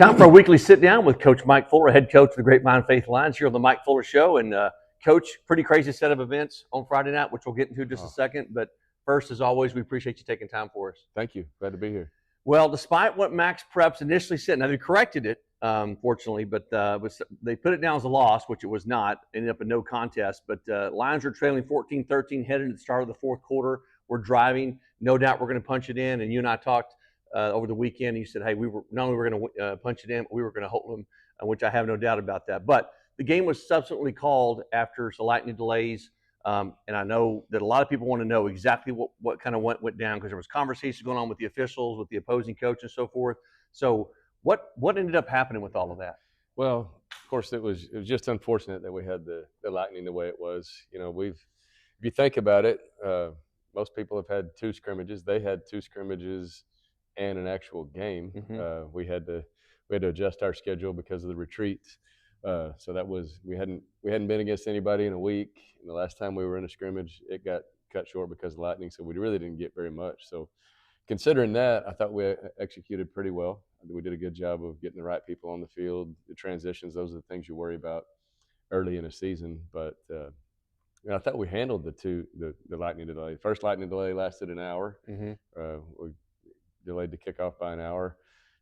Time for a weekly sit down with Coach Mike Fuller, head coach of the Grapevine Faith Lions, here on the Mike Fuller Show. And Coach, pretty crazy set of events on Friday night, which we'll get into in just a second. But first, as always, we appreciate you taking time for us. Thank you. Glad to be here. Well, despite what Max Preps initially said, now they corrected it, fortunately, but they put it down as a loss, which it was not. Ended up a no contest. But Lions are trailing 14-13 headed into the start of the fourth quarter. We're driving. No doubt we're going to punch it in. And you and I talked over the weekend. You said, hey, we were not only we're going to punch it in, but we were going to hold them, which I have no doubt about that. But the game was subsequently called after some lightning delays. And I know that a lot of people want to know exactly what kind of went down, because there was conversation going on with the officials, with the opposing coach, and so forth. So what ended up happening with all of that? Well, of course, it was just unfortunate that we had the lightning the way it was. You know, if you think about it, most people have had two scrimmages. They had two scrimmages and an actual game. Mm-hmm. We had to adjust our schedule because of the retreats. So that was we hadn't been against anybody in a week. And the last time we were in a scrimmage, it got cut short because of lightning. So we really didn't get very much. So considering that, I thought we executed pretty well. We did a good job of getting the right people on the field. The transitions, those are the things you worry about early in a season. But I thought we handled the lightning delay. First lightning delay lasted an hour. Mm-hmm. We delayed the kickoff by an hour.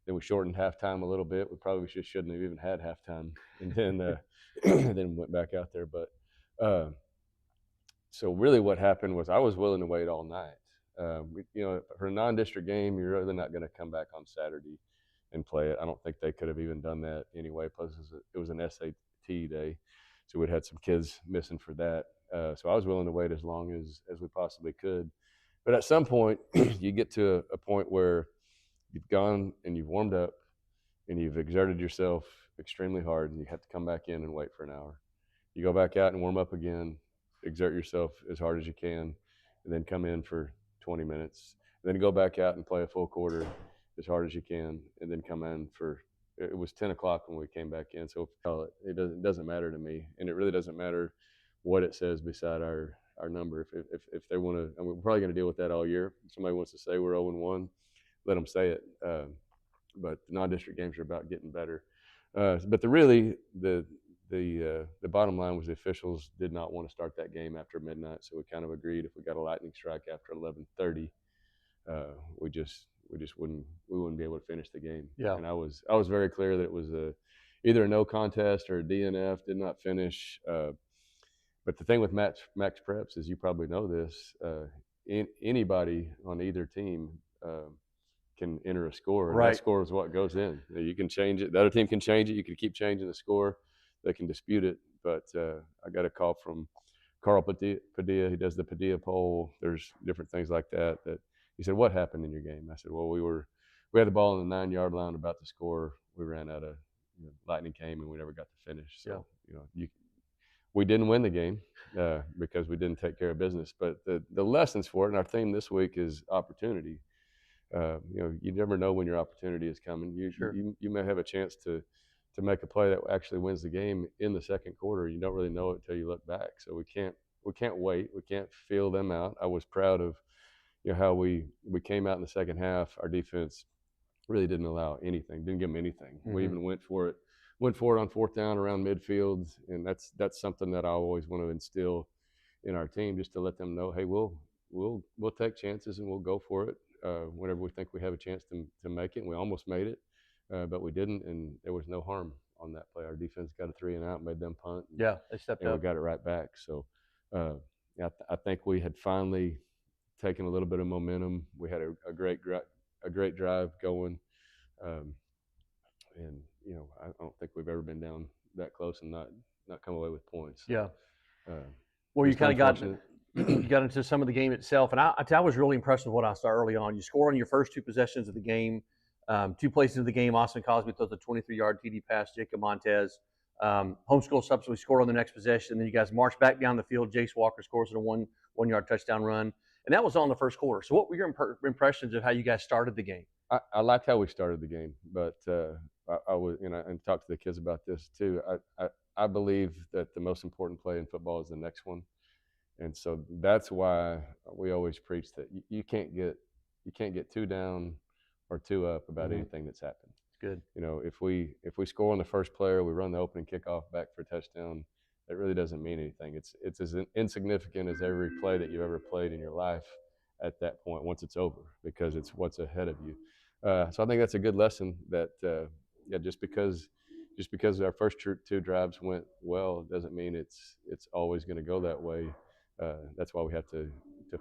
Then we shortened halftime a little bit. We probably shouldn't have even had halftime, and then then went back out there. But so really, what happened was I was willing to wait all night. For a non-district game, you're really not going to come back on Saturday and play it. I don't think they could have even done that anyway. Plus, it was an SAT day, so we'd had some kids missing for that. So I was willing to wait as long as we possibly could. But at some point, you get to a point where you've gone and you've warmed up and you've exerted yourself extremely hard, and you have to come back in and wait for an hour. You go back out and warm up again, exert yourself as hard as you can, and then come in for 20 minutes. And then go back out and play a full quarter as hard as you can, and then come in for – it was 10 o'clock when we came back in. So it doesn't matter to me, and it really doesn't matter what it says beside our number. If they want to – we're probably going to deal with that all year. If somebody wants to say we're 0-1, let them say it. But the non-district games are about getting better. But the bottom line was the officials did not want to start that game after midnight, so we kind of agreed if we got a lightning strike after 11:30, we wouldn't be able to finish the game. Yeah. And I was very clear that it was either a no contest or a DNF, did not finish. But the thing with Max Preps is, you probably know this, anybody on either team can enter a score. And right. That score is what goes in. You can change it. The other team can change it. You can keep changing the score. They can dispute it. But I got a call from Carl Padilla. He does the Padilla poll. There's different things like that. He said, "What happened in your game?" I said, "Well, we had the ball in the 9-yard line about to score. We ran out of lightning came and we never got to finish. So we didn't win the game because we didn't take care of business. But the lessons for it, and our theme this week is opportunity. You never know when your opportunity is coming. You may have a chance to make a play that actually wins the game in the second quarter. You don't really know it until you look back. So we can't wait. We can't feel them out. I was proud of how we came out in the second half. Our defense really didn't allow anything. Didn't give them anything. Mm-hmm. We even went for it on fourth down around midfield, and that's something that I always want to instill in our team, just to let them know, hey, we'll take chances and we'll go for it. Whenever we think we have a chance to make it. And we almost made it, but we didn't, and there was no harm on that play. Our defense got a 3-and-out, made them punt. They stepped up. We got it right back. So I think we had finally taken a little bit of momentum. We had a great drive going, and I don't think we've ever been down that close and not come away with points. Yeah. Well, you kind of got into some of the game itself, and I was really impressed with what I saw early on. You score on your first two possessions of the game. 2 plays into the game, Austin Cosby throws a 23-yard TD pass, Jacob Montez. Homeschool subsequently scored on the next possession, and then you guys march back down the field. Jace Walker scores a 1-yard touchdown run, and that was all in the first quarter. So what were your impressions of how you guys started the game? I liked how we started the game, but I was, and talked to the kids about this too. I believe that the most important play in football is the next one. And so that's why we always preach that you can't get 2 down or 2 up about anything that's happened. Good. You know, if we score on the first play or we run the opening kickoff back for a touchdown, it really doesn't mean anything. It's as insignificant as every play that you've ever played in your life at that point once it's over, because it's what's ahead of you. So I think that's a good lesson that yeah, just because our first two drives went well doesn't mean it's always going to go that way. That's why we have to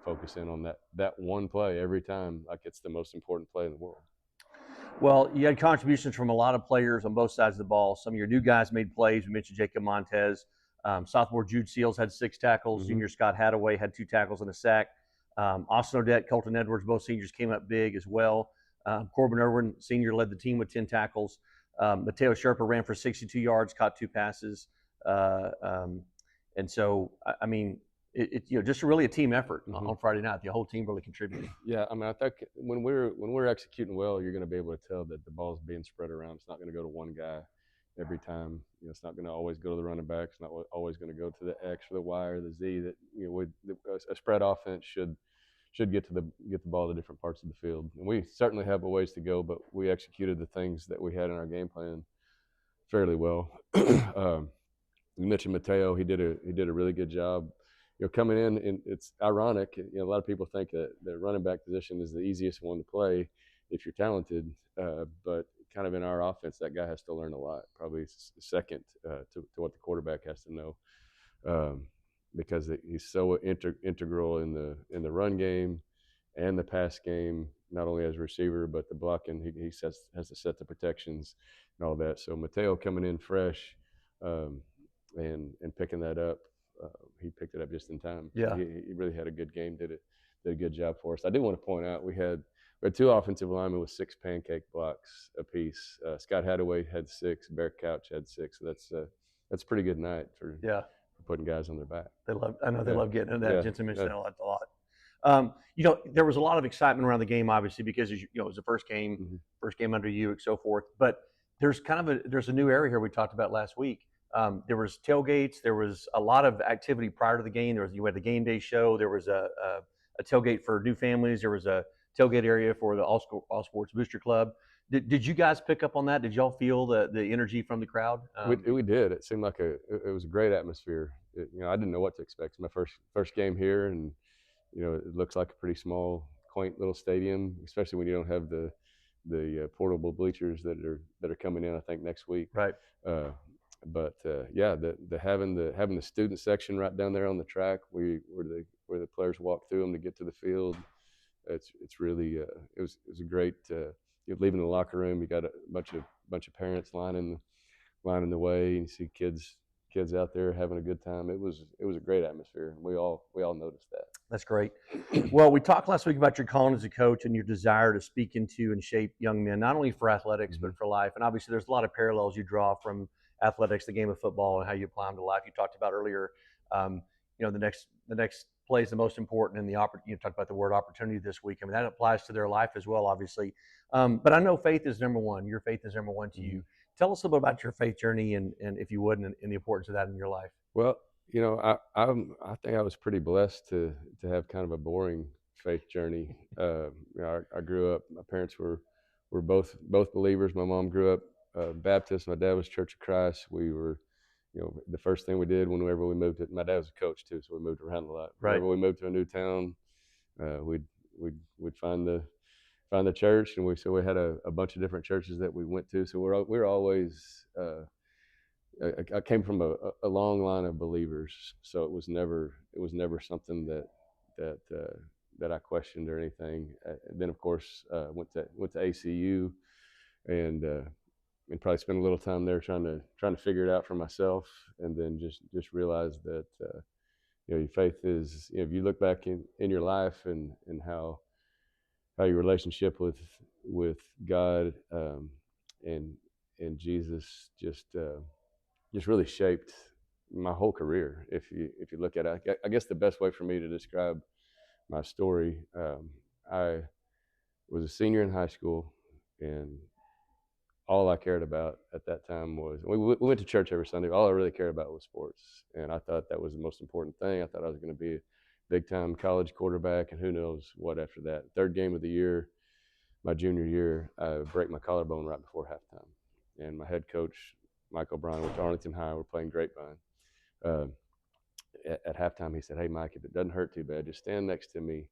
focus in on that one play every time, like it's the most important play in the world. Well, you had contributions from a lot of players on both sides of the ball. Some of your new guys made plays. We mentioned Jacob Montez. Sophomore Jude Seals had 6 tackles. Mm-hmm. Junior Scott Hadaway had 2 tackles and a sack. Austin Odette, Colton Edwards, both seniors came up big as well. Corbin Irwin, senior, led the team with 10 tackles. Mateo Sherper ran for 62 yards, caught 2 passes. And so, I mean, just really a team effort on Friday night. The whole team really contributed. Yeah, I mean, I think when we're executing well, you're going to be able to tell that the ball's being spread around. It's not going to go to one guy every time. You know, it's not going to always go to the running back. It's not always going to go to the X or the Y or the Z. That, you know, a spread offense should get the ball to different parts of the field. And we certainly have a ways to go, but we executed the things that we had in our game plan fairly well. You mentioned Mateo. He did a really good job. You know, coming in, and it's ironic. You know, a lot of people think that the running back position is the easiest one to play if you're talented, but kind of in our offense, that guy has to learn a lot. Probably second to what the quarterback has to know, because he's so integral in the run game and the pass game, not only as a receiver but the blocking. He has to set the protections and all that. So Mateo coming in fresh and picking that up. He picked it up just in time. Yeah, he really had a good game. Did a good job for us. I do want to point out we had 2 offensive linemen with 6 pancake blocks apiece. Scott Hadaway had 6. Bear Couch had 6. So that's a pretty good night for putting guys on their back. I know they love getting into that. Yeah. Jensen mentioned that a lot. You know, there was a lot of excitement around the game, obviously, because it was the first game under you, and so forth. But there's a new area here we talked about last week. There was tailgates. There was a lot of activity prior to the game. You had the game day show. There was a tailgate for new families. There was a tailgate area for the All Sports Booster Club. Did you guys pick up on that? Did y'all feel the energy from the crowd? We did. It seemed like it was a great atmosphere. I didn't know what to expect. It's my first game here, and it looks like a pretty small, quaint little stadium, especially when you don't have the portable bleachers that are coming in, I think, next week. Right. But having the student section right down there on the track, where the players walk through them to get to the field, it's really it was a great. Leaving the locker room, you got a bunch of parents lining the way, and you see kids out there having a good time. It was a great atmosphere, and we all noticed that. That's great. Well, we talked last week about your calling as a coach and your desire to speak into and shape young men, not only for athletics but for life. And obviously, there's a lot of parallels you draw from athletics, the game of football, and how you apply them to life. You talked about earlier, the next play is the most important, and you talked about the word opportunity this week. I mean, that applies to their life as well, obviously. But I know faith is number one. Your faith is number one to you. Tell us a little bit about your faith journey, and if you would, and the importance of that in your life. Well, I think I was pretty blessed to have kind of a boring faith journey. I grew up. My parents were both believers. My mom grew up Baptist. My dad was Church of Christ. We were, the first thing we did whenever we moved my dad was a coach too, so we moved around a lot. Right. Whenever we moved to a new town, we'd find the church, and we had a bunch of different churches that we went to. So we're always. I came from a long line of believers, so it was never something that I questioned or anything. Then of course went to ACU, and probably spent a little time there trying to figure it out for myself, and then just realized that your faith is, if you look back in your life and how your relationship with God and Jesus just really shaped my whole career. If you look at it, I guess the best way for me to describe my story, I was a senior in high school, and all I cared about at that time was, we went to church every Sunday. All I really cared about was sports, and I thought that was the most important thing. I thought I was going to be a big-time college quarterback, and who knows what after that. Third game of the year, my junior year, I break my collarbone right before halftime, and my head coach, Mike O'Brien, with Arlington High, we're playing Grapevine. Uh, at halftime, he said, "Hey, Mike, if it doesn't hurt too bad, just stand next to me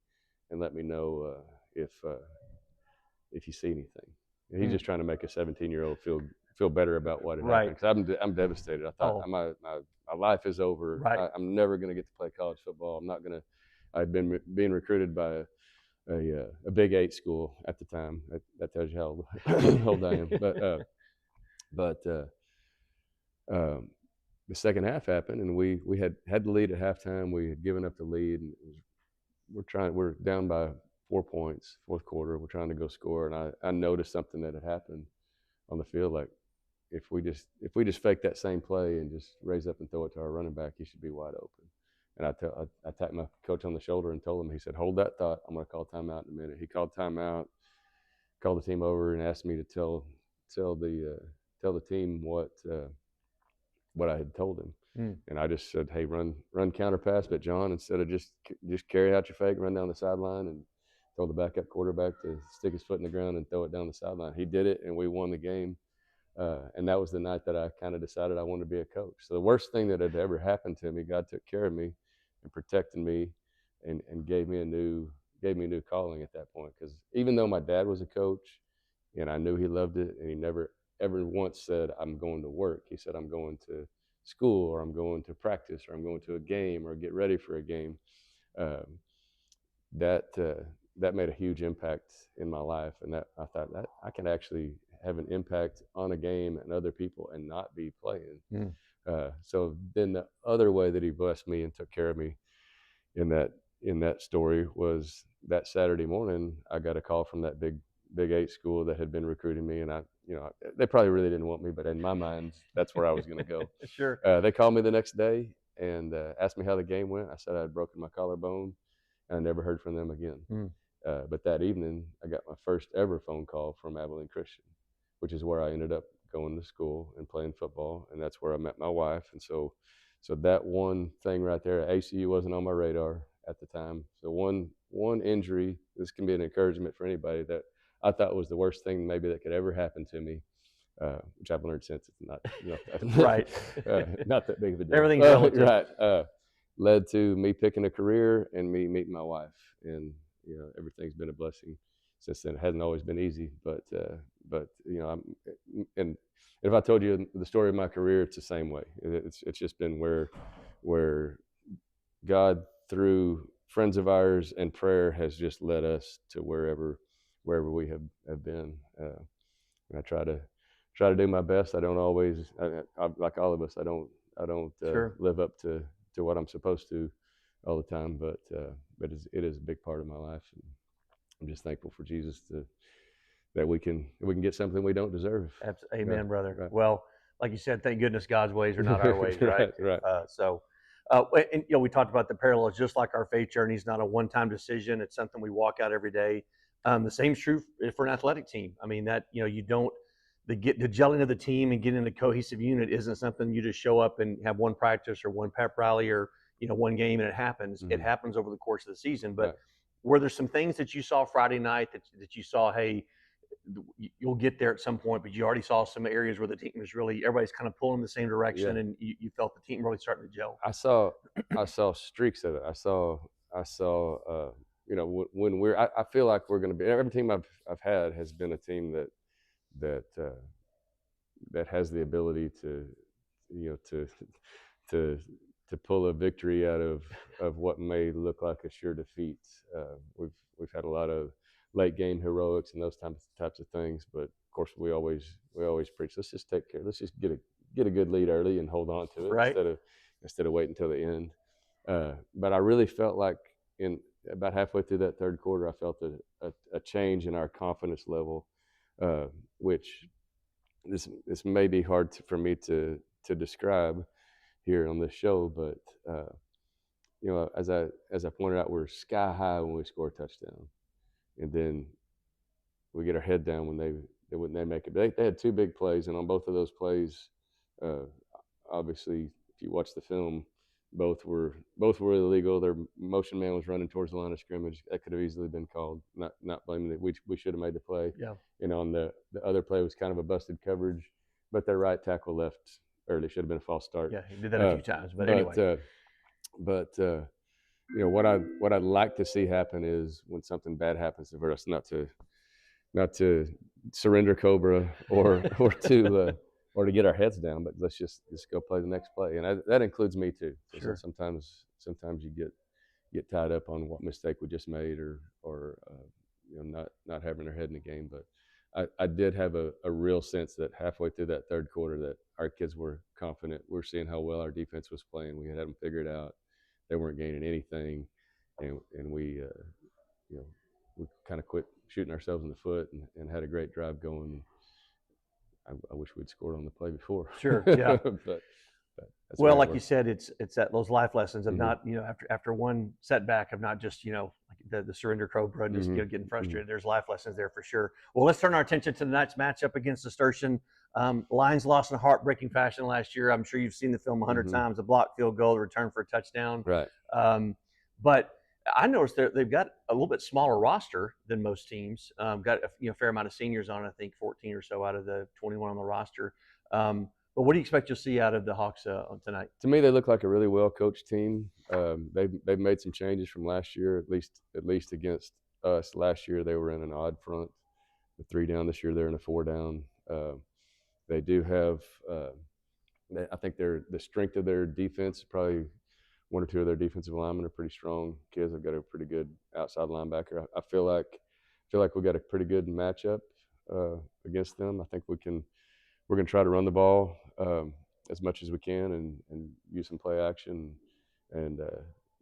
and let me know if you see anything." And he's just trying to make a 17-year-old feel better about what had happened. Because I'm devastated. I thought my life is over. Right. I'm never going to get to play college football. I'm not going to. I'd been being recruited by a Big 8 school at the time. That tells you how old I am. But um, the second half happened, and we had the lead at halftime. We had given up the lead, and we're down by 4 points, fourth quarter. We're trying to go score, and I noticed something that had happened on the field. Like if we just fake that same play and just raise up and throw it to our running back, he should be wide open. And I tapped my coach on the shoulder and told him. He said, "Hold that thought. I'm going to call timeout in a minute." He called timeout, called the team over, and asked me to tell the team what I had told him. And I just said, "Hey, run counter pass, but John, instead of just carry out your fake, run down the sideline and tell the backup quarterback to stick his foot in the ground and throw it down the sideline." He did it, and we won the game. And that was the night that I kind of decided I wanted to be a coach. So the worst thing that had ever happened to me, God took care of me and protected me, and gave me a new calling at that point. Because even though my dad was a coach, and I knew he loved it, and he never ever once said, "I'm going to work." He said, "I'm going to school, or I'm going to practice, or I'm going to a game, or get ready for a game." Um, that made a huge impact in my life, and that I thought that I can actually have an impact on a game and other people and not be playing. So then the other way that he blessed me and took care of me in that story was that Saturday morning, I got a call from that Big 8 school that had been recruiting me, and they probably really didn't want me, but in my mind, that's where I was going to go. Sure. They called me the next day and asked me how the game went. I said I had broken my collarbone, and I never heard from them again. But that evening, I got my first ever phone call from Abilene Christian, which is where I ended up going to school and playing football, and that's where I met my wife. And so that one thing right there, ACU wasn't on my radar at the time. So one injury, this can be an encouragement for anybody, that I thought was the worst thing maybe that could ever happen to me, which I've learned since it's not Right. not that big of a deal. Everything's relative. Right. Led to me picking a career and me meeting my wife, and everything's been a blessing since then. It hasn't always been easy, but and if I told you the story of my career, it's the same way. It's just been where God, through friends of ours and prayer, has just led us to wherever we have been. And I try to do my best. I don't always, like all of us, I don't Sure. live up to what I'm supposed to all the time, but it is a big part of my life. And I'm just thankful for Jesus that we can get something we don't deserve. Amen, Right, brother. right. Well, like you said, thank goodness God's ways are not our ways, right? Right. And we talked about the parallels. Just like our faith journey is not a one-time decision; it's something we walk out every day. The same is true for an athletic team. I mean, that you don't the gelling of the team and getting a cohesive unit isn't something you just show up and have one practice or one pep rally or one game and it happens. It happens over the course of the season. But were there some things that you saw Friday night that you saw, hey, you'll get there at some point, but you already saw some areas where the team was really, everybody's kind of pulling in the same direction, and you felt the team really starting to gel? I saw streaks of it. I saw when I feel like we're going to be, every team I've had has been a team that has the ability to pull a victory out of what may look like a sure defeat. We've had a lot of late game heroics and those types of things, but of course we always preach, let's just take care. Let's just get a good lead early and hold on to it, right, instead of waiting until the end. But I really felt like in about halfway through that third quarter, I felt a change in our confidence level, which this may be hard for me to describe here on this show, but as I pointed out, we're sky high when we score a touchdown, and then we get our head down when they make it. They had two big plays, and on both of those plays, obviously, if you watch the film, Both were illegal. Their motion man was running towards the line of scrimmage. That could have easily been called. Not blaming it. We should have made the play. Yeah. On the other play was kind of a busted coverage, but their right tackle left early. Should have been a false start. Yeah, he did that a few times. But anyway. What I'd like to see happen is when something bad happens for us, not to surrender Cobra or to get our heads down, but let's just go play the next play, and that includes me too. Sure. Sometimes you get tied up on what mistake we just made, or not having our head in the game. But I did have a real sense that halfway through that third quarter that our kids were confident. We're seeing how well our defense was playing. We had them figured out. They weren't gaining anything, and we kind of quit shooting ourselves in the foot and had a great drive going. I wish we'd scored on the play before. Sure, yeah. but well, like you said, it's that those life lessons of Mm-hmm. not after one setback of not just like the surrender Cobra and just Mm-hmm. getting frustrated. There's life lessons there for sure. Well, let's turn our attention to tonight's matchup against Cistercian. Lions lost in a heartbreaking fashion last year. I'm sure you've seen the film 100 Mm-hmm. times. A blocked field goal, a return for a touchdown. Right. But I noticed they've got a little bit smaller roster than most teams. Got a fair amount of seniors on. I think 14 or so out of the 21 on the roster. But what do you expect you'll see out of the Hawks tonight? To me, they look like a really well coached team. They've made some changes from last year, at least against us. Last year they were in an odd front, the 3 down. This year they're in a 4 down. They do have. I think the strength of their defense, probably 1 or 2 of their defensive linemen are pretty strong kids. They've got a pretty good outside linebacker. I feel like we got a pretty good matchup against them. I think we're going to try to run the ball as much as we can and use some play action. And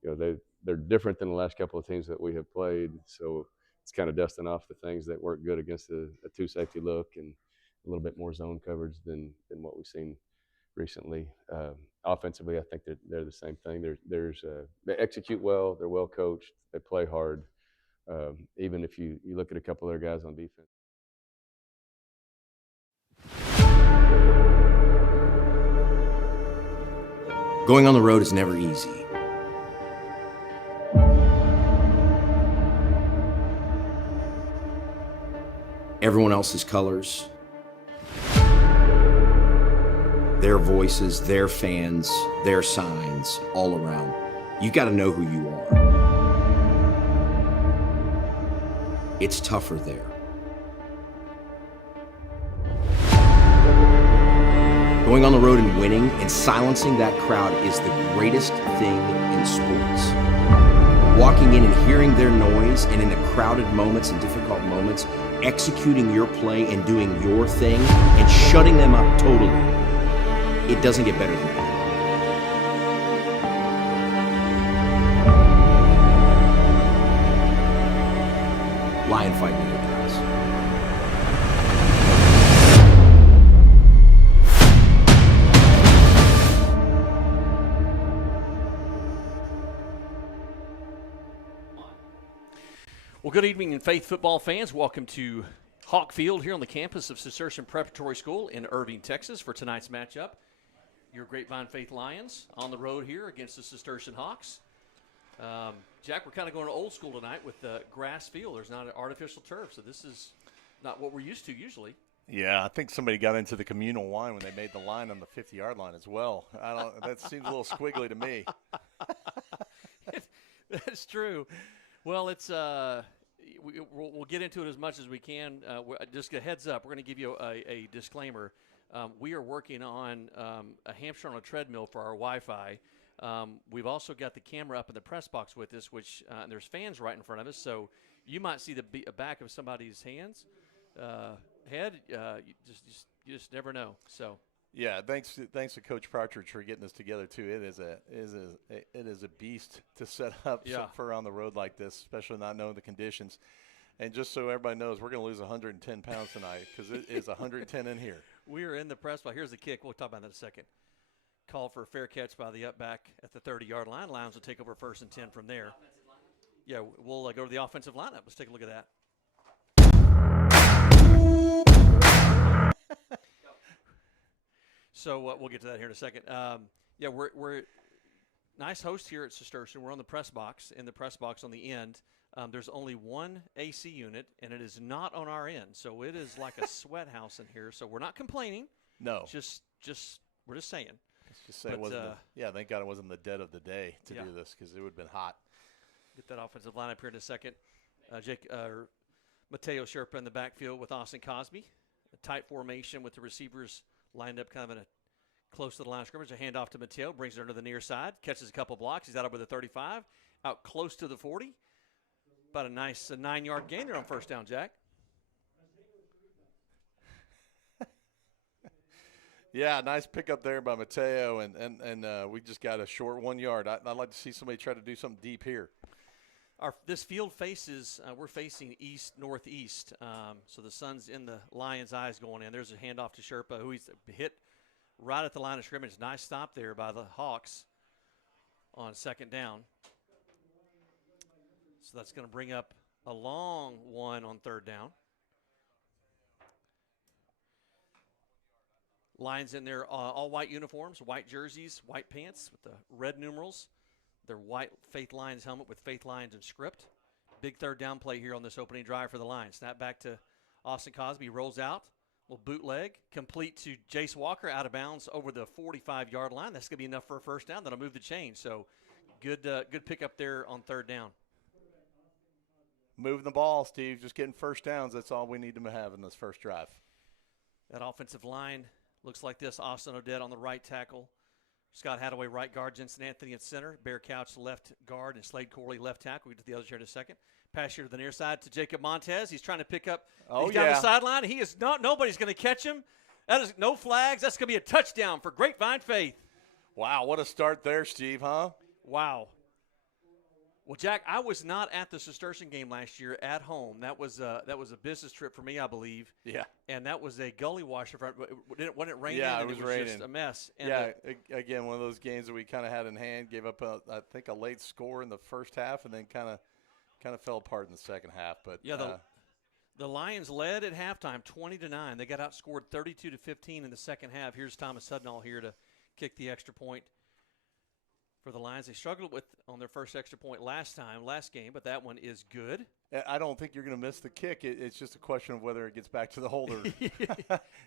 they're different than the last couple of teams that we have played. So it's kind of dusting off the things that weren't good against a 2 safety look and a little bit more zone coverage than what we've seen recently. Offensively, I think they're the same thing. They execute well. They're well coached. They play hard. Even if you look at a couple of their guys on defense. Going on the road is never easy. Everyone else's colors, their voices, their fans, their signs, all around. You got to know who you are. It's tougher there. Going on the road and winning and silencing that crowd is the greatest thing in sports. Walking in and hearing their noise, and in the crowded moments and difficult moments, executing your play and doing your thing and shutting them up totally. It doesn't get better than that. Lion fight never dies. Well, good evening, Faith football fans. Welcome to Hawk Field here on the campus of Cistercian Preparatory School in Irving, Texas for tonight's matchup. Your Grapevine Faith Lions on the road here against the Cistercian Hawks. Jack, we're kind of going old school tonight with the grass field. There's not an artificial turf, so this is not what we're used to usually. Yeah, I think somebody got into the communal line when they made the line on the 50-yard line as well. That seems a little squiggly to me. That's true. Well, it's we'll get into it as much as we can. Just a heads up, we're going to give you a disclaimer. We are working on a hamster on a treadmill for our Wi-Fi. We've also got the camera up in the press box with us, which there's fans right in front of us, so you might see the back of somebody's head. You just never know. So. Yeah, thanks to Coach Partridge for getting this together too. It is a beast to set up for on the road like this, especially not knowing the conditions. And just so everybody knows, we're going to lose 110 pounds tonight because it is 110 in here. We are in the press box. Here's the kick. We'll talk about that in a second. Call for a fair catch by the up back at the 30-yard line. Lions will take over 1st and 10 from there. Yeah, we'll go to the offensive lineup. Let's take a look at that. So we'll get to that here in a second. nice host here at Cistercian. We're on the press box. In the press box on the end, there's only one AC unit, and it is not on our end. So it is like a sweat house in here. So we're not complaining. No. Just we're just saying. Let's just say it wasn't. Thank God it wasn't the dead of the day to do this, because it would have been hot. Get that offensive line up here in a second. Mateo Sherpa in the backfield with Austin Cosby. A tight formation with the receivers lined up kind of in a close to the line of scrimmage. A handoff to Mateo, brings it under the near side, catches a couple blocks. He's out over the 35, out close to the 40. About a nice 9-yard gain there on first down, Jack. Yeah, nice pickup there by Mateo, and we just got a short 1 yard. I'd like to see somebody try to do something deep here. This field faces, we're facing east-northeast, so the sun's in the Lions' eyes going in. There's a handoff to Sherpa, who he's hit right at the line of scrimmage. Nice stop there by the Hawks on second down. So that's going to bring up a long one on third down. Lions in their all-white uniforms, white jerseys, white pants with the red numerals. Their white Faith Lions helmet with Faith Lions and script. Big third down play here on this opening drive for the Lions. Snap back to Austin Cosby, rolls out, will bootleg, complete to Jace Walker, out of bounds over the 45-yard line. That's going to be enough for a first down. That'll move the chain. So good pickup there on third down. Moving the ball, Steve. Just getting first downs. That's all we need to have in this first drive. That offensive line looks like this. Austin Odette on the right tackle. Scott Hadaway, right guard. Jensen Anthony at center. Bear Couch, left guard. And Slade Corley, left tackle. We get to the others here in a second. Pass here to the near side to Jacob Montez. He's trying to pick up. He's down the sideline. He is not. Nobody's going to catch him. That is no flags. That's going to be a touchdown for Grapevine Faith. Wow, what a start there, Steve, huh? Wow. Well, Jack, I was not at the Cistercian game last year at home. That was a business trip for me, I believe. Yeah. And that was a gully washer. When it rained, it was raining. Just a mess. And again, one of those games that we kind of had in hand. Gave up, I think, a late score in the first half, and then kind of fell apart in the second half. But the Lions led at halftime, 20-9. They got outscored 32-15 in the second half. Here's Thomas Sudnall here to kick the extra point for the Lions. They struggled on their first extra point last game, but that one is good. I don't think you're going to miss the kick. It's just a question of whether it gets back to the holder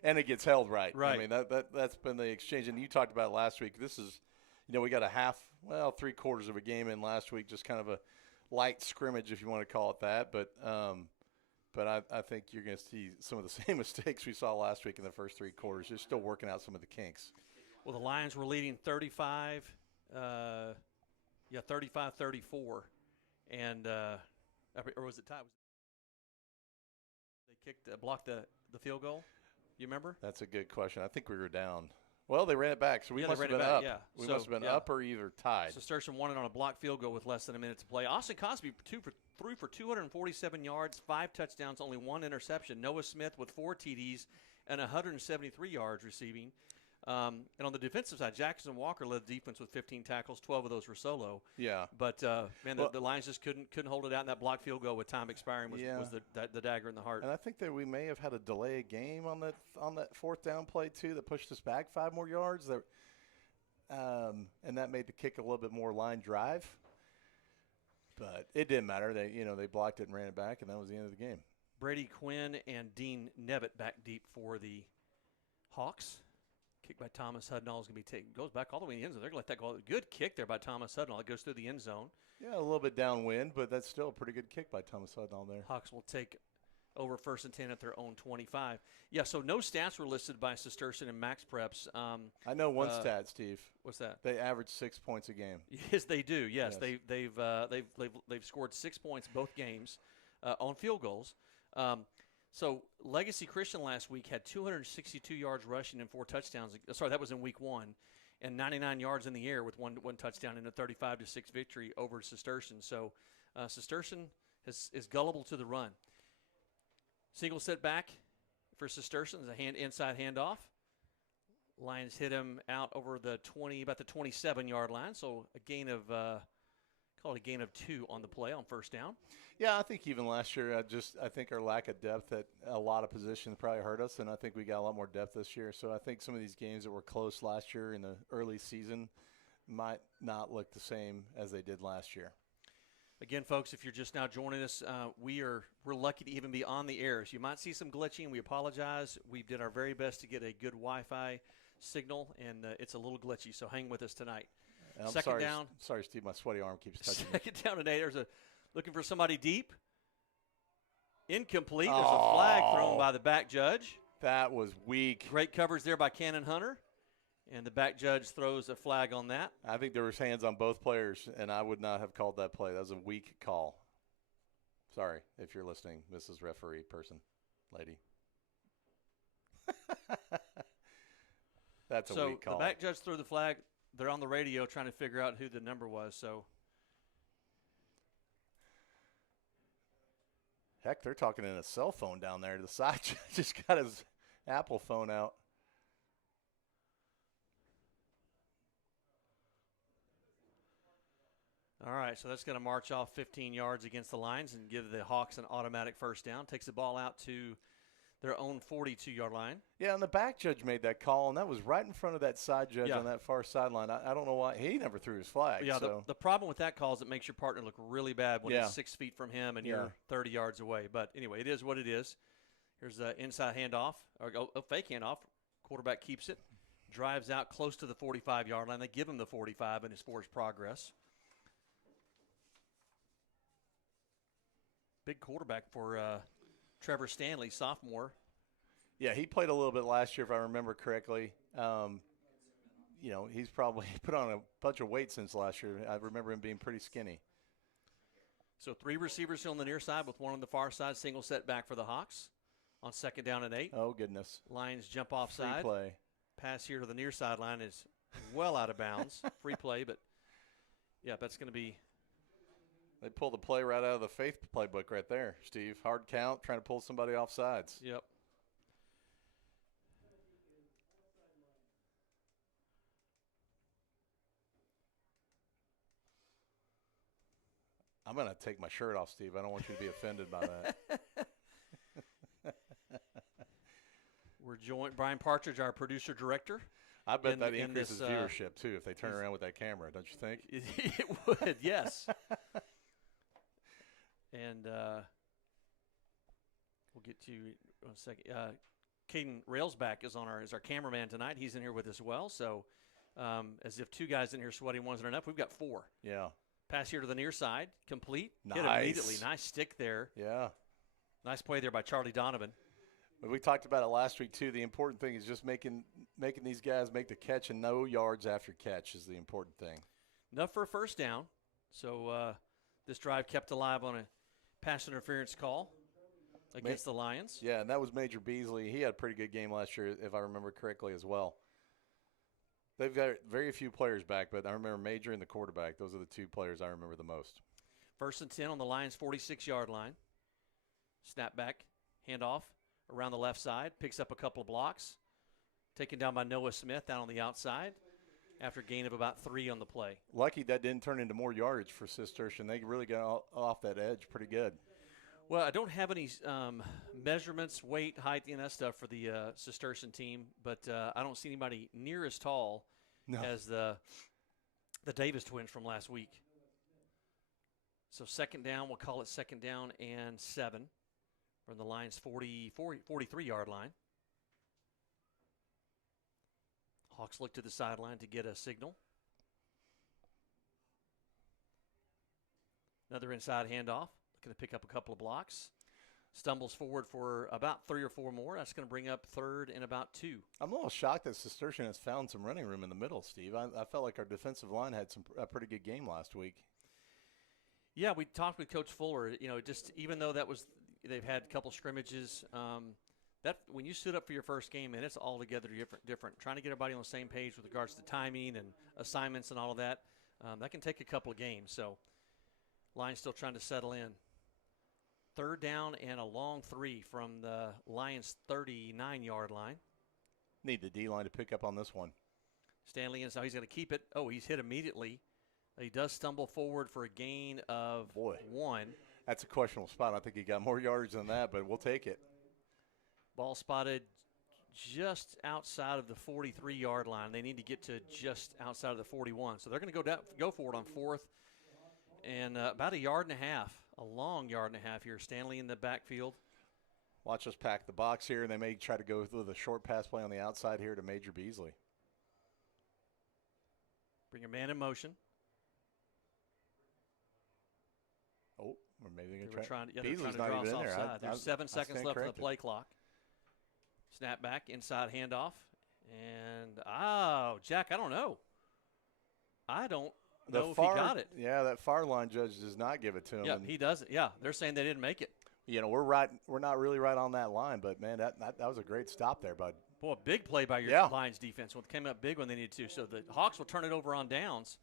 and it gets held right. Right. I mean, that's been the exchange. And you talked about it last week. This is, we got three-quarters of a game in last week, just kind of a light scrimmage, if you want to call it that. But I think you're going to see some of the same mistakes we saw last week in the first three quarters. They're still working out some of the kinks. Well, the Lions were leading 35-34, and or was it tied? They blocked the field goal. You remember? That's a good question. I think we were down. Well, they ran it back, so we must have been up. Yeah. We must have been up or either tied. Cistercian won it on a blocked field goal with less than a minute to play. Austin Cosby threw for 247 yards, 5 touchdowns, only 1 interception. Noah Smith with 4 TDs and 173 yards receiving. And on the defensive side, Jackson Walker led the defense with 15 tackles. 12 of those were solo. Yeah. But the Lions just couldn't hold it out. And that blocked field goal with time expiring was the dagger in the heart. And I think that we may have had a delay of game on that fourth down play too that pushed us back 5 more yards. And that made the kick a little bit more line drive. But it didn't matter. They blocked it and ran it back, and that was the end of the game. Brady Quinn and Dean Nevitt back deep for the Hawks. Kick by Thomas Hudnall is going to be taken. Goes back all the way in the end zone. They're going to let that go. Good kick there by Thomas Hudnall. It goes through the end zone. Yeah, a little bit downwind, but that's still a pretty good kick by Thomas Hudnall there. Hawks will take over 1st and 10 at their own 25. Yeah, so no stats were listed by Cistercian and Max Preps. I know one stat, Steve. What's that? They average 6 points a game. Yes, they do. Yes. They've scored 6 points both games on field goals. So Legacy Christian last week had 262 yards rushing and 4 touchdowns. Sorry, that was in week 1, and 99 yards in the air with one touchdown in a 35-6 victory over Cistercian. So Cistercian is gullible to the run. Single set back for Cistercian is a inside handoff. Lions hit him out over the about the 27-yard line. So a gain of call it a gain of 2 on the play on first down. Yeah, I think even last year, I think our lack of depth at a lot of positions probably hurt us, and I think we got a lot more depth this year. So I think some of these games that were close last year in the early season, might not look the same as they did last year. Again, folks, if you're just now joining us, we're lucky to even be on the air. So you might see some glitching. We apologize. We did our very best to get a good Wi-Fi signal, and it's a little glitchy. So hang with us tonight. I'm Second sorry, down. Sorry, Steve. My sweaty arm keeps touching me. Second down and 8. There's looking for somebody deep. Incomplete. There's a flag thrown by the back judge. That was weak. Great coverage there by Cannon Hunter. And the back judge throws a flag on that. I think there was hands on both players, and I would not have called that play. That was a weak call. Sorry if you're listening, Mrs. Referee person, lady. That's a weak call. So the back judge threw the flag. They're on the radio trying to figure out who the number was. So, heck, they're talking in a cell phone down there. The side judge just got his Apple phone out. all right, so that's going to march off 15 yards against the Lions and give the Hawks an automatic first down. Takes the ball out to their own 42-yard line. Yeah, and the back judge made that call, and that was right in front of that side judge on that far sideline. I don't know why. He never threw his flag. Yeah, so. the problem with that call is it makes your partner look really bad when he's 6 feet from him and you're 30 yards away. But anyway, it is what it is. Here's the inside handoff, or a fake handoff. Quarterback keeps it, drives out close to the 45-yard line. They give him the 45 in his forced progress. Big quarterback for Trevor Stanley, sophomore. Yeah, he played a little bit last year, if I remember correctly. He's probably put on a bunch of weight since last year. I remember him being pretty skinny. So 3 receivers on the near side with one on the far side. Single setback for the Hawks on second down and 8. Oh, goodness. Lions jump offside. Free play. Pass here to the near sideline is well out of bounds. Free play, but, yeah, that's going to be – they pulled the play right out of the Faith playbook right there, Steve. Hard count, trying to pull somebody off sides. Yep. I'm going to take my shirt off, Steve. I don't want you to be offended by that. We're joined Brian Partridge, our producer director. I bet that increases viewership, too, if they turn around with that camera, don't you think? It would, yes. And we'll get to you in a second. Caden Railsback is our cameraman tonight. He's in here with us as well. So as if 2 guys in here sweating wasn't enough, we've got 4. Yeah. Pass here to the near side, complete. Nice. Hit immediately. Nice stick there. Yeah. Nice play there by Charlie Donovan. We talked about it last week, too. The important thing is just making these guys make the catch, and no yards after catch is the important thing. Enough for a first down. So this drive kept alive on a pass interference call against the Lions. Yeah, and that was Major Beasley. He had a pretty good game last year, if I remember correctly, as well. They've got very few players back, but I remember Major and the quarterback. Those are the 2 players I remember the most. 1st and 10 on the Lions' 46-yard line. Snap back, handoff around the left side. Picks up a couple of blocks. Taken down by Noah Smith down on the outside after a gain of about 3 on the play. Lucky that didn't turn into more yardage for Cistercian. They really got off that edge pretty good. Well, I don't have any measurements, weight, height, and that stuff for the Cistercian team, but I don't see anybody near as tall as the Davis twins from last week. So second down, we'll call it second down and 7 from the Lions' 43-yard line. Hawks look to the sideline to get a signal. Another inside handoff. Looking to pick up a couple of blocks. Stumbles forward for about 3 or 4 more. That's going to bring up 3rd and about 2. I'm a little shocked that Cistercian has found some running room in the middle, Steve. I felt like our defensive line had a pretty good game last week. Yeah, we talked with Coach Fuller. Just even though they've had a couple scrimmages, that when you stood up for your first game, and it's altogether different. Trying to get everybody on the same page with regards to timing and assignments and all of that, that can take a couple of games. So, Lions still trying to settle in. 3rd down and a long 3 from the Lions' 39-yard line. Need the D-line to pick up on this one. Stanley inside. He's going to keep it. Oh, he's hit immediately. He does stumble forward for a gain of 1. That's a questionable spot. I think he got more yards than that, but we'll take it. Ball spotted just outside of the 43-yard line. They need to get to just outside of the 41. So they're going to go for it on 4th and about a yard and a half, a long yard and a half here. Stanley in the backfield. Watch us pack the box here, and they may try to go through the short pass play on the outside here to Major Beasley. Bring your man in motion. Oh, or maybe they're trying to Beasley's draw not us even in there. offside. There's 7 seconds left on the play clock. Snap back, inside handoff. And, Jack, I don't know. I don't know if he got it. Yeah, that far line judge does not give it to him. Yeah, he doesn't. Yeah, they're saying they didn't make it. You know, we're not really right on that line, but, man, that was a great stop there, bud. Boy, a big play by your Lions defense. Came up big when they needed to. So the Hawks will turn it over on downs.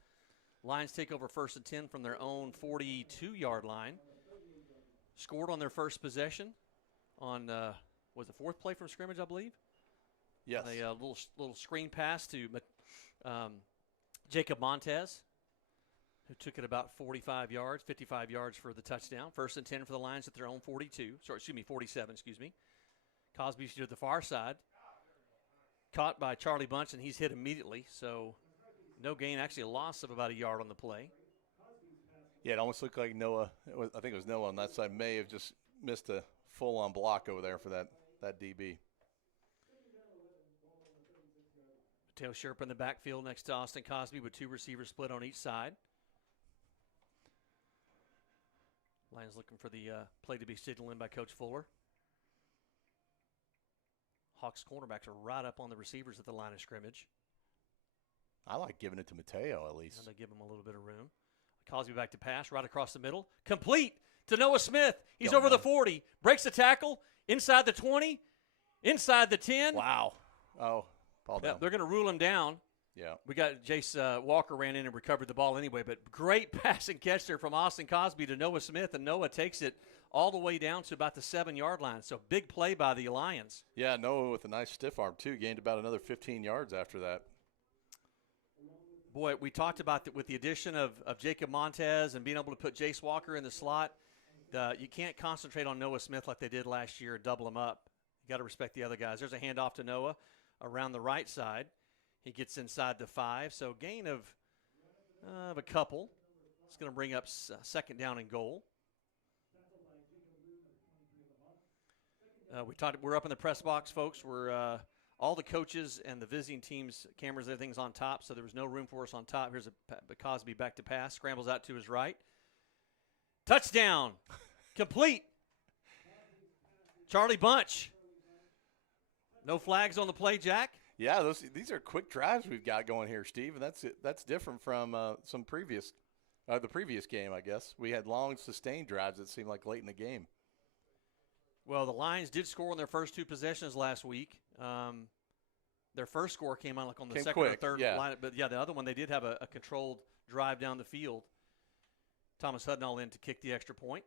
Lions take over 1st and 10 from their own 42-yard line. Scored on their first possession on, was the 4th play from scrimmage, I believe? Yes. A little screen pass to Jacob Montez, who took it about 55 yards for the touchdown. 1st and 10 for the Lions at their own 47, Cosby to the far side. Caught by Charlie Bunch, and he's hit immediately. So no gain, actually a loss of about a yard on the play. Yeah, it almost looked like Noah. I think it was Noah on that side. May have just missed a full-on block over there for that DB. Mateo Sherp in the backfield next to Austin Cosby with 2 receivers split on each side. Lions looking for the play to be signaled in by Coach Fuller. Hawks cornerbacks are right up on the receivers at the line of scrimmage. I like giving it to Mateo at least. And they give him a little bit of room. Cosby back to pass, right across the middle. Complete to Noah Smith. He's over the 40. Breaks the tackle. Inside the 20. Inside the 10. Wow. Oh, ball down. They're going to rule him down. Yeah. We got Jace Walker ran in and recovered the ball anyway, but great pass and catch there from Austin Cosby to Noah Smith, and Noah takes it all the way down to about the 7-yard line. So big play by the Lions. Yeah, Noah with a nice stiff arm too. Gained about another 15 yards after that. Boy, we talked about that with the addition of Jacob Montez and being able to put Jace Walker in the slot. You can't concentrate on Noah Smith like they did last year, double him up. You got to respect the other guys. There's a handoff to Noah around the right side. He gets inside the 5, so gain of a couple. It's going to bring up 2nd down and goal. We're up in the press box, folks. We're all the coaches and the visiting teams' cameras, everything's on top, so there was no room for us on top. Here's a Cosby back to pass, scrambles out to his right. Touchdown, complete. Charlie Bunch. No flags on the play, Jack. Yeah, these are quick drives we've got going here, Steve, and that's different from the previous game, I guess. We had long, sustained drives that seemed like late in the game. Well, the Lions did score on their first 2 possessions last week. Their first score came on on the second or third line. But, the other one, they did have a controlled drive down the field. Thomas Hudnall in to kick the extra point.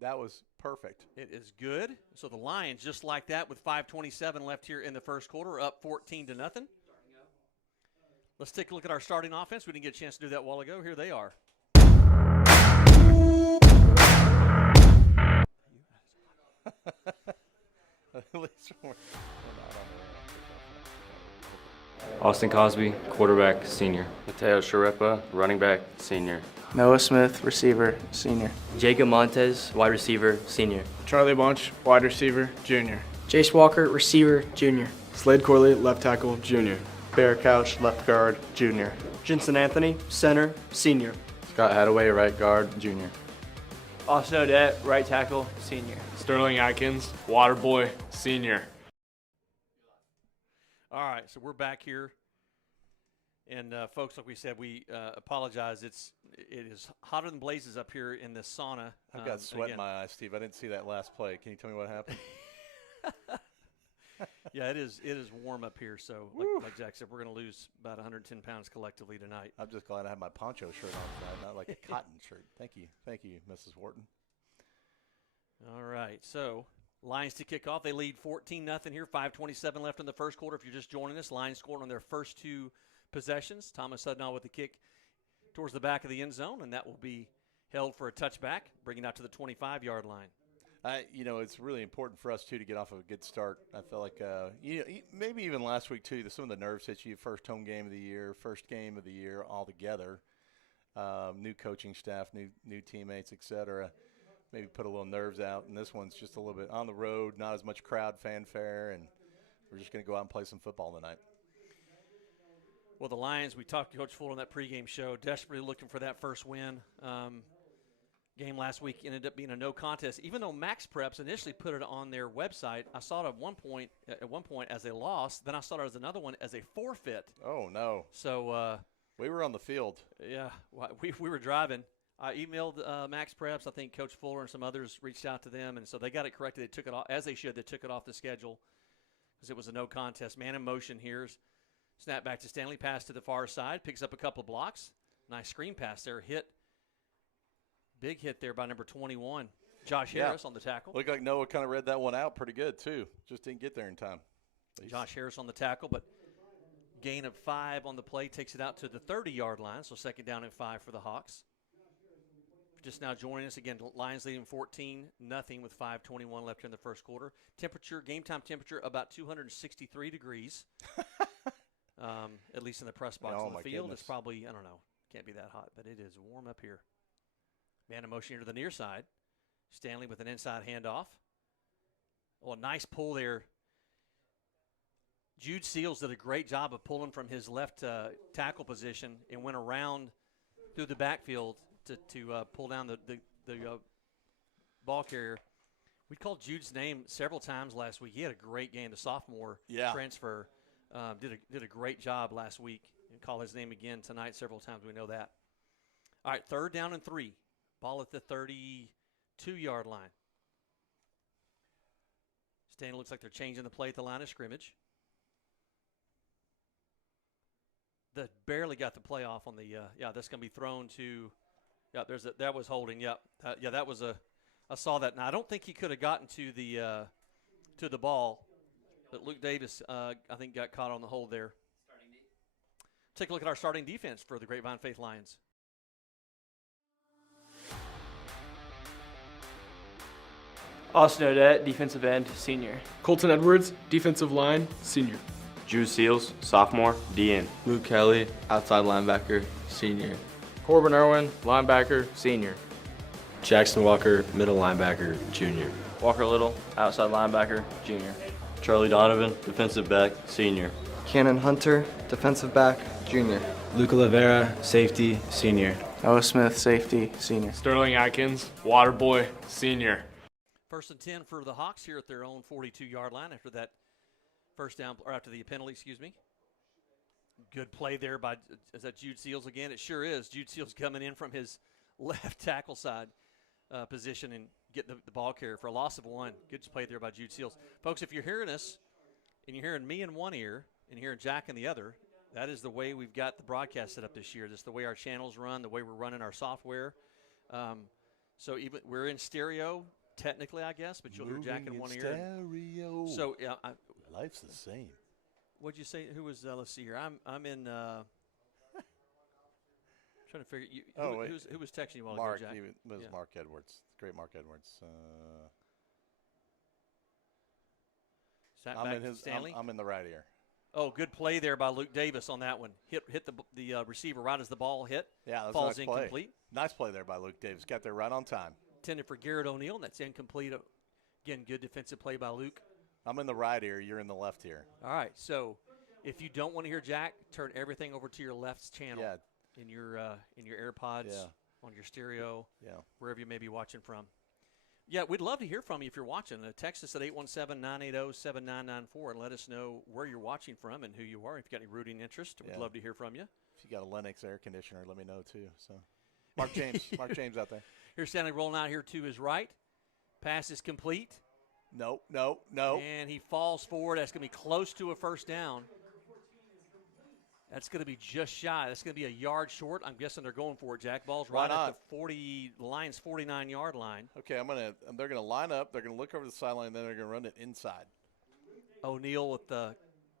That was perfect. It is good. So the Lions, just like that, with 5:27 left here in the first quarter, up 14-0. Let's take a look at our starting offense. We didn't get a chance to do that a while ago. Here they are. Austin Cosby, quarterback, senior. Mateo Sharepa, running back, senior. Noah Smith, receiver, senior. Jacob Montez, wide receiver, senior. Charlie Bunch, wide receiver, junior. Jace Walker, receiver, junior. Slade Corley, left tackle, junior. Bear Couch, left guard, junior. Jensen Anthony, center, senior. Scott Hadaway, right guard, junior. Austin Odette, right tackle, senior. Sterling Atkins, water boy, senior. All right, so we're back here. And, folks, like we said, we apologize. It is hotter than blazes up here in the sauna. I've got sweat in my eyes, Steve. I didn't see that last play. Can you tell me what happened? Yeah, it is warm up here. So, like Jack said, we're going to lose about 110 pounds collectively tonight. I'm just glad I have my poncho shirt on tonight, not like a cotton shirt. Thank you, Mrs. Wharton. All right, so Lions to kick off. They lead 14-0 here. 5:27 left in the first quarter. If you're just joining us, Lions scored on their first 2 possessions. Thomas Hudnall with the kick towards the back of the end zone, and that will be held for a touchback, bringing out to the 25-yard line. It's really important for us, too, to get off of a good start. I feel like, maybe even last week, too, some of the nerves hit you. First home game of the year, first game of the year all together. New coaching staff, new teammates, et cetera. Maybe put a little nerves out. And this one's just a little bit on the road, not as much crowd fanfare, and we're just going to go out and play some football tonight. Well, the Lions, we talked to Coach Fuller on that pregame show, desperately looking for that first win. Game last week ended up being a no contest. Even though Max Preps initially put it on their website, I saw it at one point as a loss. Then I saw it as another one as a forfeit. Oh, no. So we were on the field. Yeah, we were driving. I emailed Max Preps. I think Coach Fuller and some others reached out to them, and so they got it corrected. They took it off, as they should. They took it off the schedule because it was a no contest. Man in motion here. Snap back to Stanley, pass to the far side, picks up a couple of blocks. Nice screen pass there. Big hit there by number 21, Josh Harris on the tackle. Looked like Noah kind of read that one out pretty good, too. Just didn't get there in time. Josh Harris on the tackle, but gain of 5 on the play takes it out to the 30-yard line, so second down and 5 for the Hawks. Just now joining us again, Lions leading 14-0 with 5:21 left here in the first quarter. Temperature, game time temperature, about 263 degrees. At least in the press box. On the field, it's probably, I don't know, can't be that hot, but it is warm up here. Man in motion here to the near side. Stanley with an inside handoff. Oh, a nice pull there. Jude Seals did a great job of pulling from his left tackle position and went around through the backfield to pull down the ball carrier. We called Jude's name several times last week. He had a great game. The sophomore transfer did a great job last week. And call his name again tonight several times. We know that. All right, 3rd down and 3. Ball at the 32-yard line. Stanley looks like they're changing the play at the line of scrimmage. That barely got the play off on the that's going to be thrown to that was holding. That was I saw that. Now I don't think he could have gotten to the ball, but Luke Davis I think got caught on the hold there. Take a look at our starting defense for the Grapevine Faith Lions. Austin Odette, defensive end, senior. Colton Edwards, defensive line, senior. Drew Seals, sophomore, DN. Luke Kelly, outside linebacker, senior. Corbin Irwin, linebacker, senior. Jackson Walker, middle linebacker, junior. Walker Little, outside linebacker, junior. Charlie Donovan, defensive back, senior. Cannon Hunter, defensive back, junior. Luca Rivera, safety, senior. Noah Smith, safety, senior. Sterling Atkins, water boy, senior. 1st and 10 for the Hawks here at their own 42-yard line after that first down, or after the penalty, excuse me. Good play there by, is that Jude Seals again? It sure is. Jude Seals coming in from his left tackle side position and getting the ball carrier for a loss of 1. Good play there by Jude Seals. Folks, if you're hearing us and you're hearing me in one ear and you're hearing Jack in the other, that is the way we've got the broadcast set up this year. This is the way our channels run, the way we're running our software. So even we're in stereo, technically, I guess, but you'll hear Jack in one ear. Stereo. So life's the same. What'd you say? Who was? Let's see here. I'm in. Trying to figure. Who was texting you while Mark, ago, Jack? It was Mark Edwards. Great Mark Edwards. I'm in the right ear. Oh, good play there by Luke Davis on that one. Hit the receiver right as the ball hit. Yeah, that's falls a nice incomplete. Play. Nice play there by Luke Davis. Got there right on time. Intended for Garrett O'Neill, and that's incomplete. Again, good defensive play by Luke. I'm in the right ear. You're in the left ear. All right. So, if you don't want to hear Jack, turn everything over to your left channel. Yeah. In your AirPods, on your stereo, wherever you may be watching from. Yeah, we'd love to hear from you if you're watching. Text us at 817-980-7994 and let us know where you're watching from and who you are. If you've got any rooting interest, we'd love to hear from you. If you got a Lennox air conditioner, let me know too. So, Mark James out there. Here's Stanley rolling out here to his right. Pass is complete. No. And he falls forward. That's going to be close to a first down. That's going to be just shy. That's going to be a yard short. I'm guessing they're going for it, Jack. Ball's right at the Lions' 49-yard line. Okay, they're going to line up. They're going to look over the sideline, then they're going to run it inside. O'Neal with the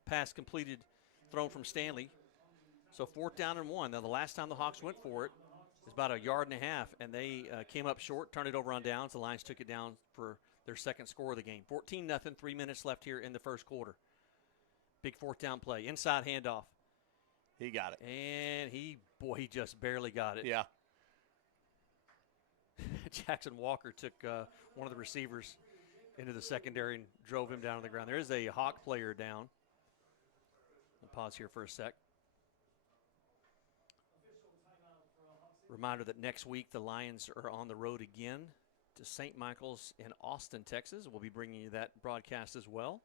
pass completed, thrown from Stanley. So 4th down and 1. Now, the last time the Hawks went for it was about a yard and a half, and they came up short, turned it over on downs. The Lions took it down for their second score of the game. 14-0, 3 minutes left here in the first quarter. Big fourth down play. Inside handoff. He got it. And he just barely got it. Yeah. Jackson Walker took one of the receivers into the secondary and drove him down to the ground. There is a Hawk player down. I'll pause here for a sec. Reminder that next week the Lions are on the road again to St. Michael's in Austin, Texas. We'll be bringing you that broadcast as well.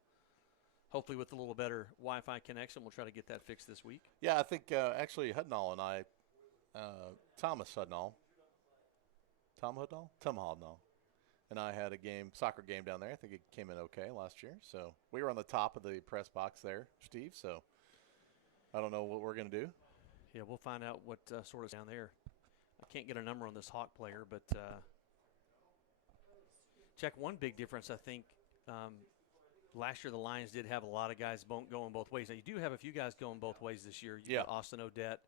Hopefully with a little better Wi-Fi connection. We'll try to get that fixed this week. Yeah, I think actually Hudnall and I, Tom Hudnall, and I had a soccer game down there. I think it came in okay last year. So we were on the top of the press box there, Steve. So I don't know what we're going to do. Yeah, we'll find out what sort of down there. I can't get a number on this Hawk player, but check one big difference, I think. Last year the Lions did have a lot of guys going both ways. Now, you do have a few guys going both ways this year. You got Austin Odette.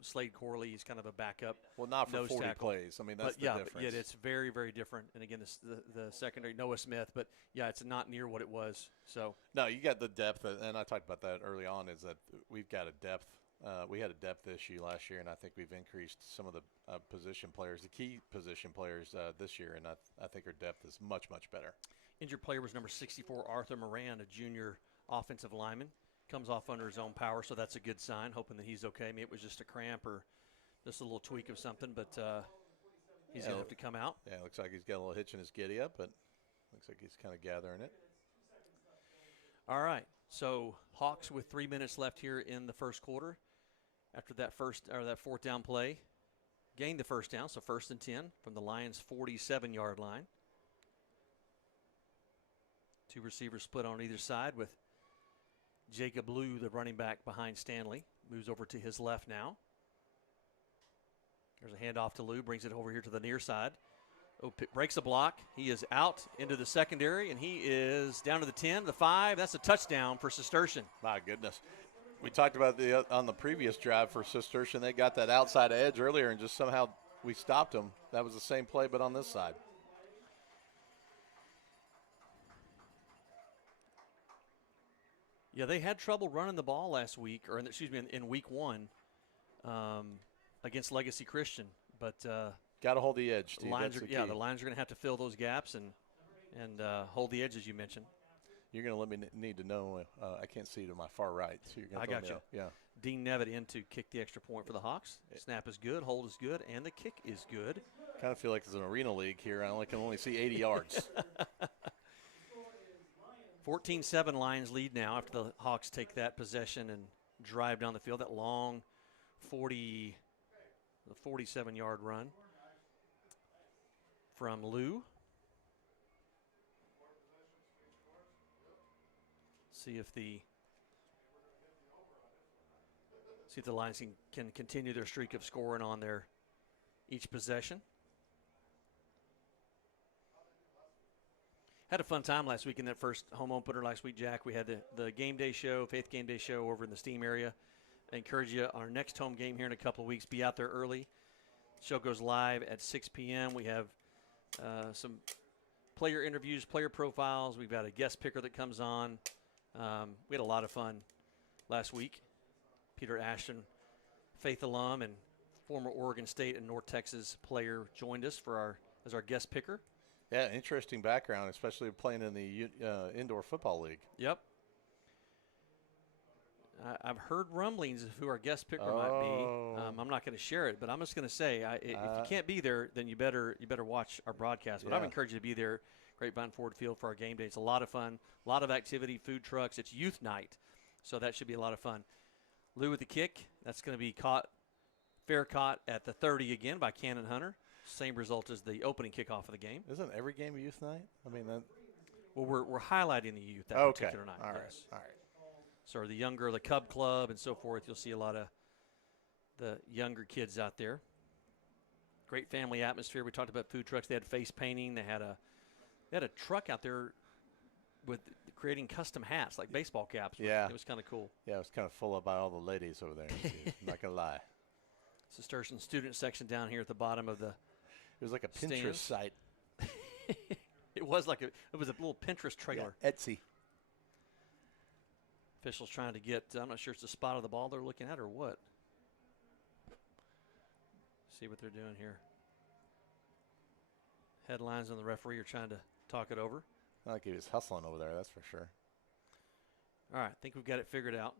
Slade Corley is kind of a backup. Well, not for 40 tackle. plays. I mean, that's the difference. But it's very, very different. And, again, the secondary, Noah Smith. But, yeah, it's not near what it was. So no, you got the depth, and I talked about that early on, is that we've got a depth. We had a depth issue last year, and I think we've increased some of the position players, the key position players this year, and I think our depth is much, much better. Injured player was number 64, Arthur Moran, a junior offensive lineman. Comes off under his own power, so that's a good sign, hoping that he's okay. Maybe it was just a cramp or just a little tweak of something, but he's going to have to come out. Yeah, it looks like he's got a little hitch in his giddy-up, but looks like he's kind of gathering it. All right, so Hawks with 3 minutes left here in the first quarter. After that fourth down play, gained the first down, so 1st and 10 from the Lions' 47-yard line. Two receivers split on either side with Jacob Liu, the running back behind Stanley, moves over to his left now. There's a handoff to Liu, brings it over here to the near side. Breaks a block. He is out into the secondary, and he is down to the 10, the 5. That's a touchdown for Cistercian. My goodness. We talked about on the previous drive for Cistercian. They got that outside edge earlier, and just somehow we stopped them. That was the same play, but on this side. Yeah, they had trouble running the ball last week, or in week 1 against Legacy Christian. But got to hold the edge, Steve. the Lions are going to have to fill those gaps and hold the edge, as you mentioned. You're going to let me need to know. I can't see to my far right. So I got you. Yeah. Dean Nevitt in to kick the extra point for the Hawks. Snap is good, hold is good, and the kick is good. Kind of feel like it's an arena league here. I can only see 80 yards. 14-7 Lions lead now after the Hawks take that possession and drive down the field. That long 47-yard run from Liu. See if the Lions can continue their streak of scoring on their each possession. Had a fun time last week in that first home opener last week, Jack. We had the game day show, Faith Game Day show over in the Steam area. I encourage you, our next home game here in a couple of weeks, be out there early. Show goes live at 6 p.m. We have some player interviews, player profiles. We've got a guest picker that comes on. We had a lot of fun last week. Peter Ashton, Faith alum and former Oregon State and North Texas player, joined us as our guest picker. Yeah, interesting background, especially playing in the indoor football league. Yep. I've heard rumblings of who our guest picker might be. I'm not going to share it, but I'm just going to say, if you can't be there, then you better watch our broadcast. But I would encourage you to be there. Grapevine Ford Field for our game day. It's a lot of fun, a lot of activity, food trucks. It's youth night, so that should be a lot of fun. Lou with the kick. That's going to be fair caught at the 30 again by Cannon Hunter. Same result as the opening kickoff of the game. Isn't every game a youth night? I mean, well, we're highlighting the youth that particular night. All right. Yes. All right. So the younger, the Cub Club and so forth, you'll see a lot of the younger kids out there. Great family atmosphere. We talked about food trucks. They had face painting. They had a truck out there with creating custom hats, like baseball caps. Yeah. It was kind of cool. Yeah, it was kind of full up by all the ladies over there. I'm not going to lie. Cistercian student section down here at the bottom of the It was like a Pinterest site. It was like it was a little Pinterest trailer. Yeah, Etsy. Officials trying to get, I'm not sure it's the spot of the ball they're looking at or what. See what they're doing here. Headlines and the referee are trying to talk it over. I think he was hustling over there, that's for sure. All right, I think we've got it figured out.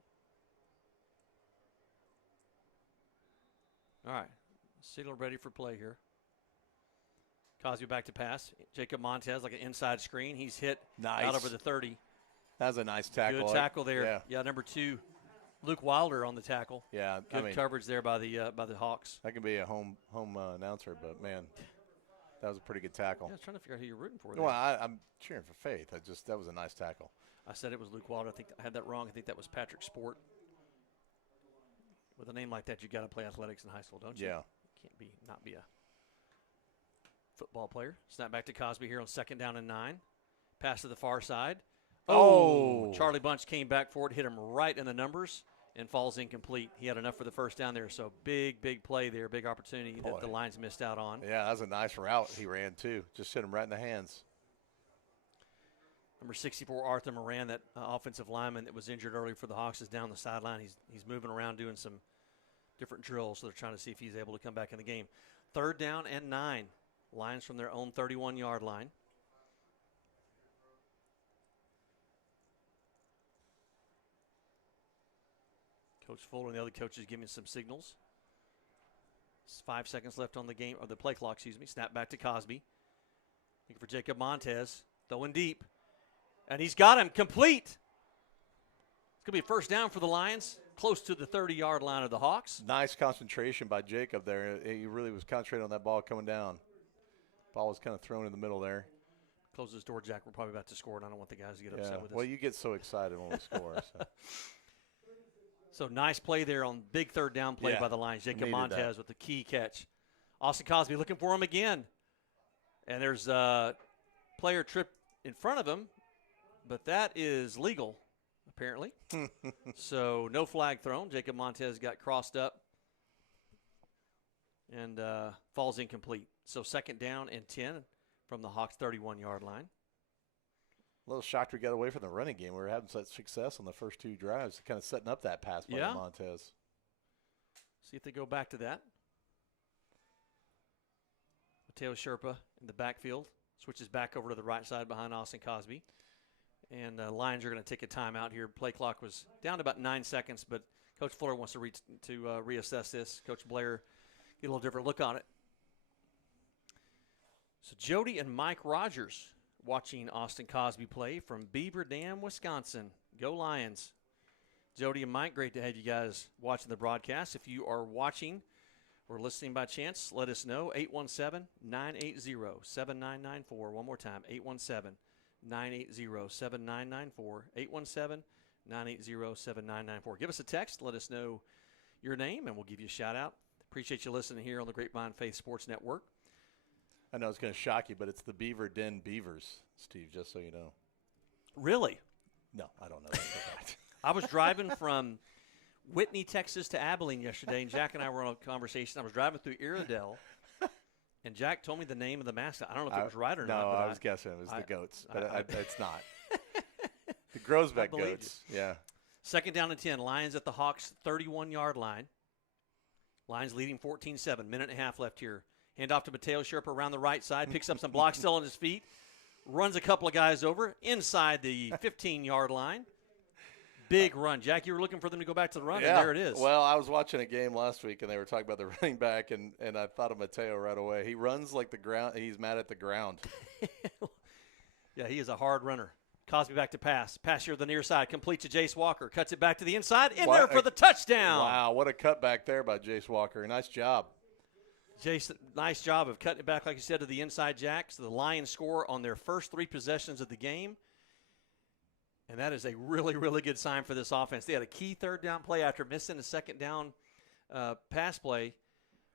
All right, Siegel ready for play here. Cosby back to pass. Jacob Montez like an inside screen. He's hit out over the 30. That was a nice tackle. Good tackle there. Yeah, number 2, Luke Wilder on the tackle. Yeah, good coverage there by the Hawks. That can be a home announcer, but man, that was a pretty good tackle. Yeah, I was trying to figure out who you're rooting for there. Well, I'm cheering for Faith. That was a nice tackle. I said it was Luke Wilder. I think I had that wrong. I think that was Patrick Sport. With a name like that, you got to play athletics in high school, don't you? Yeah. Can't not be a football player. Snap back to Cosby here on 2nd down and 9. Pass to the far side. Oh! Charlie Bunch came back for it, hit him right in the numbers, and falls incomplete. He had enough for the first down there, so big play there, big opportunity that the Lions missed out on. Yeah, that was a nice route he ran, too. Just hit him right in the hands. Number 64, Arthur Moran, that offensive lineman that was injured earlier for the Hawks, is down the sideline. He's moving around doing some different drills, so they're trying to see if he's able to come back in the game. 3rd down and 9. Lions from their own 31-yard line. Coach Fuller and the other coaches giving some signals. 5 seconds left on the game, or the play clock, excuse me. Snap back to Cosby. Looking for Jacob Montez. Throwing deep. And he's got him complete. It's going to be a 1st down for the Lions, close to the 30-yard line of the Hawks. Nice concentration by Jacob there. He really was concentrating on that ball coming down. Ball was kind of thrown in the middle there. Close this door, Jack. We're probably about to score, and I don't want the guys to get upset with us. Well, you get so excited when we score. So nice play there on big 3rd down play by the Lions. Jacob Montez with the key catch. Austin Cosby looking for him again. And there's a player tripped in front of him, but that is legal, apparently. So no flag thrown. Jacob Montez got crossed up and falls incomplete. So 2nd down and 10 from the Hawks' 31-yard line. A little shocked we got away from the running game. We were having such success on the first 2 drives, kind of setting up that pass by Montez. See if they go back to that. Mateo Sherpa in the backfield. Switches back over to the right side behind Austin Cosby. And Lions are going to take a timeout here. Play clock was down to about 9 seconds, but Coach Fuller wants to reassess this. Coach Blair get a little different look on it. So Jody and Mike Rogers watching Austin Cosby play from Beaver Dam, Wisconsin. Go Lions. Jody and Mike, great to have you guys watching the broadcast. If you are watching or listening by chance, let us know. 817-980-7994. One more time, 817-980-7994. 817-980-7994. Give us a text. Let us know your name, and we'll give you a shout-out. Appreciate you listening here on the Grapevine Faith Sports Network. I know it's going to shock you, but it's the Beaver Den Beavers, Steve, just so you know. Really? No, I don't know. That's fact. I was driving from Whitney, Texas to Abilene yesterday, and Jack and I were on a conversation. I was driving through Iredell, and Jack told me the name of the mascot. I don't know if it was right or not. No, I was guessing it was the Goats, but it's not. The Grosbeck Goats, yeah. 2nd down and 10. Lions at the Hawks' 31-yard line. Lions leading 14-7. Minute and a half left here. Hand off to Mateo Sherpa around the right side. Picks up some blocks still on his feet. Runs a couple of guys over inside the 15-yard line. Big run. Jack, you were looking for them to go back to the run, and there it is. Well, I was watching a game last week, and they were talking about the running back, and I thought of Mateo right away. He runs like the ground. He's mad at the ground. Yeah, he is a hard runner. Cosby back to pass. Pass here to the near side. Complete to Jace Walker. Cuts it back to the inside. There for the touchdown. Wow, what a cutback there by Jace Walker. Nice job. Jason, nice job of cutting it back, like you said, to the inside, Jack. So the Lions score on their first 3 possessions of the game. And that is a really, really good sign for this offense. They had a key 3rd down play after missing a 2nd down pass play.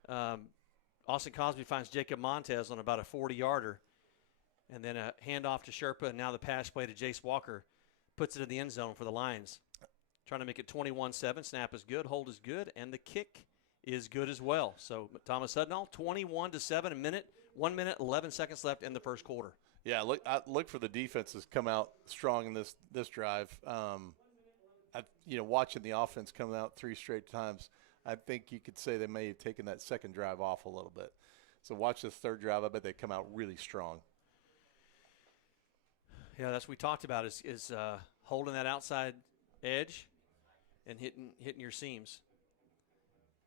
Austin Cosby finds Jacob Montez on about a 40-yarder. And then a handoff to Sherpa, and now the pass play to Jace Walker puts it in the end zone for the Lions. Trying to make it 21-7. Snap is good, hold is good, and the kick is good as well. So Thomas Hudnall, 21-7, 1 minute, 11 seconds left in the first quarter. Yeah, look for the defenses come out strong in this drive. Watching the offense come out 3 straight times, I think you could say they may have taken that second drive off a little bit. So watch this third drive. I bet they come out really strong. Yeah, that's what we talked about is holding that outside edge and hitting your seams.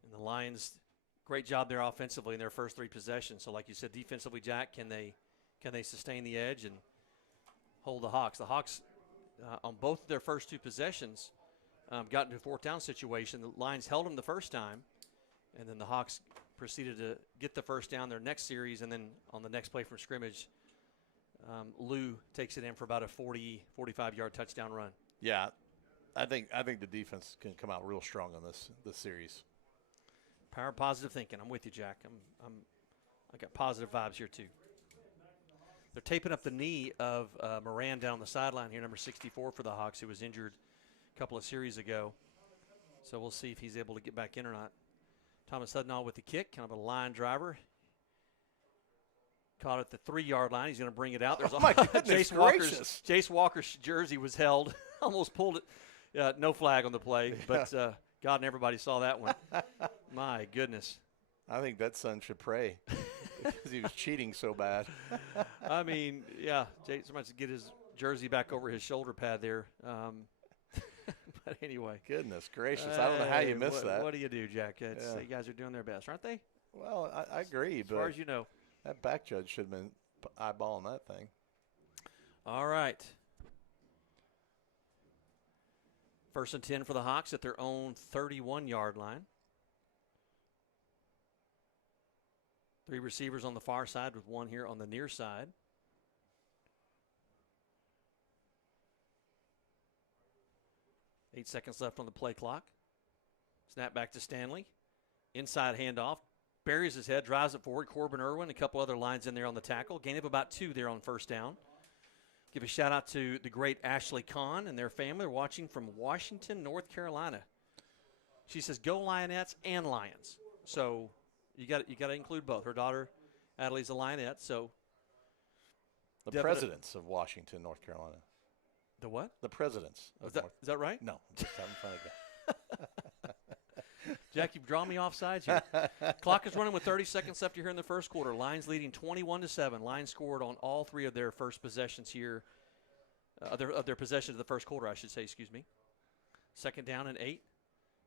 And the Lions, great job there offensively in their first 3 possessions. So like you said, defensively, Jack, can they sustain the edge and hold the Hawks? The Hawks, on both of their first 2 possessions, got into a 4th down situation. The Lions held them the first time, and then the Hawks proceeded to get the first down their next series, and then on the next play from scrimmage, Lou takes it in for about a 40, 45-yard touchdown run. Yeah, I think the defense can come out real strong on this series. Power of positive thinking. I'm with you, Jack. I got positive vibes here too. They're taping up the knee of Moran down the sideline here, number 64 for the Hawks, who was injured a couple of series ago. So we'll see if he's able to get back in or not. Thomas Hudnall with the kick, kind of a line driver. Caught at the 3-yard line. He's going to bring it out. There's my goodness gracious. Jace Walker's jersey was held. Almost pulled it. No flag on the play, but God and everybody saw that one. My goodness. I think that son should pray because he was cheating so bad. I mean, yeah, Jace might get his jersey back over his shoulder pad there. But anyway. Goodness gracious. I don't know how you missed that. What do you do, Jack? You guys are doing their best, aren't they? Well, I agree. As but far as you know. That back judge should have been eyeballing that thing. All right. 1st and 10 for the Hawks at their own 31-yard line. 3 receivers on the far side with 1 here on the near side. Eight seconds left on the play clock. Snap back to Stanley. Inside handoff. Buries his head, drives it forward. Corbin Irwin, a couple other lines in there on the tackle. Gain of about 2 there on 1st down. Give a shout out to the great Ashley Kahn and their family. They're watching from Washington, North Carolina. She says, "Go Lionettes and Lions." So you got to include both. Her daughter, Adelie's a Lionette. So the presidents of Washington, North Carolina. The what? The presidents. Is that right? No, I'm just having fun again. Jack, you've drawn me off sides here. Clock is running with 30 seconds left here in the first quarter. Lions leading 21-7. Lions scored on all 3 of their first possessions here, of their possessions of the first quarter, I should say, excuse me. 2nd down and 8.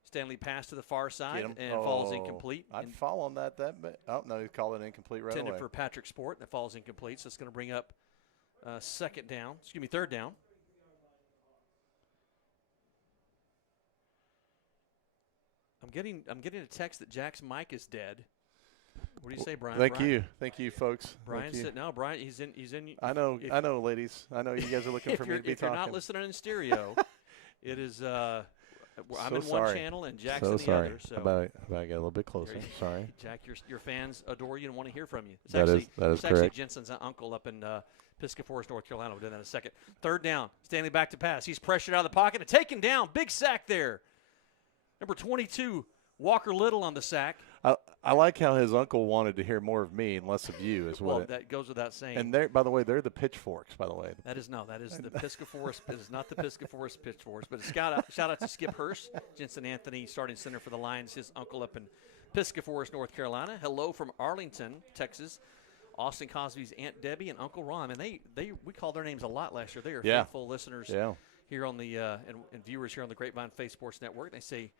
Stanley pass to the far side and falls incomplete. I'd fall on that. Oh, no, he called it incomplete right away. Intended for Patrick Sport, that falls incomplete. So it's going to bring up 3rd down. I'm getting a text that Jack's mic is dead. What do you say, Brian? Thank you, folks. Brian's sitting now. Brian, he's in. I know, ladies. I know you guys are looking for me to be if talking. If you're not listening in stereo, it is. I'm in sorry. one channel and Jack's in the sorry. other. So about I get a little bit closer. Sorry, Jack. Your fans adore you and want to hear from you. That is correct. Actually Jensen's uncle up in Pisgah Forest, North Carolina. We'll do that in a second. 3rd down. Stanley back to pass. He's pressured out of the pocket and taken down. Big sack there. Number 22. Walker Little on the sack. I like how his uncle wanted to hear more of me and less of you as well. That goes without saying. And by the way, they're the pitchforks, by the way. That is the Pisgah Forest. It is not the Pisgah Forest pitchforks, but a shout out to Skip Hurst, Jensen Anthony, starting center for the Lions, his uncle up in Pisgah Forest, North Carolina. Hello from Arlington, Texas. Austin Cosby's Aunt Debbie and Uncle Ron. And we called their names a lot last year. They are faithful listeners here on the and viewers here on the Grapevine Faith Sports Network. They say,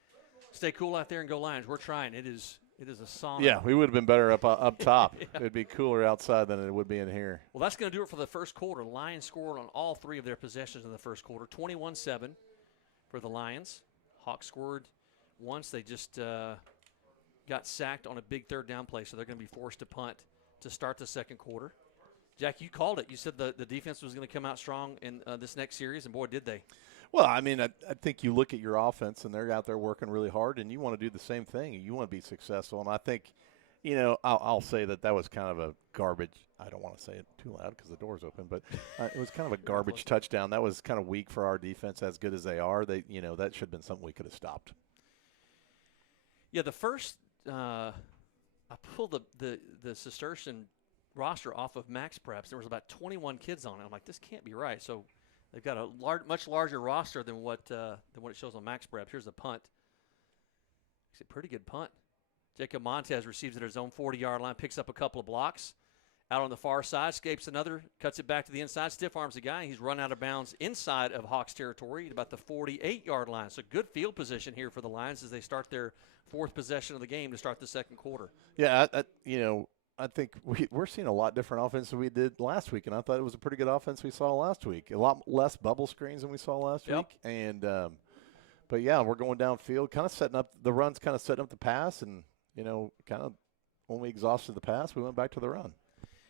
"Stay cool out there and go Lions." We're trying. It is a sauna. Yeah, we would have been better up top. Yeah. It'd be cooler outside than it would be in here. Well, that's going to do it for the first quarter. Lions scored on all 3 of their possessions in the first quarter. 21-7 for the Lions. Hawks scored once. They just got sacked on a big 3rd down play, so they're going to be forced to punt to start the second quarter. Jack, you called it. You said the defense was going to come out strong in this next series, and boy, did they. Well, I mean, I think you look at your offense, and they're out there working really hard, and you want to do the same thing. You want to be successful. And I think, I'll say that was kind of a garbage. I don't want to say it too loud because the door's open, but it was kind of a garbage touchdown. That was kind of weak for our defense, as good as they are. That should have been something we could have stopped. Yeah, the first I pulled the Cistercian roster off of Max Preps. There was about 21 kids on it. I'm like, this can't be right. So they've got a much larger roster than what it shows on Max Preps. Here's a punt. It's a pretty good punt. Jacob Montez receives it at his own 40-yard line, picks up a couple of blocks. Out on the far side, escapes another, cuts it back to the inside, stiff arms the guy. He's run out of bounds inside of Hawks territory at about the 48-yard line. So good field position here for the Lions as they start their fourth possession of the game to start the second quarter. Yeah, I think we're seeing a lot different offense than we did last week, and I thought it was a pretty good offense we saw last week. A lot less bubble screens than we saw last week. And but yeah, we're going downfield, kind of setting up the runs, kind of setting up the pass, and kind of when we exhausted the pass, we went back to the run.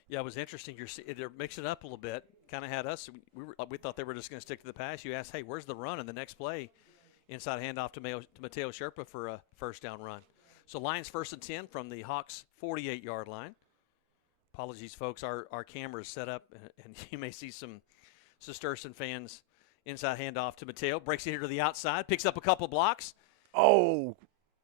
Yeah, it was interesting. They're mixing it up a little bit. Kind of had us. We thought they were just going to stick to the pass. You asked, hey, where's the run? And the next play, inside handoff to Mateo Sherpa for a first down run. So Lions 1st and 10 from the Hawks 48-yard line. Apologies, folks. Our camera is set up, and you may see some Cistercian fans. Inside handoff to Mateo. Breaks it here to the outside. Picks up a couple blocks. Oh!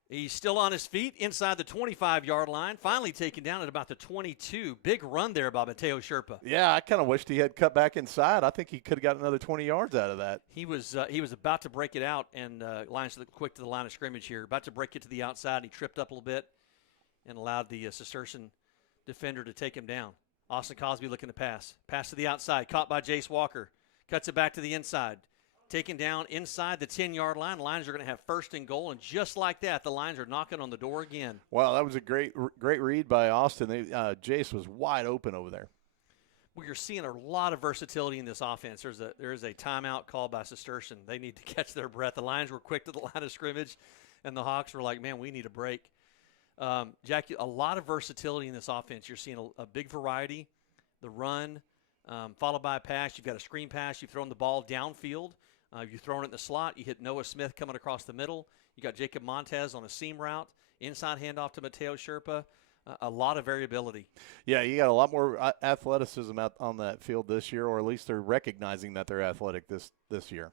He's still on his feet inside the 25-yard line. Finally taken down at about the 22. Big run there by Mateo Sherpa. Yeah, I kind of wished he had cut back inside. I think he could have got another 20 yards out of that. He was about to break it out, and Lions quick to the line of scrimmage here. About to break it to the outside. He tripped up a little bit and allowed the Cistercian defender to take him down. Austin Cosby looking to pass. Pass to the outside. Caught by Jace Walker. Cuts it back to the inside. Taken down inside the 10-yard line. Lions are going to have 1st and goal, and just like that, the Lions are knocking on the door again. Wow, that was a great read by Austin. Jace was wide open over there. We are seeing a lot of versatility in this offense. There is a timeout called by Cistercian. They need to catch their breath. The Lions were quick to the line of scrimmage, and the Hawks were like, man, we need a break. Jackie, a lot of versatility in this offense. You're seeing a big variety. The run, followed by a pass. You've got a screen pass. You've thrown the ball downfield. You're throwing it in the slot. You hit Noah Smith coming across the middle. You got Jacob Montez on a seam route. Inside handoff to Mateo Sherpa. A lot of variability. Yeah, you got a lot more athleticism out on that field this year, or at least they're recognizing that they're athletic this year.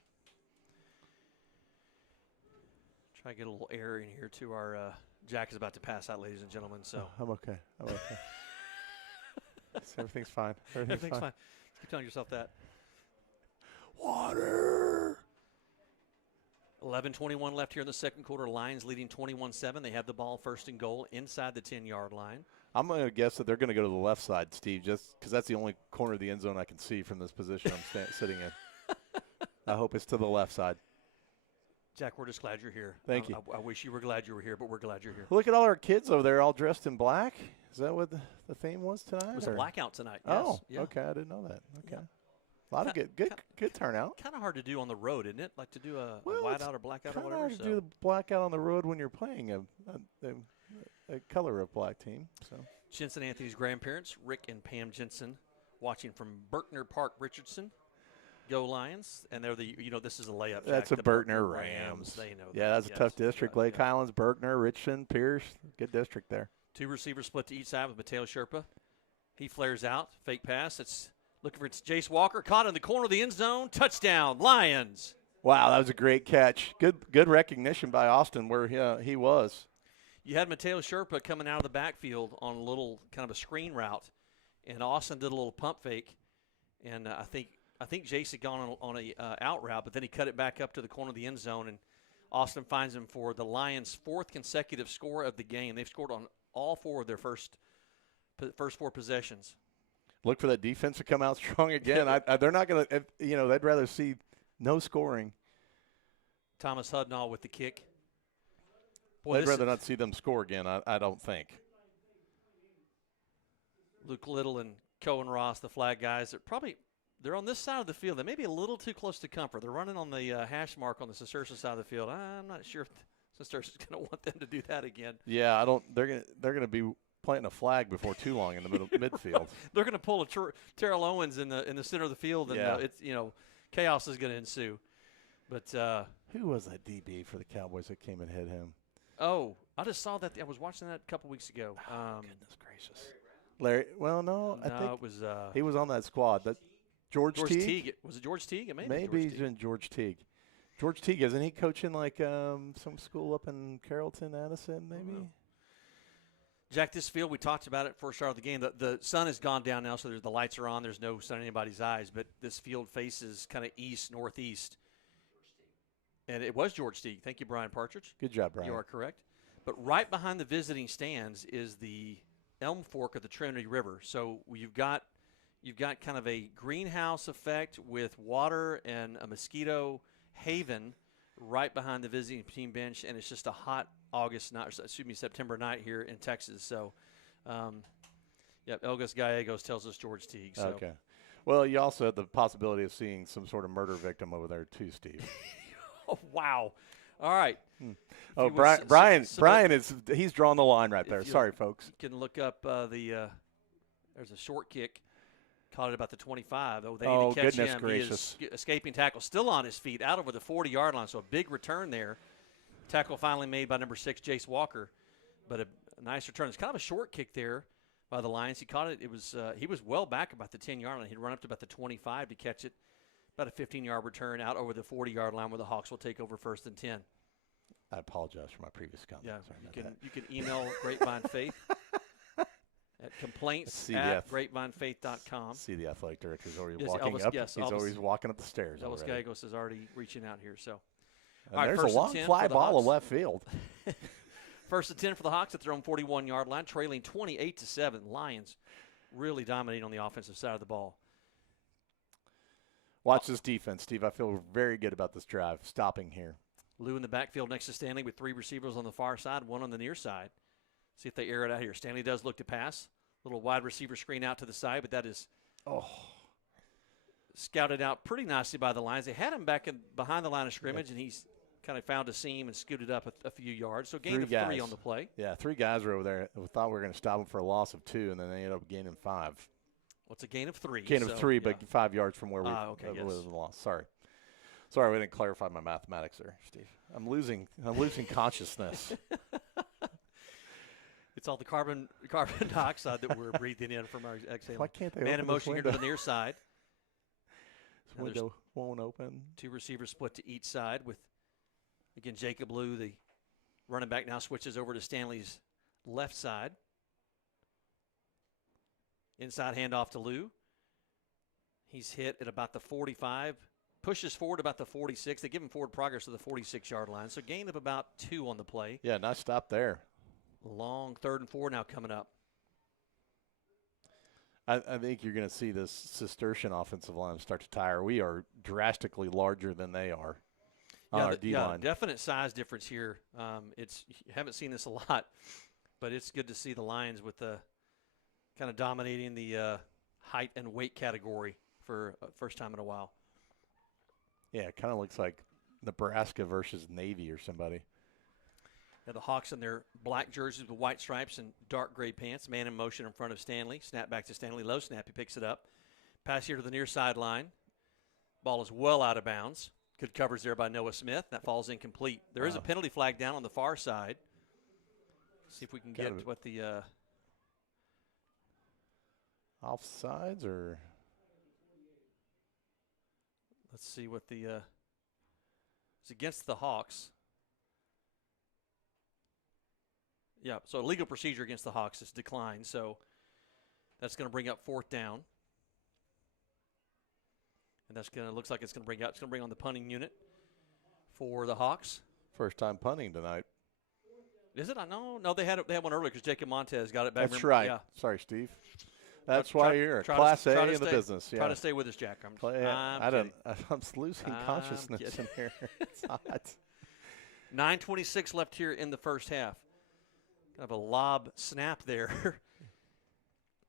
Try to get a little air in here to our Jack is about to pass out, ladies and gentlemen. So I'm okay. Everything's fine. Everything's fine. Keep telling yourself that. Water. 11:21 left here in the second quarter. Lions leading 21-7. They have the ball 1st and goal inside the 10-yard line. I'm going to guess that they're going to go to the left side, Steve, just because that's the only corner of the end zone I can see from this position I'm sitting in. I hope it's to the left side. Jack, we're just glad you're here. Thank you. I wish you were glad you were here, but we're glad you're here. Look at all our kids over there all dressed in black. Is that what the theme was tonight? It was a blackout tonight, yes. Oh, yeah. Okay. I didn't know that. Okay. Yeah. A lot of good turnout. Kind of hard to do on the road, isn't it? Like to do a whiteout or blackout or whatever. Hard to do the blackout on the road when you're playing a color of black team. So Jensen Anthony's grandparents, Rick and Pam Jensen, watching from Berkner Park, Richardson. Go Lions, and they're this is a layup. That's Jack, a the Berkner Rams. They know. Yeah, that's a tough district. Lake Highlands, Berkner, Richardson, Pierce, good district there. Two receivers split to each side with Mateo Sherpa. He flares out, fake pass. It's looking for Jace Walker, caught in the corner of the end zone. Touchdown, Lions. Wow, that was a great catch. Good recognition by Austin where he was. You had Mateo Sherpa coming out of the backfield on a little kind of a screen route, and Austin did a little pump fake, and I think Jace had gone on a out route, but then he cut it back up to the corner of the end zone, and Austin finds him for the Lions' 4th consecutive score of the game. They've scored on all 4 of their first 4 possessions. Look for that defense to come out strong again. They're not going to, they'd rather see no scoring. Thomas Hudnall with the kick. Boy, they'd rather not see them score again, I don't think. Luke Little and Cohen Ross, the flag guys, they're on this side of the field. They may be a little too close to comfort. They're running on the hash mark on the Cistercian side of the field. I'm not sure if Cistercian's going to want them to do that again. Yeah, They're going to be planting a flag before too long in the midfield. They're going to pull a Terrell Owens in the center of the field, and it's chaos is going to ensue. But who was that DB for the Cowboys that came and hit him? Oh, I just saw that. I was watching that a couple weeks ago. Goodness gracious, Larry. Well, no, I think it was. He was on that squad. That George Teague. Was it George Teague? Maybe he's in George Teague. George Teague, isn't he coaching like some school up in Carrollton, Addison, maybe? Jack, this field, we talked about it first start of the game. The sun has gone down now, so the lights are on. There's no sun in anybody's eyes, but this field faces kind of east, northeast. And it was George Steig. Thank you, Brian Partridge. Good job, Brian. You are correct. But right behind the visiting stands is the Elm Fork of the Trinity River. So you've got kind of a greenhouse effect with water and a mosquito haven right behind the visiting team bench, and it's just a hot September night here in Texas. So, Elgus Gallegos tells us George Teague. So. Okay. Well, you also had the possibility of seeing some sort of murder victim over there too, Steve. Oh, wow. All right. Oh, Brian he's drawing the line right there. Sorry, folks. You can look up there's a short kick. Caught it about the 25. Oh, they need to catch goodness him. gracious. He is escaping tackle, still on his feet, out over the 40-yard line. So a big return there. Tackle finally made by number 6, Jace Walker. But a nice return. It's kind of a short kick there by the Lions. He caught it. It was he was well back about the 10-yard line. He'd run up to about the 25 to catch it. About a 15-yard return out over the 40-yard line where the Hawks will take over 1st and 10. I apologize for my previous comment. Yeah, you can email Grapevine Faith at complaints@grapevinefaith.com. See, the athletic director is already yes, walking Elvis, up. Yes, he's Elvis, always walking up the stairs. Elvis Gallegos is already reaching out here. So, all right, there's a long fly ball of left field. 1st and 10 for the Hawks at their own 41-yard line, trailing 28-7. Lions really dominating on the offensive side of the ball. Watch this defense, Steve. I feel very good about this drive. Stopping here. Lou in the backfield next to Stanley with 3 receivers on the far side, 1 on the near side. See if they air it out here. Stanley does look to pass. Little wide receiver screen out to the side, but that is scouted out pretty nicely by the Lions. They had him back behind the line of scrimmage, and he's kind of found a seam and scooted up a few yards. So gain of 3 on the play. Yeah, 3 guys were over there. We thought we were going to stop him for a loss of 2, and then they ended up gaining 5. Well, it's a gain of 3. Gain of 3, but 5 yards from where we yes. lost. Sorry, we didn't clarify my mathematics there, Steve. I'm losing consciousness. It's all the carbon dioxide that we're breathing in from our exhaling. Why can't they Man open in motion this here to window? the near side. This window won't open. 2 receivers split to each side with, again, Jacob Lou, the running back, now switches over to Stanley's left side. Inside handoff to Lou. He's hit at about the 45. Pushes forward about the 46. They give him forward progress to the 46-yard line. So gain of about 2 on the play. Yeah, nice stop there. Long 3rd and 4 now coming up. I think you're going to see this Cistercian offensive line start to tire. We are drastically larger than they are on our D-line. Yeah, definite size difference here. You haven't seen this a lot, but it's good to see the Lions with the kind of dominating the height and weight category for first time in a while. Yeah, it kind of looks like Nebraska versus Navy or somebody. Now the Hawks in their black jerseys with white stripes and dark gray pants. Man in motion in front of Stanley. Snap back to Stanley. Low snap. He picks it up. Pass here to the near sideline. Ball is well out of bounds. Good coverage there by Noah Smith. That falls incomplete. There is a penalty flag down on the far side. See if we can get what the offsides or let's see what the it's against the Hawks. Yeah, so legal procedure against the Hawks is declined, so that's going to bring up 4th down. And that's going to looks like it's going to bring on the punting unit for the Hawks. First time punting tonight. Is it? No, they had one earlier because Jacob Montez got it back. That's right. Yeah. Sorry, Steve. That's why you're a Class A in the business. Yeah. Try to stay with us, Jack. I'm losing consciousness in here. It's hot. 9:26 left here in the first half. Kind of a lob snap there.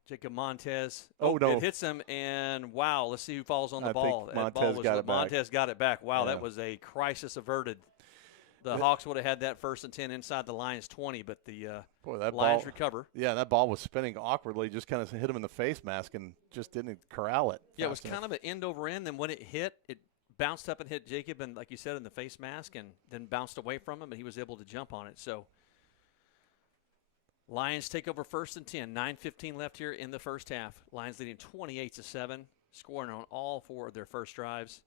Jacob Montez. Oh, no. It hits him, and wow, let's see who falls on the ball. Montez got it back. Wow, that was a crisis averted. The Hawks would have had that 1st and 10 inside the Lions 20, but the Lions recover. Yeah, that ball was spinning awkwardly, just kind of hit him in the face mask and just didn't corral it. Yeah, it was kind of an end over end. Then when it hit, it bounced up and hit Jacob, and like you said, in the face mask, and then bounced away from him, and he was able to jump on it. So Lions take over 1st and 10. 9:15 left here in the first half. Lions leading 28-7, scoring on all 4 of their first drives.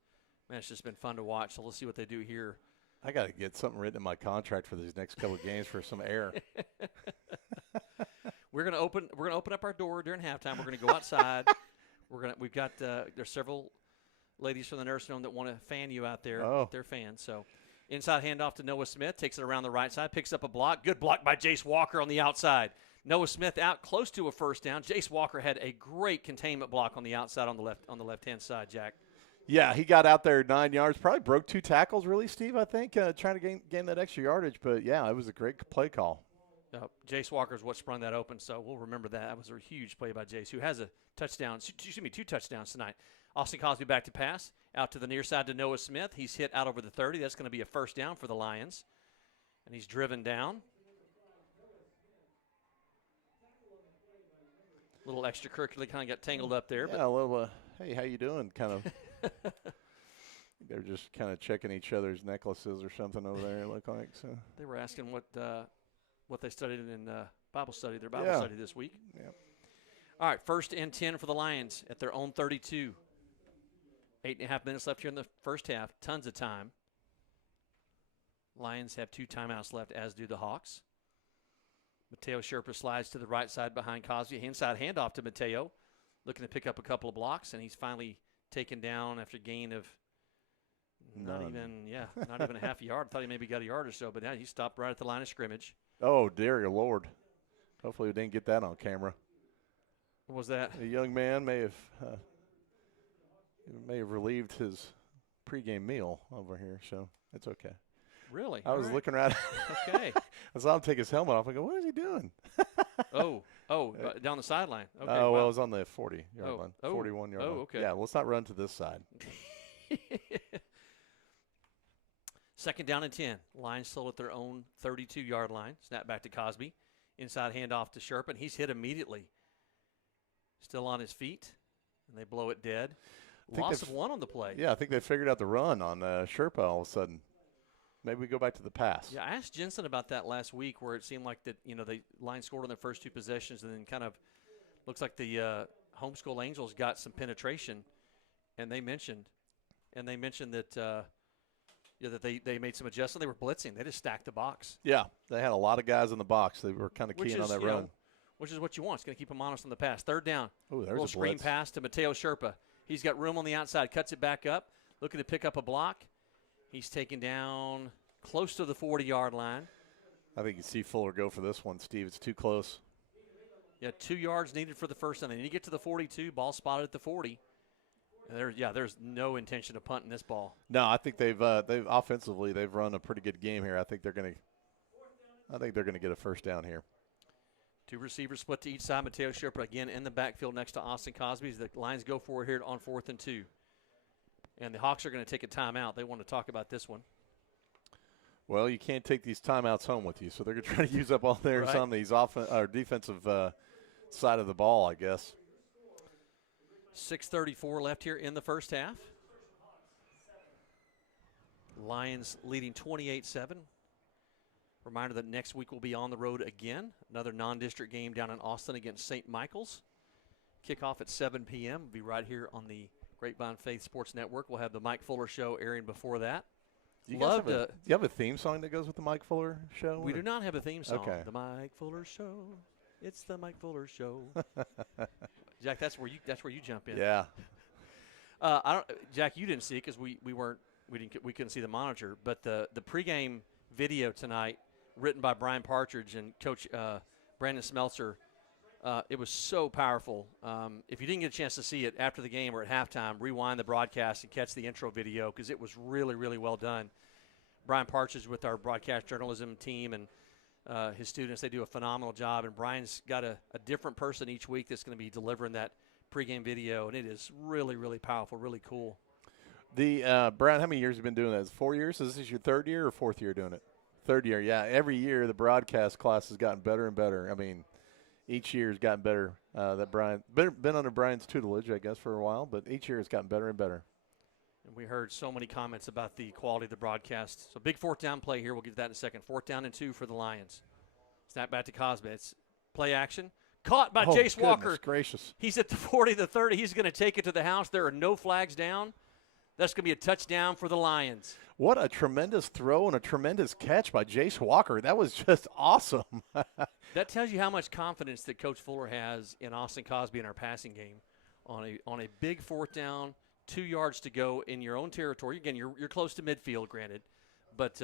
Man, it's just been fun to watch. So let's see what they do here. I got to get something written in my contract for these next couple of games for some air. we're gonna open up our door during halftime. We're gonna go outside. We've got there's several ladies from the nursing home that want to fan you out there. Oh. They're fans. So inside handoff to Noah Smith, takes it around the right side, picks up a block. Good block by Jace Walker on the outside. Noah Smith out close to a first down. Jace Walker had a great containment block on the outside on the left-hand side, Jack. Yeah, he got out there 9 yards, probably broke 2 tackles, really, Steve, I think, trying to gain that extra yardage. But, yeah, it was a great play call. Jace Walker is what sprung that open, so we'll remember that. That was a huge play by Jace, who has a touchdown. 2 touchdowns tonight. Austin Cosby back to pass, out to the near side to Noah Smith. He's hit out over the 30. That's going to be a first down for the Lions. And he's driven down. A little extracurricular kind of got tangled up there. Yeah, a little, hey, how you doing, kind of. They're just kind of checking each other's necklaces or something over there, it looked like. So they were asking what they studied in Bible study, their Bible study this week. Yep. All right, 1st and 10 for the Lions at their own 32. 8.5 minutes left here in the first half. Tons of time. Lions have 2 timeouts left, as do the Hawks. Mateo Sherpa slides to the right side behind Cosby. Inside handoff to Mateo, looking to pick up a couple of blocks, and he's finally taken down after a gain of not even a half a yard. I thought he maybe got a yard or so, but now he stopped right at the line of scrimmage. Oh, dear Lord. Hopefully we didn't get that on camera. What was that? A young man may have relieved his pregame meal over here, so it's okay. Really? I was looking around. Okay. I saw him take his helmet off. I go, what is he doing? Down the sideline. Okay. Oh, well, it was on the 40-yard line, 41-yard line. Oh, okay. Yeah, let's not run to this side. 2nd down and 10. Lions still at their own 32-yard line. Snap back to Cosby. Inside handoff to Sherpa. He's hit immediately. Still on his feet, and they blow it dead. Loss of 1 on the play. Yeah, I think they figured out the run on Sherpa all of a sudden. Maybe we go back to the pass. Yeah, I asked Jensen about that last week, where it seemed like that the Lions scored on their first 2 possessions, and then kind of looks like the homeschool Angels got some penetration, and they mentioned that that they made some adjustments. They were blitzing. They just stacked the box. Yeah, they had a lot of guys in the box. They were kind of keying on that run. Which is what you want. It's going to keep them honest on the pass. 3rd down. Oh, there's a little a screen blitz. pass to Mateo Sherpa. He's got room on the outside. Cuts it back up. Looking to pick up a block. He's taken down close to the 40-yard line. I think you see Fuller go for this one, Steve. It's too close. Yeah, 2 yards needed for the first down. Then you get to the 42. Ball spotted at the 40. There's no intention of punting this ball. No, I think they've offensively they've run a pretty good game here. I think they're gonna get a first down here. 2 receivers split to each side. Mateo Sherpa again in the backfield next to Austin Cosby. The Lions go for it here on 4th and 2. And the Hawks are going to take a timeout. They want to talk about this one. Well, you can't take these timeouts home with you, so they're going to try to use up all theirs on these defensive side of the ball, I guess. 6:34 left here in the first half. Lions leading 28-7. Reminder that next week we'll be on the road again. Another non-district game down in Austin against St. Michael's. Kickoff at 7 p.m. We'll be right here on the Grapevine Faith Sports Network. We'll have the Mike Fuller Show airing before that. Do you have a theme song that goes with the Mike Fuller Show? We do not have a theme song. Okay. The Mike Fuller Show. It's the Mike Fuller Show. Jack, that's where you jump in. Yeah. Jack, you didn't see it because we couldn't see the monitor. But the pregame video tonight, written by Brian Partridge and Coach Brandon Smeltzer, it was so powerful. If you didn't get a chance to see it after the game or at halftime, rewind the broadcast and catch the intro video because it was really, really well done. Brian Partridge with our broadcast journalism team and his students, they do a phenomenal job. And Brian's got a different person each week that's going to be delivering that pregame video, and it is really, really powerful, really cool. Brian, how many years have you been doing that? 4 years? Is this your 3rd year or 4th year doing it? 3rd year, yeah. Every year the broadcast class has gotten better and better. I mean, each year has gotten better. That Brian been under Brian's tutelage, I guess, for a while, but each year has gotten better and better. And we heard so many comments about the quality of the broadcast. So big 4th down play here. We'll get to that in a second. 4th down and 2 for the Lions. Snap back to Cosby. It's play action. Caught by Jace Walker. Gracious. He's at the 40, the 30. He's going to take it to the house. There are no flags down. That's going to be a touchdown for the Lions. What a tremendous throw and a tremendous catch by Jace Walker. That was just awesome. That tells you how much confidence that Coach Fuller has in Austin Cosby in our passing game. On a big 4th down, 2 yards to go in your own territory. Again, you're close to midfield, granted, but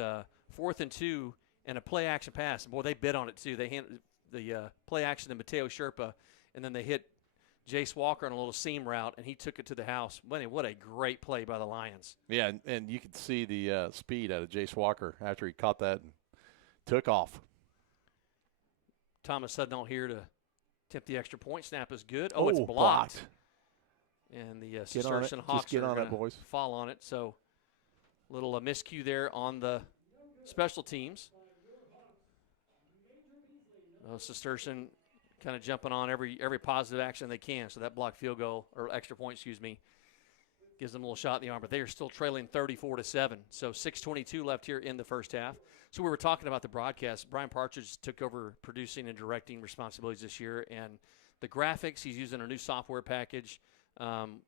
4th and 2 and a play action pass. Boy, they bid on it too. They handed the play action to Mateo Sherpa, and then they hit Jace Walker on a little seam route, and he took it to the house. What a great play by the Lions. Yeah, and you could see the speed out of Jace Walker after he caught that and took off. Thomas Sudnall here to tip the extra point. Snap is good. Oh, it's blocked. And the Cistercian Hawks are going to fall on it. So little miscue there on the special teams. Cistercian kind of jumping on every positive action they can. So that blocked field goal, or extra point, gives them a little shot in the arm. But they are still trailing 34-7. So 6:22 left here in the first half. So we were talking about the broadcast. Brian Partridge took over producing and directing responsibilities this year. And the graphics, he's using a new software package.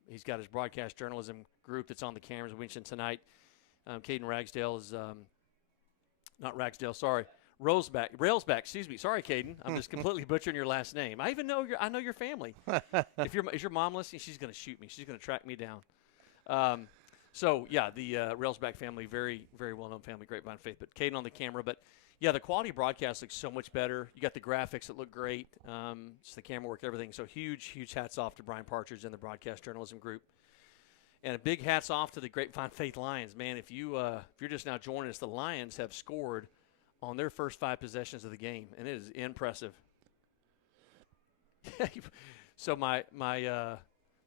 He's got his broadcast journalism group that's on the cameras. We mentioned tonight. Caden Ragsdale is not Ragsdale, sorry. Railsback, excuse me. Sorry, Caden. I'm just completely butchering your last name. I even know your family. Is your mom listening? She's going to shoot me. She's going to track me down. So yeah, the Railsback family, very, very well-known family, Grapevine Faith. But Caden on the camera. But yeah, the quality of broadcast looks so much better. You got the graphics that look great. It's the camera work, everything. So huge hats off to Brian Partridge and the broadcast journalism group. And a big hats off to the Grapevine Faith Lions. Man, if you're just now joining us, the Lions have scored on their first 5 possessions of the game, and it is impressive. So my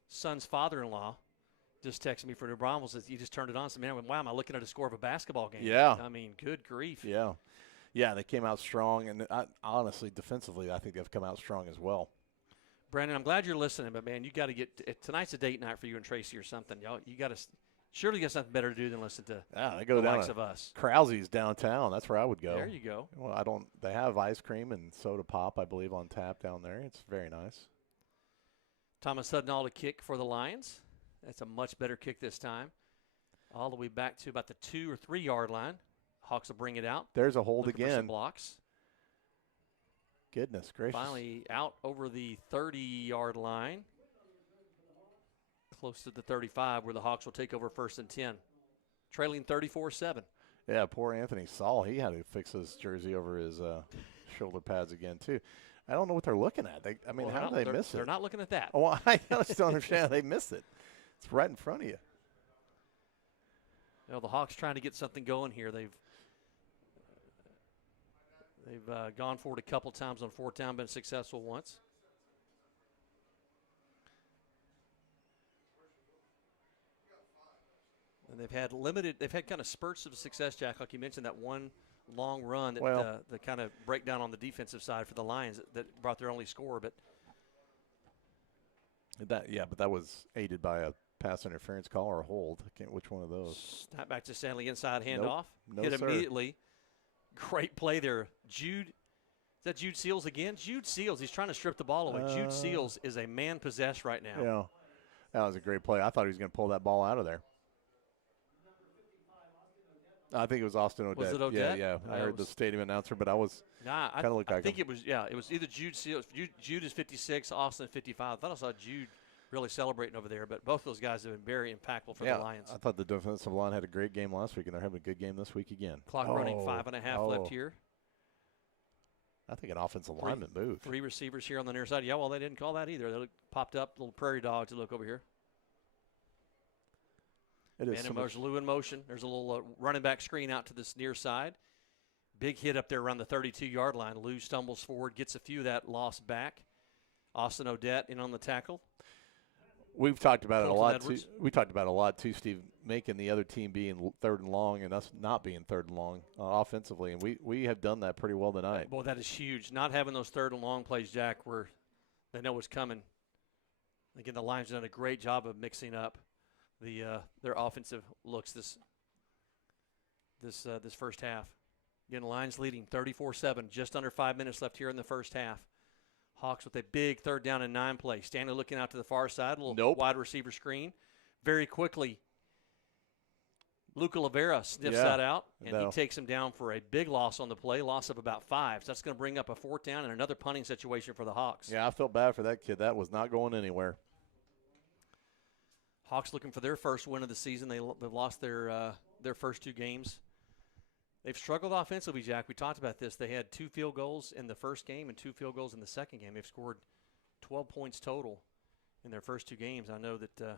son's father-in-law just texted me for New Braunfels. He just turned it on. Said, man, wow, am I looking at a score of a basketball game? Yeah. I mean, good grief. Yeah. Yeah, they came out strong, and honestly, defensively, I think they've come out strong as well. Brandon, I'm glad you're listening, but, man, you got to get – tonight's a date night for you and Tracy or something. Y'all, you got to – surely you got something better to do than listen to they go the down likes of us. Krause's downtown. That's where I would go. There you go. Well, they have ice cream and soda pop, I believe, on tap down there. It's very nice. Thomas Sudnall to kick for the Lions. That's a much better kick this time. All the way back to about the 2 or 3 yard line. Hawks will bring it out. There's a hold again. again. Blocks. Goodness gracious. Finally out over the 30-yard line. Close to the 35, where the Hawks will take over 1st and 10. Trailing 34-7. Yeah, poor Anthony Saul. He had to fix his jersey over his shoulder pads again, too. I don't know what they're looking at. How did they miss it? They're not looking at that. Oh, I just don't understand how they missed it. It's right in front of you. The Hawks trying to get something going here. They've gone for it a couple times on 4th down, been successful once. And they've had kind of spurts of success, Jack, like you mentioned, that one long run that the kind of breakdown on the defensive side for the Lions that brought their only score. But that was aided by a pass interference call or a hold. I can't which one of those. Snap back to Stanley, inside handoff. No, hit sir. Immediately. Great play there. Jude, is that Jude Seals again? Jude Seals, he's trying to strip the ball away. Jude Seals is a man possessed right now. Yeah, that was a great play. I thought he was going to pull that ball out of there. I think it was Austin Odette. Was it Odette? Yeah. I heard the stadium announcer, but I was kind of looked like I think it was either Jude Seals. Jude is 56, Austin 55. I thought I saw Jude really celebrating over there, but both of those guys have been very impactful for the Lions. I thought the defensive line had a great game last week, and they're having a good game this week again. Clock running, 5.5 left here. I think an offensive lineman moved. 3 receivers here on the near side. Yeah, well, they didn't call that either. They popped up, little prairie dogs to look over here. It is and Lou in motion. There's a little running back screen out to this near side. Big hit up there around the 32-yard line. Lou stumbles forward, gets a few of that loss back. Austin Odette in on the tackle. We've talked about it a lot too. We talked about it a lot too, Steve, making the other team being 3rd and long and us not being 3rd and long offensively, and we have done that pretty well tonight. Boy, that is huge. Not having those 3rd and long plays, Jack, where they know what's coming. Again, the Lions have done a great job of mixing up their offensive looks this first half. Again, Lions leading 34-7, just under 5 minutes left here in the first half. Hawks with a big 3rd down and 9 play. Stanley looking out to the far side, a little wide receiver screen. Very quickly, Luca Lavera sniffs that out, and he takes him down for a big loss on the play, loss of about 5. So that's going to bring up a 4th down and another punting situation for the Hawks. Yeah, I felt bad for that kid. That was not going anywhere. Hawks looking for their first win of the season. They've lost their first 2 games. They've struggled offensively, Jack. We talked about this. They had 2 field goals in the first game and 2 field goals in the second game. They've scored 12 points total in their first 2 games. I know that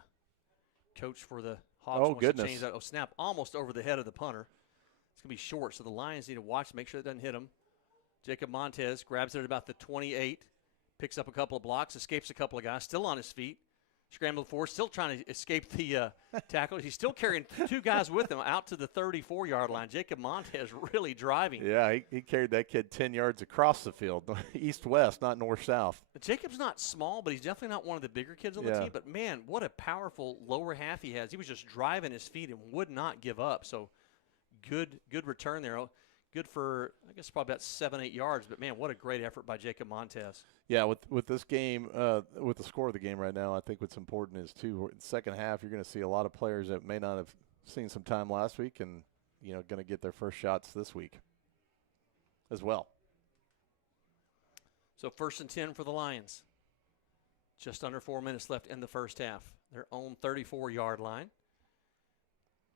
coach for the Hawks wants to change that. Oh, snap, almost over the head of the punter. It's going to be short, so the Lions need to watch to make sure it doesn't hit him. Jacob Montez grabs it at about the 28, picks up a couple of blocks, escapes a couple of guys, still on his feet. Scrambled forward, still trying to escape the tackle. He's still carrying 2 guys with him out to the 34-yard line. Jacob Montez really driving. Yeah, he carried that kid 10 yards across the field, east-west, not north-south. Jacob's not small, but he's definitely not one of the bigger kids on the team. But, man, what a powerful lower half he has. He was just driving his feet and would not give up. So good return there. Good for, I guess, probably about 7-8 yards. But, man, what a great effort by Jacob Montez. Yeah, with this game, with the score of the game right now, I think what's important is, too, in the second half, you're going to see a lot of players that may not have seen some time last week and, going to get their first shots this week as well. So 1st and 10 for the Lions. Just under 4 minutes left in the first half. Their own 34-yard line.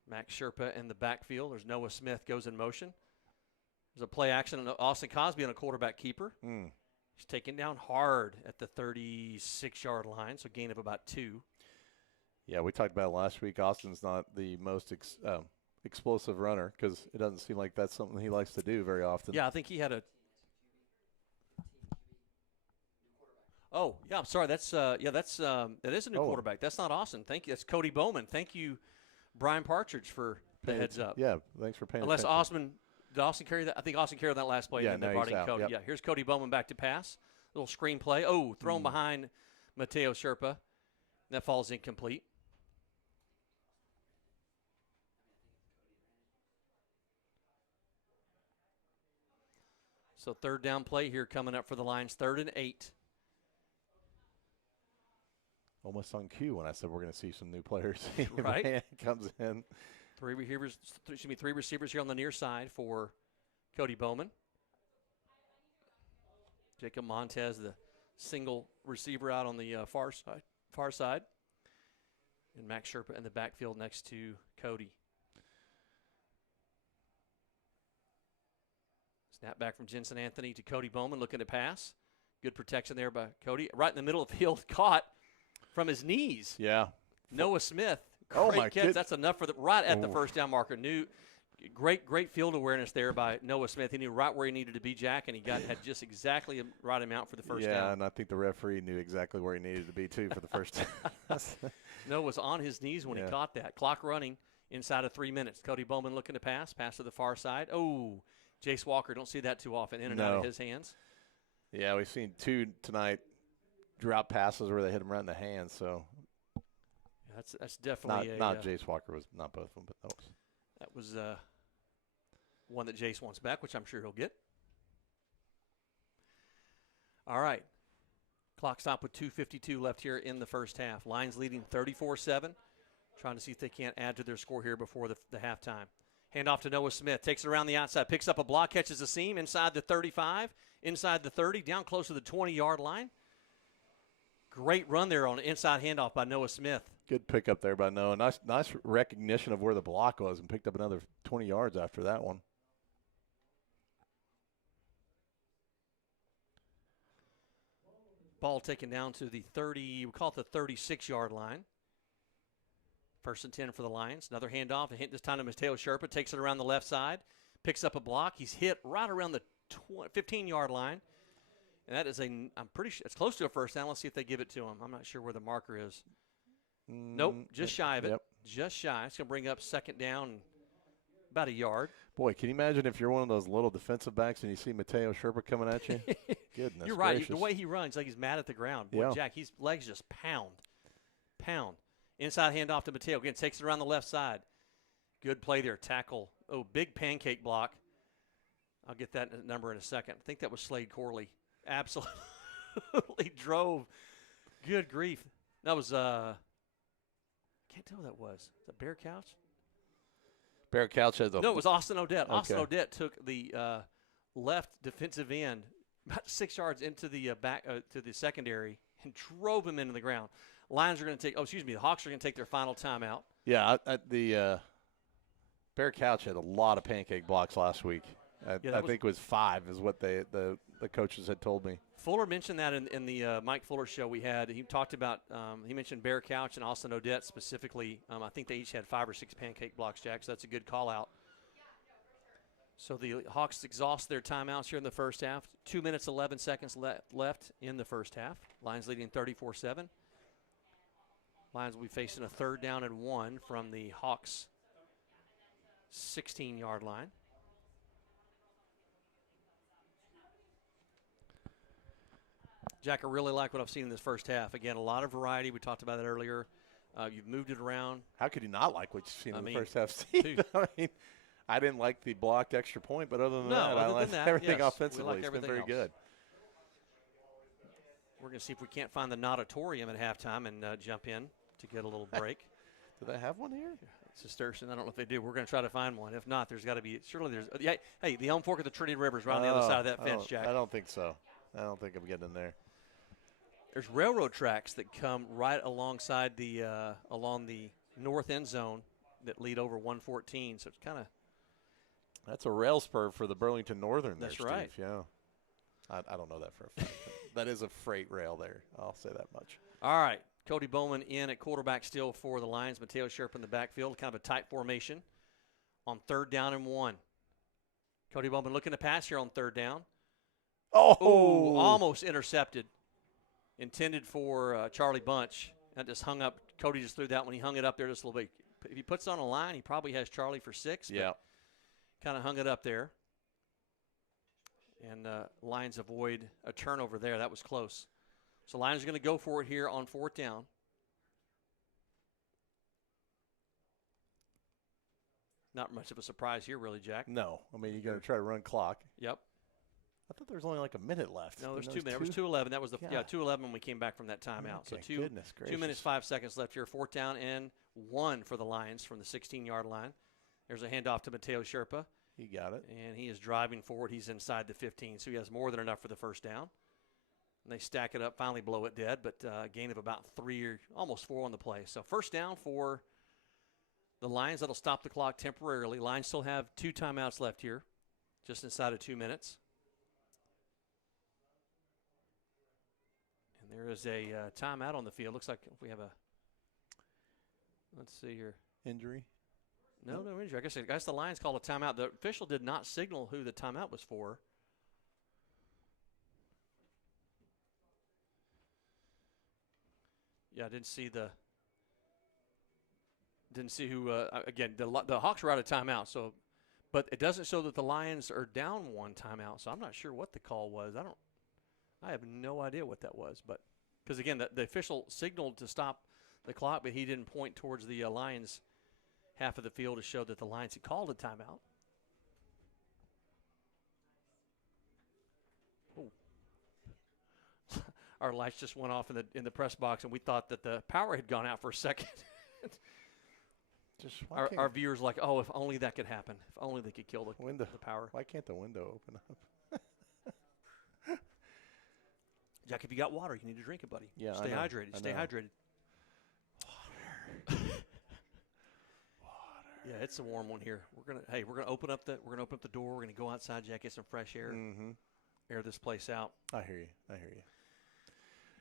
Max Sherpa in the backfield. There's Noah Smith goes in motion. There's a play action on Austin Cosby on a quarterback keeper. He's taken down hard at the 36-yard line, so gain of about 2. Yeah, we talked about it last week. Austin's not the most explosive runner because it doesn't seem like that's something he likes to do very often. Yeah, I think he had a – oh, yeah, I'm sorry. That is a new quarterback. That's not Austin. Thank you. That's Cody Bowman. Thank you, Brian Partridge, for the heads up. Yeah, thanks for paying Unless attention. Did Austin carry that? I think Austin carried that last play. Yeah, and then they brought in Cody. Yep. Yeah, here's Cody Bowman back to pass. Little screen play. Oh, thrown behind Mateo Sherpa. That falls incomplete. So 3rd down play here coming up for the Lions. 3rd and 8. Almost on cue when I said we're going to see some new players. Right. Comes in. 3 receivers here on the near side for Cody Bowman. Jacob Montez, the single receiver out on the far side. And Max Sherpa in the backfield next to Cody. Snap back from Jensen Anthony to Cody Bowman looking to pass. Good protection there by Cody. Right in the middle of the field, caught from his knees. Yeah. Noah Smith. Great catch. That's enough for right at the first down marker. Great field awareness there by Noah Smith. He knew right where he needed to be, Jack, and he had just exactly the right amount for the first down. Yeah, and I think the referee knew exactly where he needed to be, too, for the first down. Noah was on his knees when he caught that. Clock running inside of 3 minutes. Cody Bowman looking to pass to the far side. Oh, Jace Walker, don't see that too often, in and out of his hands. Yeah, we've seen 2 tonight drop passes where they hit him right in the hands, so. That's definitely not Jace Walker, was not both of them, but that was one that Jace wants back, which I'm sure he'll get. All right. Clock stop with 2:52 left here in the first half. Lions leading 34-7. Trying to see if they can't add to their score here before the halftime. Handoff to Noah Smith. Takes it around the outside. Picks up a block. Catches a seam inside the 35. Inside the 30. Down close to the 20-yard line. Great run there on an inside handoff by Noah Smith. Good pickup there by Noah. Nice recognition of where the block was and picked up another 20 yards after that one. Ball taken down to the 30, we call it the 36-yard line. 1st and 10 for the Lions. Another handoff, and hit this time to Mateo Sherpa. Takes it around the left side. Picks up a block. He's hit right around the 15-yard line. And that is I'm pretty sure it's close to a first down. Let's see if they give it to him. I'm not sure where the marker is. Nope, just shy of it. Yep. Just shy. It's going to bring up 2nd down, about a yard. Boy, can you imagine if you're one of those little defensive backs and you see Mateo Sherpa coming at you? Goodness You're right. gracious. The way he runs, like he's mad at the ground. Boy, yeah. Jack, his legs just pound. Inside handoff to Mateo. Again, takes it around the left side. Good play there. Tackle. Oh, big pancake block. I'll get that number in a second. I think that was Slade Corley. Absolutely drove. Good grief. That was, can't tell who that was. Is that Bear Couch? Bear Couch has a No, it was Austin Odette. Okay. Austin Odette took the left defensive end about 6 yards into the back to the secondary and drove him into the ground. Lions are going to take. The Hawks are going to take their final timeout. Yeah, the Bear Couch had a lot of pancake blocks last week. I think it was 5 is what the coaches had told me. Fuller mentioned that in the Mike Fuller show we had. He talked about he mentioned Bear Couch and Austin Odette specifically. I think they each had 5 or 6 pancake blocks, Jack, so that's a good call out. So the Hawks exhaust their timeouts here in the first half. 2 minutes, 11 seconds left in the first half. Lions leading 34-7. Lions will be facing a 3rd down and 1 from the Hawks' 16-yard line. Jack, I really like what I've seen in this first half. Again, a lot of variety. We talked about that earlier. You've moved it around. How could you not like what you've seen in the first half, Steve? I didn't like the blocked extra point, but other than that, I like everything offensively. It's been very good. We're going to see if we can't find the Nauditorium at halftime and jump in to get a little break. Do they have one here? Cistercian, I don't know if they do. We're going to try to find one. If not, there's got to be. Surely there's. Hey, the home fork of the Trinity River is right on the other side of that fence, Jack. I don't think so. I don't think I'm getting in there. There's railroad tracks that come right alongside the along the north end zone that lead over 114. So it's kind of. That's a rail spur for the Burlington Northern. That's there, right. Steve. Yeah. I don't know that for a fact. That is a freight rail there. I'll say that much. All right. Cody Bowman in at quarterback still for the Lions. Mateo Sherp in the backfield. Kind of a tight formation on 3rd down and 1. Cody Bowman looking to pass here on 3rd down. Oh, almost intercepted. Intended for Charlie Bunch. That just hung up. Cody just threw that when he hung it up there just a little bit. If he puts it on a line, he probably has Charlie for 6. Yeah. Kind of hung it up there. And Lions avoid a turnover there. That was close. So Lions are going to go for it here on 4th down. Not much of a surprise here, really, Jack. No. I mean, you're going to try to run clock. Yep. I thought there was only like a minute left. No, there's 2 minutes. There was 2:11. That was the 2:11 when we came back from that timeout. Okay, so goodness gracious. 2 minutes, 5 seconds left here. 4th down and 1 for the Lions from the 16-yard line. There's a handoff to Mateo Sherpa. He got it. And he is driving forward. He's inside the 15, so he has more than enough for the 1st down. And they stack it up, finally blow it dead, but a gain of about 3 or almost 4 on the play. So 1st down for the Lions. That'll stop the clock temporarily. Lions still have 2 timeouts left here, just inside of 2 minutes. And there is a timeout on the field. Looks like we have a, let's see here. Injury? No injury. I guess the Lions called a timeout. The official did not signal who the timeout was for. Yeah, I didn't see who. Again, the Hawks are out of timeout. So, but it doesn't show that the Lions are down 1 timeout. So I'm not sure what the call was. I have no idea what that was. But because again, the official signaled to stop the clock, but he didn't point towards the Lions half of the field to show that the Lions had called a timeout. Our lights just went off in the press box, and we thought that the power had gone out for a second. Our viewers like, oh, if only that could happen. If only they could kill the power. Why can't the window open up? Jack, if you got water, you need to drink it, buddy. Yeah, Stay hydrated. Stay hydrated. Water. Yeah, it's a warm one here. We're gonna open up the door. We're gonna go outside, Jack, get some fresh air. Mm-hmm. Air this place out. I hear you.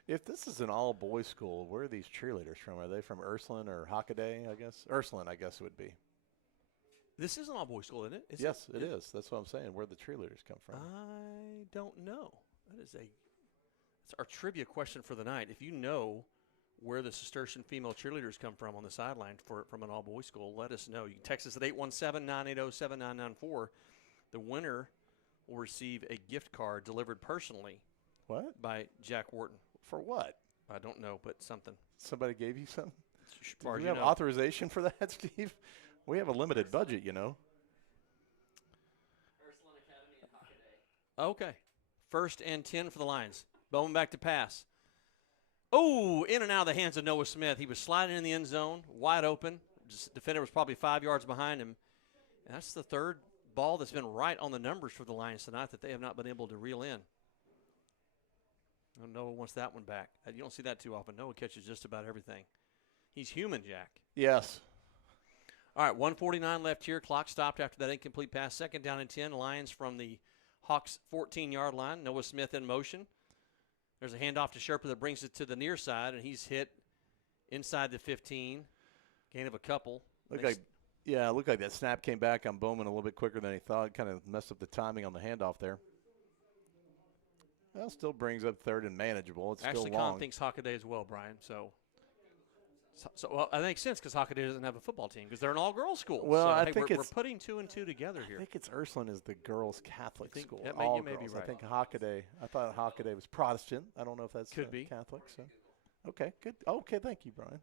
If this is an all-boys school, where are these cheerleaders from? Are they from Ursuline or Hockaday, I guess? Ursuline, I guess it would be. This is an all-boys school, isn't it? Yes, it is. That's what I'm saying. Where the cheerleaders come from. I don't know. That's our trivia question for the night. If you know where the Cistercian female cheerleaders come from on the sideline from an all-boys school, let us know. You can text us at 817-980-7994. The winner will receive a gift card delivered personally. What? By Jack Wharton. For what? I don't know, but something. Somebody gave you something? Do we have authorization for that, Steve? We have a limited budget, you know. Ursuline Academy and Hockaday. Okay. 1st and 10 for the Lions. Bowman back to pass. Oh, in and out of the hands of Noah Smith. He was sliding in the end zone, wide open. Defender was probably 5 yards behind him. And that's the third ball that's been right on the numbers for the Lions tonight that they have not been able to reel in. Noah wants that one back. You don't see that too often. Noah catches just about everything. He's human, Jack. Yes. All right, 1:49 left here. Clock stopped after that incomplete pass. Second down and 10. Lions from the Hawks' 14-yard line. Noah Smith in motion. There's a handoff to Sherper that brings it to the near side, and he's hit inside the 15. Gain of a couple. Looked like that snap came back on Bowman a little bit quicker than he thought. Kind of messed up the timing on the handoff there. Well, still brings up third and manageable. It's Actually, still long. Con thinks Hockaday as well, Brian. So well, that makes sense because Hockaday doesn't have a football team because they're an all-girls school. Well, so, I think we're putting 2 and 2 together here. I think it's Ursuline is the girls' Catholic school. Yeah, all you may be girls. right. I think Hockaday. I thought Hockaday was Protestant. I don't know if that's Could be Catholic. So, okay, good. Okay, thank you, Brian.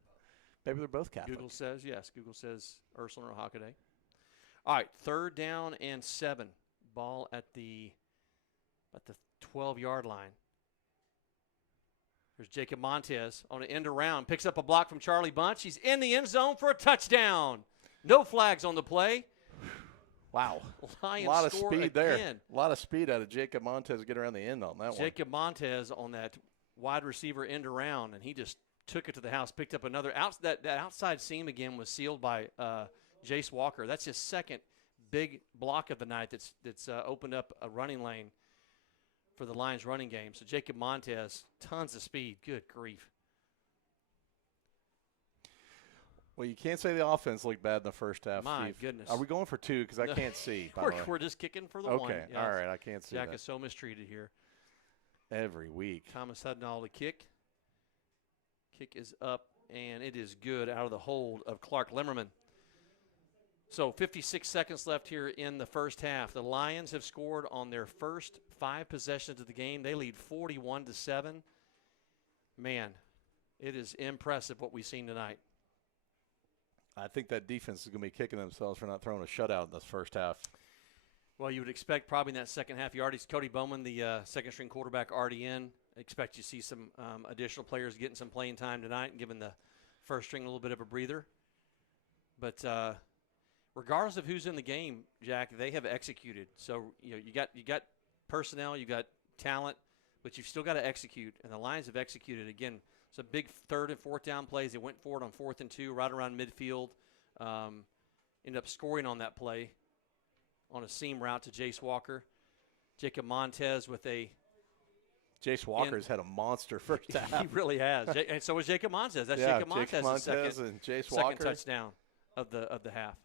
Maybe they're both Catholic. Google says yes. Google says Ursuline or Hockaday. All right, third down and 7. Ball at the 12-yard line. There's Jacob Montez on an end around. Picks up a block from Charlie Bunch. He's in the end zone for a touchdown. No flags on the play. Wow. Lions a lot of score speed again. there. A lot of speed out of Jacob Montez to get around the end on that one. Jacob Montez on that wide receiver end around, and he just took it to the house, picked up another. That outside seam again was sealed by Jace Walker. That's his second big block of the night that's opened up a running lane for the Lions running game. So Jacob Montez, tons of speed. Good grief. Well, you can't say the offense looked bad in the first half. My Steve. goodness. Are we going for 2? Because I can't see. We're just kicking for the one. Okay, Yes. all right. I can't see Jack that. is so mistreated here. Every week. Thomas Hudnall to kick. Kick is up, and it is good out of the hold of Clark Limmerman. So 56 seconds left here in the first half. The Lions have scored on their first 5 possessions of the game. They lead 41-7. Man, it is impressive what we've seen tonight. I think that defense is going to be kicking themselves for not throwing a shutout in this first half. Well, you would expect probably in that second half. Cody Bowman, the second-string quarterback, already in. Expect you to see some additional players getting some playing time tonight and giving the first string a little bit of a breather. But regardless of who's in the game, Jack, they have executed. So you got personnel, you got talent, but you've still got to execute. And the Lions have executed again. Some big third and fourth down plays. They went forward on 4th and 2, right around midfield. Ended up scoring on that play on a seam route to Jace Walker. Jacob Montez with a. Jace Walker's had a monster first half. He really has. And so was Jacob Montez. That's Jacob Montez's second touchdown of the half.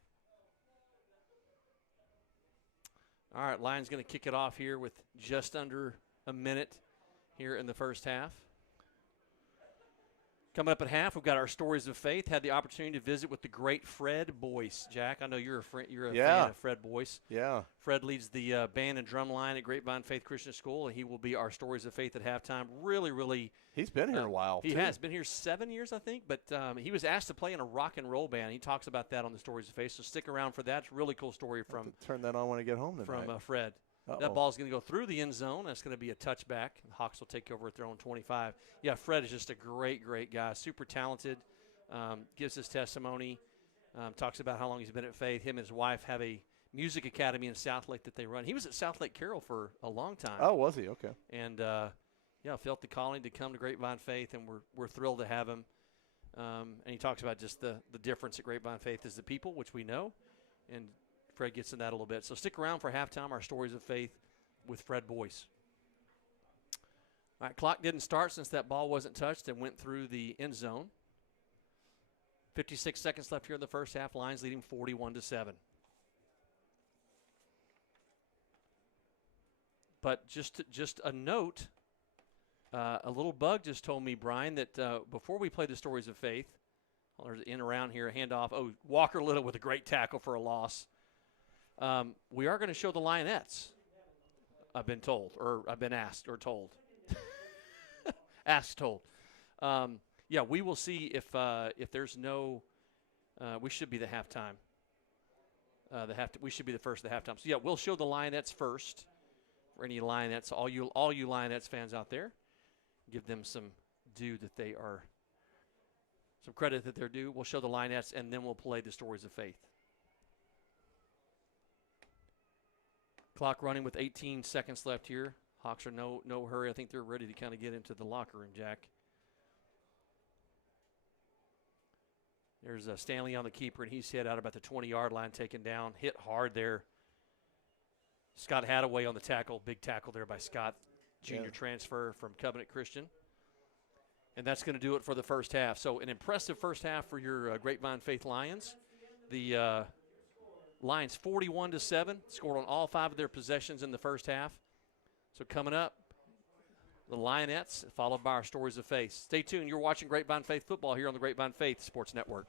All right, Lions going to kick it off here with just under a minute here in the first half. Coming up at half, we've got our Stories of Faith. Had the opportunity to visit with the great Fred Boyce. Jack, I know you're a fan of Fred Boyce. Yeah. Fred leads the band and drum line at Grapevine Faith Christian School, and he will be our Stories of Faith at halftime. Really, really. He's been here a while, He too. has been here 7 years, I think, but he was asked to play in a rock and roll band. He talks about that on the Stories of Faith, so stick around for that. It's a really cool story from turn that on when I get home tonight. From Fred. That ball's going to go through the end zone. That's going to be a touchback. The Hawks will take over at their own 25. Yeah, Fred is just a great, great guy. Super talented. Gives his testimony. Talks about how long he's been at Faith. Him and his wife have a music academy in Southlake that they run. He was at Southlake Carroll for a long time. Oh, was he? Okay. And, felt the calling to come to Grapevine Faith, and we're thrilled to have him. And he talks about just the difference at Grapevine Faith is the people, which we know, and Fred gets in that a little bit. So stick around for halftime, our Stories of Faith with Fred Boyce. All right, clock didn't start since that ball wasn't touched and went through the end zone. 56 seconds left here in the first half. Lions leading 41-7. But just a note, a little bug just told me, Brian, that before we play the Stories of Faith, there's in around here, a handoff. Oh, Walker Little with a great tackle for a loss. We are going to show the Lionettes, I've been told, or I've been asked or told. told. We will see if there's no we should be the halftime. We should be the first of the halftime. So, we'll show the Lionettes first for any Lionettes, all you Lionettes fans out there. Give them some credit that they're due. We'll show the Lionettes, and then we'll play the Stories of Faith. Clock running with 18 seconds left here. Hawks are no hurry. I think they're ready to kind of get into the locker room, Jack. There's Stanley on the keeper, and he's hit out about the 20-yard line, taken down. Hit hard there. Scott Hadaway on the tackle. Big tackle there by Scott. Junior transfer from Covenant Christian. And that's going to do it for the first half. So an impressive first half for your Grapevine Faith Lions. The Lions 41-7, scored on all 5 of their possessions in the first half. So coming up, the Lionettes, followed by our Stories of Faith. Stay tuned. You're watching Grapevine Faith Football here on the Grapevine Faith Sports Network.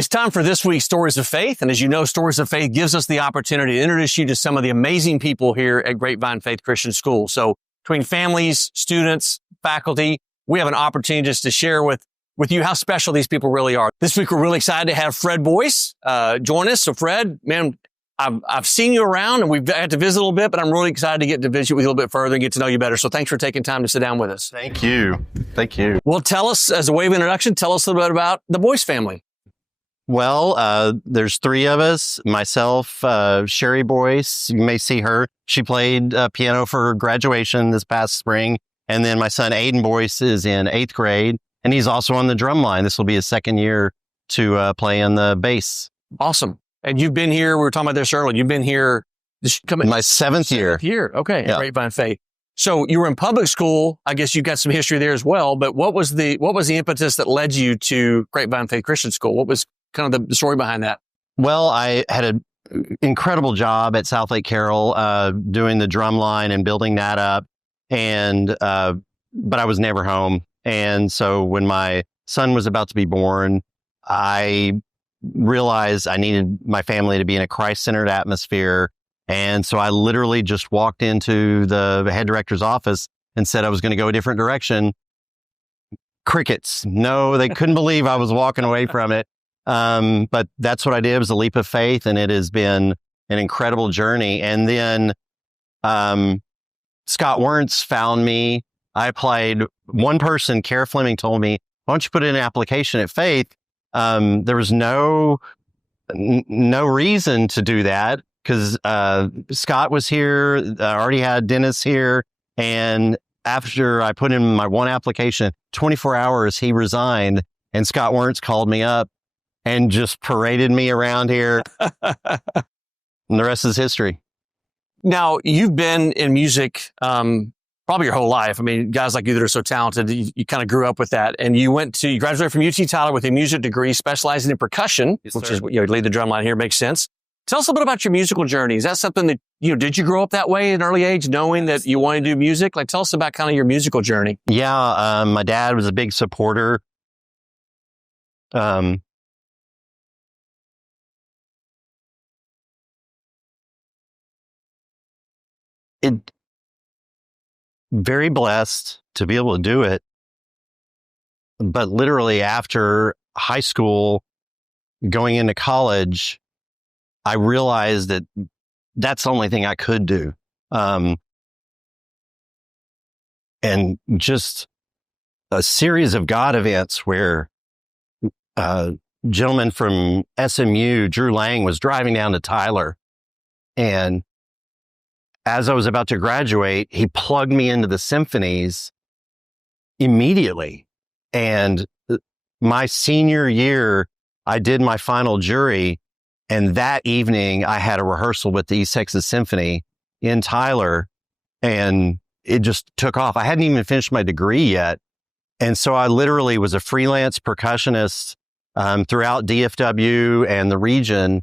It's time for this week's Stories of Faith. And as you know, Stories of Faith gives us the opportunity to introduce you to some of the amazing people here at Grapevine Faith Christian School. So between families, students, faculty, we have an opportunity just to share with you how special these people really are. This week, we're really excited to have Fred Boyce join us. So Fred, man, I've seen you around and we've had to visit a little bit, but I'm really excited to get to visit with you a little bit further and get to know you better. So thanks for taking time to sit down with us. Thank you. Thank you. Well, tell us, as a way of introduction, tell us a little bit about the Boyce family. Well, there's three of us. Myself, Sherry Boyce, you may see her. She played piano for her graduation this past spring. And then my son, Aiden Boyce, is in 8th grade, and he's also on the drum line. This will be his second year to play on the bass. Awesome. And you've been here, we were talking about this earlier, you've been here my seventh year. Okay. Yeah. Grapevine Faith. So you were in public school. I guess you've got some history there as well, but what was the impetus that led you to Grapevine Faith Christian School? What was kind of the story behind that? Well, I had an incredible job at South Lake Carroll, doing the drum line and building that up. And, but I was never home. And so when my son was about to be born, I realized I needed my family to be in a Christ-centered atmosphere. And so I literally just walked into the head director's office and said I was going to go a different direction. Crickets. No, they couldn't believe I was walking away from it. But that's what I did. It was a leap of faith, and it has been an incredible journey. And then Scott Wernz found me. I applied. One person, Kara Fleming, told me, why don't you put in an application at Faith? There was no reason to do that because Scott was here. I already had Dennis here. And after I put in my one application, 24 hours, he resigned. And Scott Wernz called me up and just paraded me around here. And the rest is history. Now, you've been in music probably your whole life. I mean, guys like you that are so talented, you kind of grew up with that. And you graduated from UT Tyler with a music degree specializing in percussion, which is, lead the drum line here, makes sense. Tell us a little bit about your musical journey. Is that something that, did you grow up that way at an early age, knowing that you wanted to do music? Like, tell us about kind of your musical journey. Yeah, my dad was a big supporter. Very blessed to be able to do it. But literally after high school, going into college, I realized that that's the only thing I could do. And just a series of God events where a gentleman from SMU, Drew Lang, was driving down to Tyler, and as I was about to graduate, he plugged me into the symphonies immediately. And my senior year, I did my final jury. And that evening, I had a rehearsal with the East Texas Symphony in Tyler. And it just took off. I hadn't even finished my degree yet. And so I literally was a freelance percussionist throughout DFW and the region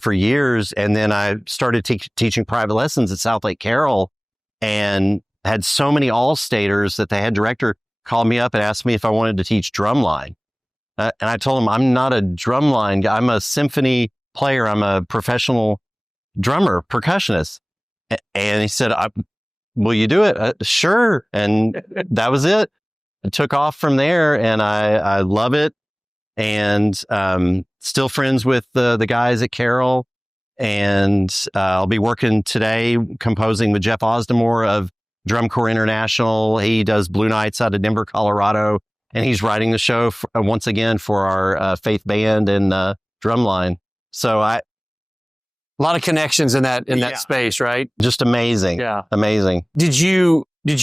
for years. And then I started teaching private lessons at South Lake Carroll and had so many all-staters that the head director called me up and asked me if I wanted to teach drumline. And I told him, I'm not a drumline guy. I'm a symphony player. I'm a professional drummer, percussionist. And he said, will you do it? Sure. And that was it. It took off from there, and I love it. And still friends with the guys at Carroll. And I'll be working today composing with Jeff Osdemore of Drum Corps International. He does Blue Nights out of Denver, Colorado. And he's writing the show once again for our Faith Band and Drumline. So a lot of connections in that space, right? Just amazing. Yeah. Amazing. Did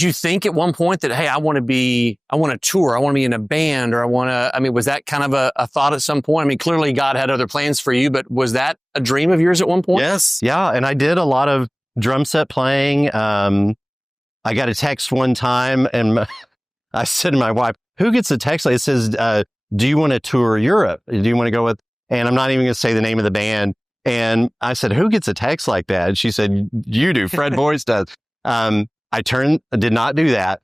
you think at one point that, hey, I want to tour, I want to be in a band, or was that kind of a thought at some point? I mean, clearly God had other plans for you, but was that a dream of yours at one point? Yes. Yeah. And I did a lot of drum set playing. I got a text one time and I said to my wife, who gets a text? It says, do you want to tour Europe? Do you want to go with, and I'm not even going to say the name of the band. And I said, who gets a text like that? And she said, you do. Fred Boyce does. I did not do that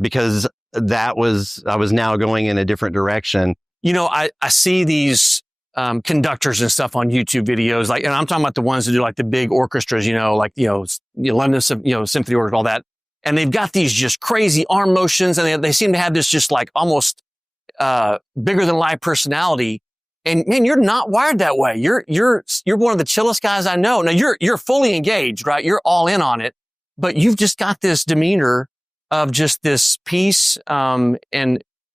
because I was now going in a different direction. I see these conductors and stuff on YouTube videos. Like, and I'm talking about the ones that do like the big orchestras, London, Symphony Orchestra, all that. And they've got these just crazy arm motions, and they seem to have this just like almost bigger than life personality. And man, you're not wired that way. You're one of the chillest guys I know. Now you're fully engaged, right? You're all in on it, but you've just got this demeanor of just this peace, and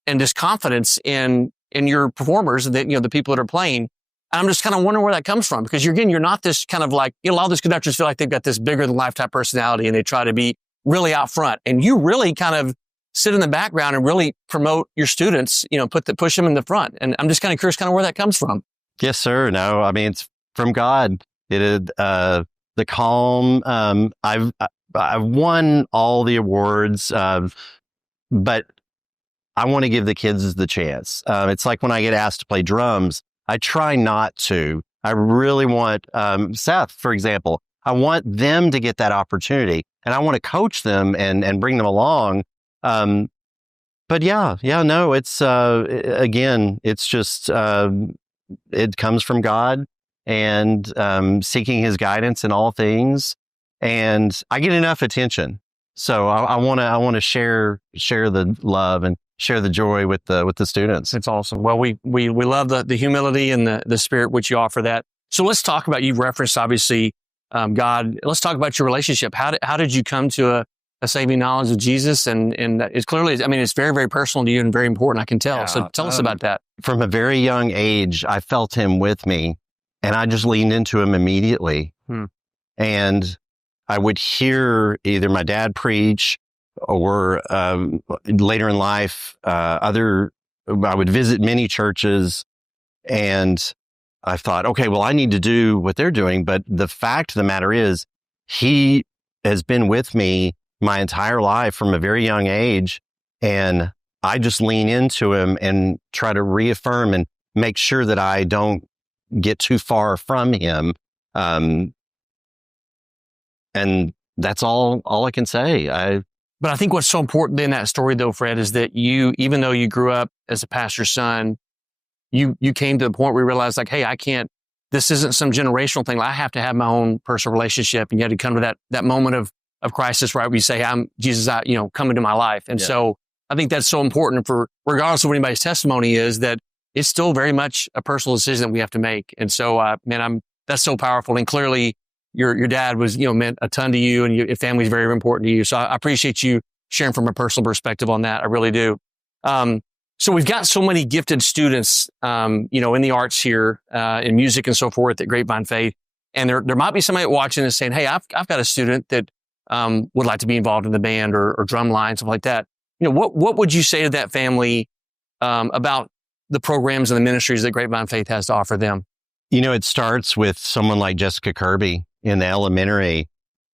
this confidence in your performers, that, the people that are playing. And I'm just kind of wondering where that comes from, because you're not this kind of like, a lot of these conductors feel like they've got this bigger than life type personality, and they try to be really out front, and you really kind of sit in the background and really promote your students, push them in the front. And I'm just kind of curious where that comes from. Yes, sir. No, I mean, it's from God. It is, the calm. I've won all the awards, but I want to give the kids the chance. It's like when I get asked to play drums, I try not to. I really want, Seth, for example, I want them to get that opportunity, and I want to coach them and bring them along. But no, it's, again, it's just, it comes from God, and, seeking his guidance in all things. And I get enough attention. So I want to share the love and share the joy with the students. It's awesome. Well, we love the humility and the spirit which you offer that. So let's talk about, you've referenced obviously, God. Let's talk about your relationship. How did you come to a saving knowledge of Jesus? And it's clearly, it's very, very personal to you and very important, I can tell. Yeah, so tell us about that. From a very young age, I felt him with me, and I just leaned into him immediately. And I would hear either my dad preach, or later in life, I would visit many churches, and I thought, okay, well, I need to do what they're doing. But the fact of the matter is, he has been with me my entire life from a very young age. And I just lean into him and try to reaffirm and make sure that I don't get too far from him. And that's all I can say. But I think what's so important in that story, though, Fred, is that you, even though you grew up as a pastor's son, you came to the point where you realized, like, hey, this isn't some generational thing. I have to have my own personal relationship. And you had to come to that moment of crisis, right? Where you say, I'm Jesus, come into my life. And so I think that's so important for, regardless of what anybody's testimony is, that it's still very much a personal decision that we have to make. And so, that's so powerful. And clearly your dad was, meant a ton to you, and your family's very important to you. So I appreciate you sharing from a personal perspective on that. I really do. So we've got so many gifted students, in the arts here, in music and so forth at Grapevine Faith. And there might be somebody watching and saying, hey, I've got a student that, would like to be involved in the band or drum line, something like that. What would you say to that family, about the programs and the ministries that Grapevine Faith has to offer them? It starts with someone like Jessica Kirby in the elementary,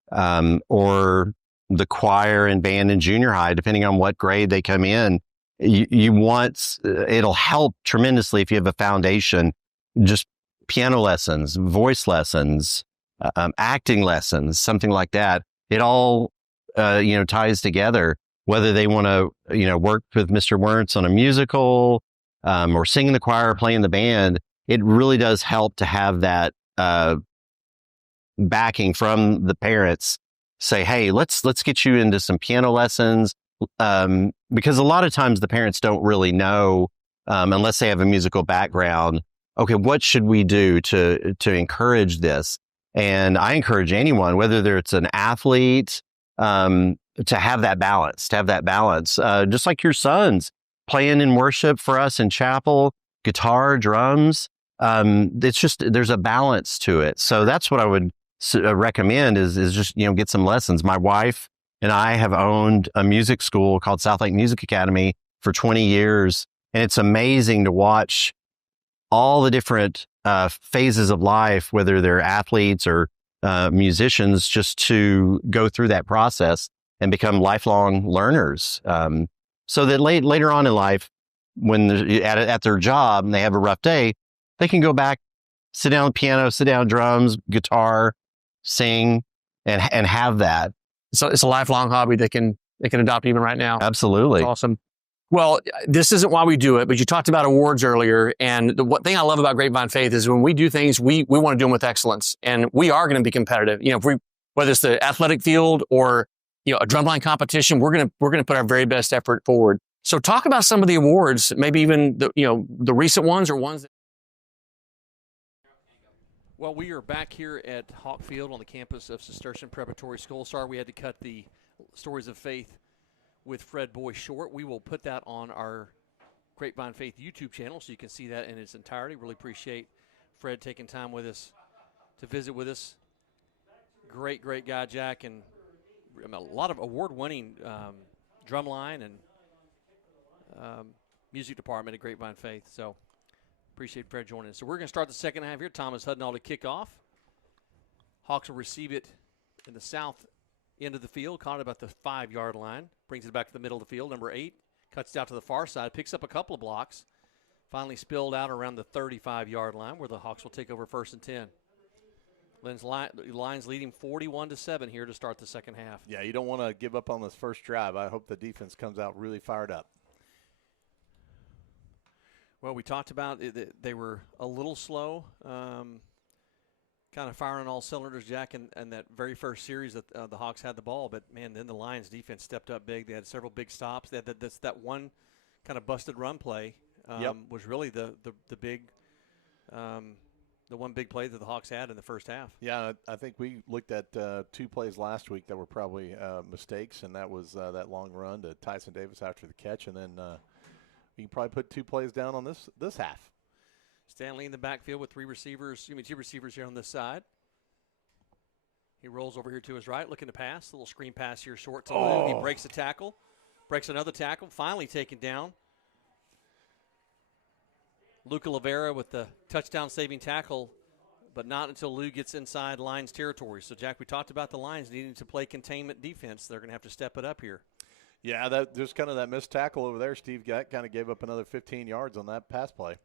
or the choir and band in junior high, depending on what grade they come in. It'll help tremendously if you have a foundation, just piano lessons, voice lessons, acting lessons, something like that. It all, ties together, whether they want to, work with Mr. Wernz on a musical, or sing in the choir or play in the band. It really does help to have that, backing from the parents. Say, hey, let's get you into some piano lessons. Because a lot of times the parents don't really know, unless they have a musical background, okay, what should we do to encourage this? And I encourage anyone, whether it's an athlete, to have that balance, just like your sons playing in worship for us in chapel, guitar, drums. It's just, there's a balance to it. So that's what I would recommend is just, get some lessons. My wife and I have owned a music school called South Lake Music Academy for 20 years. And it's amazing to watch all the different phases of life, whether they're athletes or musicians, just to go through that process and become lifelong learners. So that later on in life, when they're at their job and they have a rough day, they can go back, sit down at piano, sit down drums, guitar, sing, and have that. So it's a lifelong hobby they can adopt even right now. Absolutely. That's awesome. Well, this isn't why we do it, but you talked about awards earlier. And the one thing I love about Grapevine Faith is when we do things, we want to do them with excellence. And we are going to be competitive. You know, whether it's the athletic field or, you know, a drumline competition, we're going to put our very best effort forward. So talk about some of the awards, maybe even the recent ones or ones that. Well, we are back here at Hawk Field on the campus of Cistercian Preparatory School. Sorry we had to cut the Stories of Faith with Fred Boy short. We will put that on our Grapevine Faith YouTube channel so you can see that in its entirety. Really appreciate Fred taking time with us to visit with us. Great guy, Jack, and a lot of award-winning drumline and music department at Grapevine Faith. So appreciate Fred joining us. So we're going to start the second half here. Thomas Hudnall to kick off. Hawks will receive it in the south end of the field, caught it about the 5-yard line, brings it back to the middle of the field. Number 8 cuts it out to the far side, picks up a couple of blocks, finally spilled out around the 35-yard line where the Hawks will take over 1st and 10. Lions leading 41-7 here to start the second half. Yeah, you don't want to give up on this first drive. I hope the defense comes out really fired up. Well, we talked about it, they were a little slow, kind of firing on all cylinders, Jack, and that very first series that the Hawks had the ball. But, man, then the Lions defense stepped up big. They had several big stops. They had that one kind of busted run play was really the big the one big play that the Hawks had in the first half. Yeah, I think we looked at 2 plays last week that were probably mistakes, and that was that long run to Tyson Davis after the catch, and then we can probably put 2 plays down on this half. Stanley in the backfield with 2 receivers here on this side. He rolls over here to his right, looking to pass. A little screen pass here short to Lou. He breaks a tackle, breaks another tackle, finally taken down. Luca Lavera with the touchdown-saving tackle, but not until Lou gets inside Lions territory. So, Jack, we talked about the Lions needing to play containment defense. They're going to have to step it up here. Yeah, there's kind of that missed tackle over there. Steve kind of gave up another 15 yards on that pass play.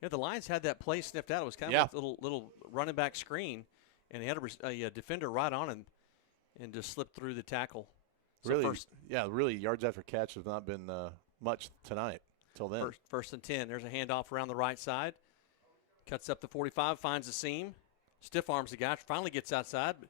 Yeah, the Lions had that play sniffed out. It was kind of a little running back screen, and they had a defender right on him and just slipped through the tackle. So really, yards after catch has not been much tonight until then. First and 10. There's a handoff around the right side. Cuts up the 45, finds the seam. Stiff arms the guy, finally gets outside. But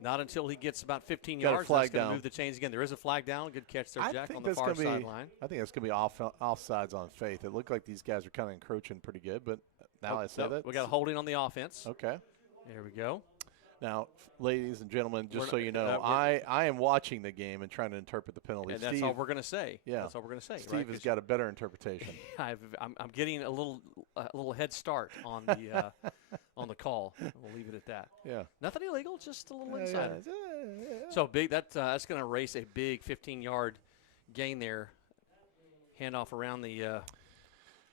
not until he gets about 15 yards. That's going to move the chains again. There is a flag down. Good catch there, Jack, on the far sideline. I think that's going to be offsides on Faith. It looked like these guys are kind of encroaching pretty good, but now I said that. We got a holding on the offense. Okay. There we go. Now, ladies and gentlemen, just so you know, I am watching the game and trying to interpret the penalties. And that's all we're going to say. Yeah. That's all we're going to say. Steve has got a better interpretation. I'm getting a little head start on the on the call. We'll leave it at that. Yeah. Nothing illegal, just a little inside. So big that's going to erase a big 15-yard gain there. Handoff around the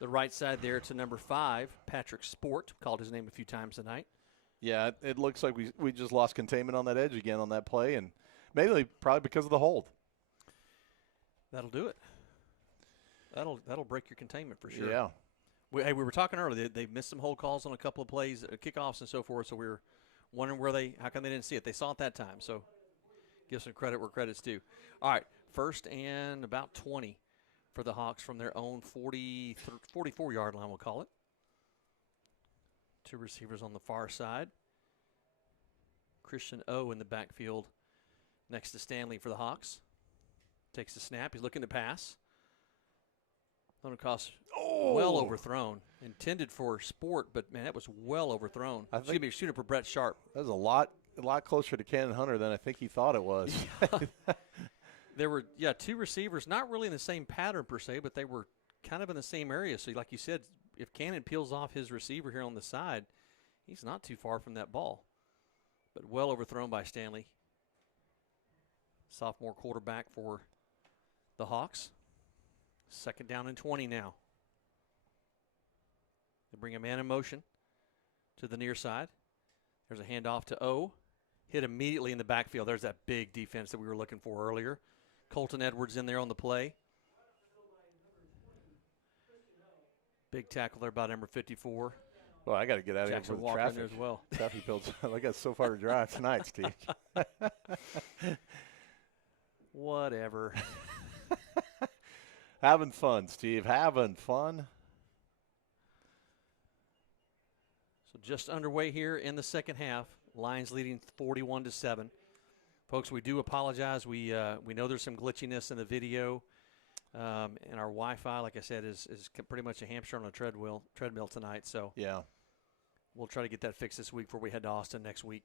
right side there to number 5, Patrick Sport. Called his name a few times tonight. Yeah, it looks like we just lost containment on that edge again on that play, and probably because of the hold. That'll do it. That'll break your containment for sure. Yeah. We were talking earlier. They've missed some hold calls on a couple of plays, kickoffs and so forth. So we were wondering how come they didn't see it. They saw it that time. So give some credit where credit's due. All right, 1st and about 20 for the Hawks from their own 44-yard line, we'll call it. 2 receivers on the far side. Christian O in the backfield next to Stanley for the Hawks. Takes the snap. He's looking to pass. Thrown across, well overthrown. Intended for Sport, but, man, that was well overthrown. He's going to be shooting for Brett Sharp. That was a lot closer to Cannon Hunter than I think he thought it was. There were, 2 receivers, not really in the same pattern per se, but they were kind of in the same area. So, like you said, if Cannon peels off his receiver here on the side, he's not too far from that ball. But well overthrown by Stanley. Sophomore quarterback for the Hawks. 2nd down and 20 now. They bring a man in motion to the near side. There's a handoff to O. Hit immediately in the backfield. There's that big defense that we were looking for earlier. Colton Edwards in there on the play. Big tackle there by number 54. Well, I got to get out of here for the traffic. There as well. Traffic builds. I got so far to drive tonight, Steve. Whatever. Having fun, Steve. Having fun. So just underway here in the second half. Lions leading 41-7. Folks, we do apologize. We know there's some glitchiness in the video. And our Wi-Fi, like I said, is pretty much a hamster on a treadmill tonight. So yeah, we'll try to get that fixed this week before we head to Austin next week.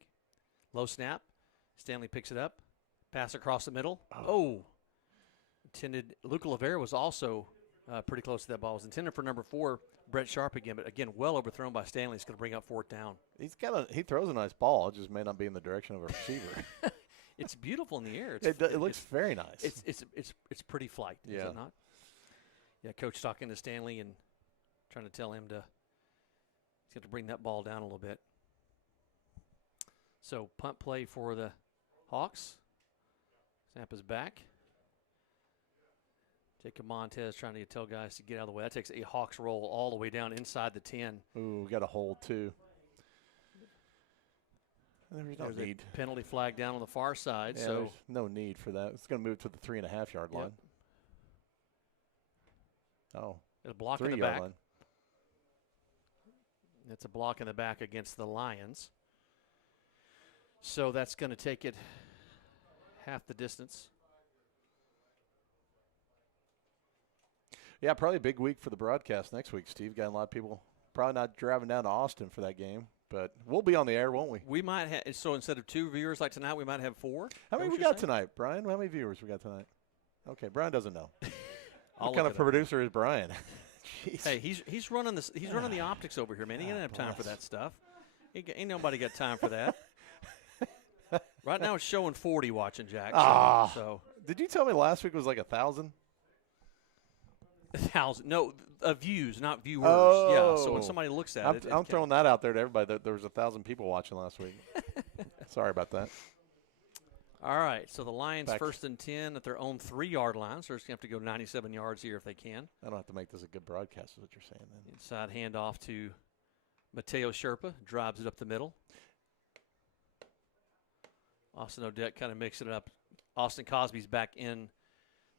Low snap. Stanley picks it up. Pass across the middle. Oh. Intended. Luca Lavera was also pretty close to that ball. It was intended for number 4, Brett Sharp again, but again, well overthrown by Stanley. It's going to bring up 4th down. He throws a nice ball. It just may not be in the direction of a receiver. It's beautiful in the air. It looks very nice. It's pretty flight, is it not? Yeah, Coach talking to Stanley and trying to tell him he's got to bring that ball down a little bit. So punt play for the Hawks. Snap is back. Jacob Montez trying to tell guys to get out of the way. That takes a Hawks roll all the way down inside the 10. Ooh, we got a hold too. There's no need. Penalty flag down on the far side. Yeah, so there's no need for that. It's going to move to the 3.5-yard line. Oh, a block in the back. Line. It's a block in the back against the Lions. So that's going to take it half the distance. Yeah, probably a big week for the broadcast next week, Steve. Got a lot of people probably not driving down to Austin for that game, but we'll be on the air, won't we? We might have. So instead of 2 viewers like tonight, we might have 4. How many we got tonight, Brian? How many viewers we got tonight? Okay, Brian doesn't know. What kind of producer is Brian? Hey, he's running this. He's running the optics over here, man. He doesn't have time for that stuff. Ain't nobody got time for that. Right now it's showing 40 watching, Jack. So did you tell me last week was like 1,000? 1,000? No, views, not viewers. Oh. Yeah. So when somebody looks at it, I'm throwing that out there to everybody. There was 1,000 people watching last week. Sorry about that. All right. So the Lions first and 10 at their own 3-yard line. So they're just going to have to go 97 yards here if they can. I don't have to make this a good broadcast, is what you're saying then. Inside handoff to Mateo Sherpa. Drives it up the middle. Austin Odette kind of mixing it up. Austin Cosby's back in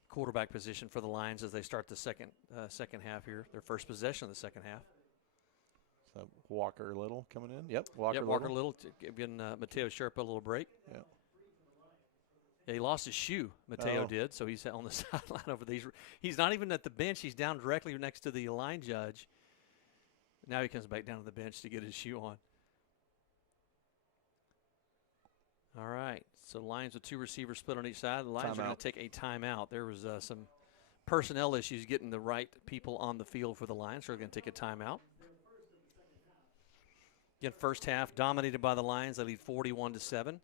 quarterback position for the Lions as they start the second half here. Their first possession of the second half. So Walker Little coming in. Yep, Walker Little giving Mateo Sherpa a little break. Yeah. Yeah, he lost his shoe. Mateo did, so he's on the sideline over these. He's not even at the bench. He's down directly next to the line judge. Now he comes back down to the bench to get his shoe on. All right, so Lions with 2 receivers split on each side. The Lions are going to take a timeout. There was some personnel issues getting the right people on the field for the Lions, so they're going to take a timeout. Again, first half dominated by the Lions. They lead 41-7.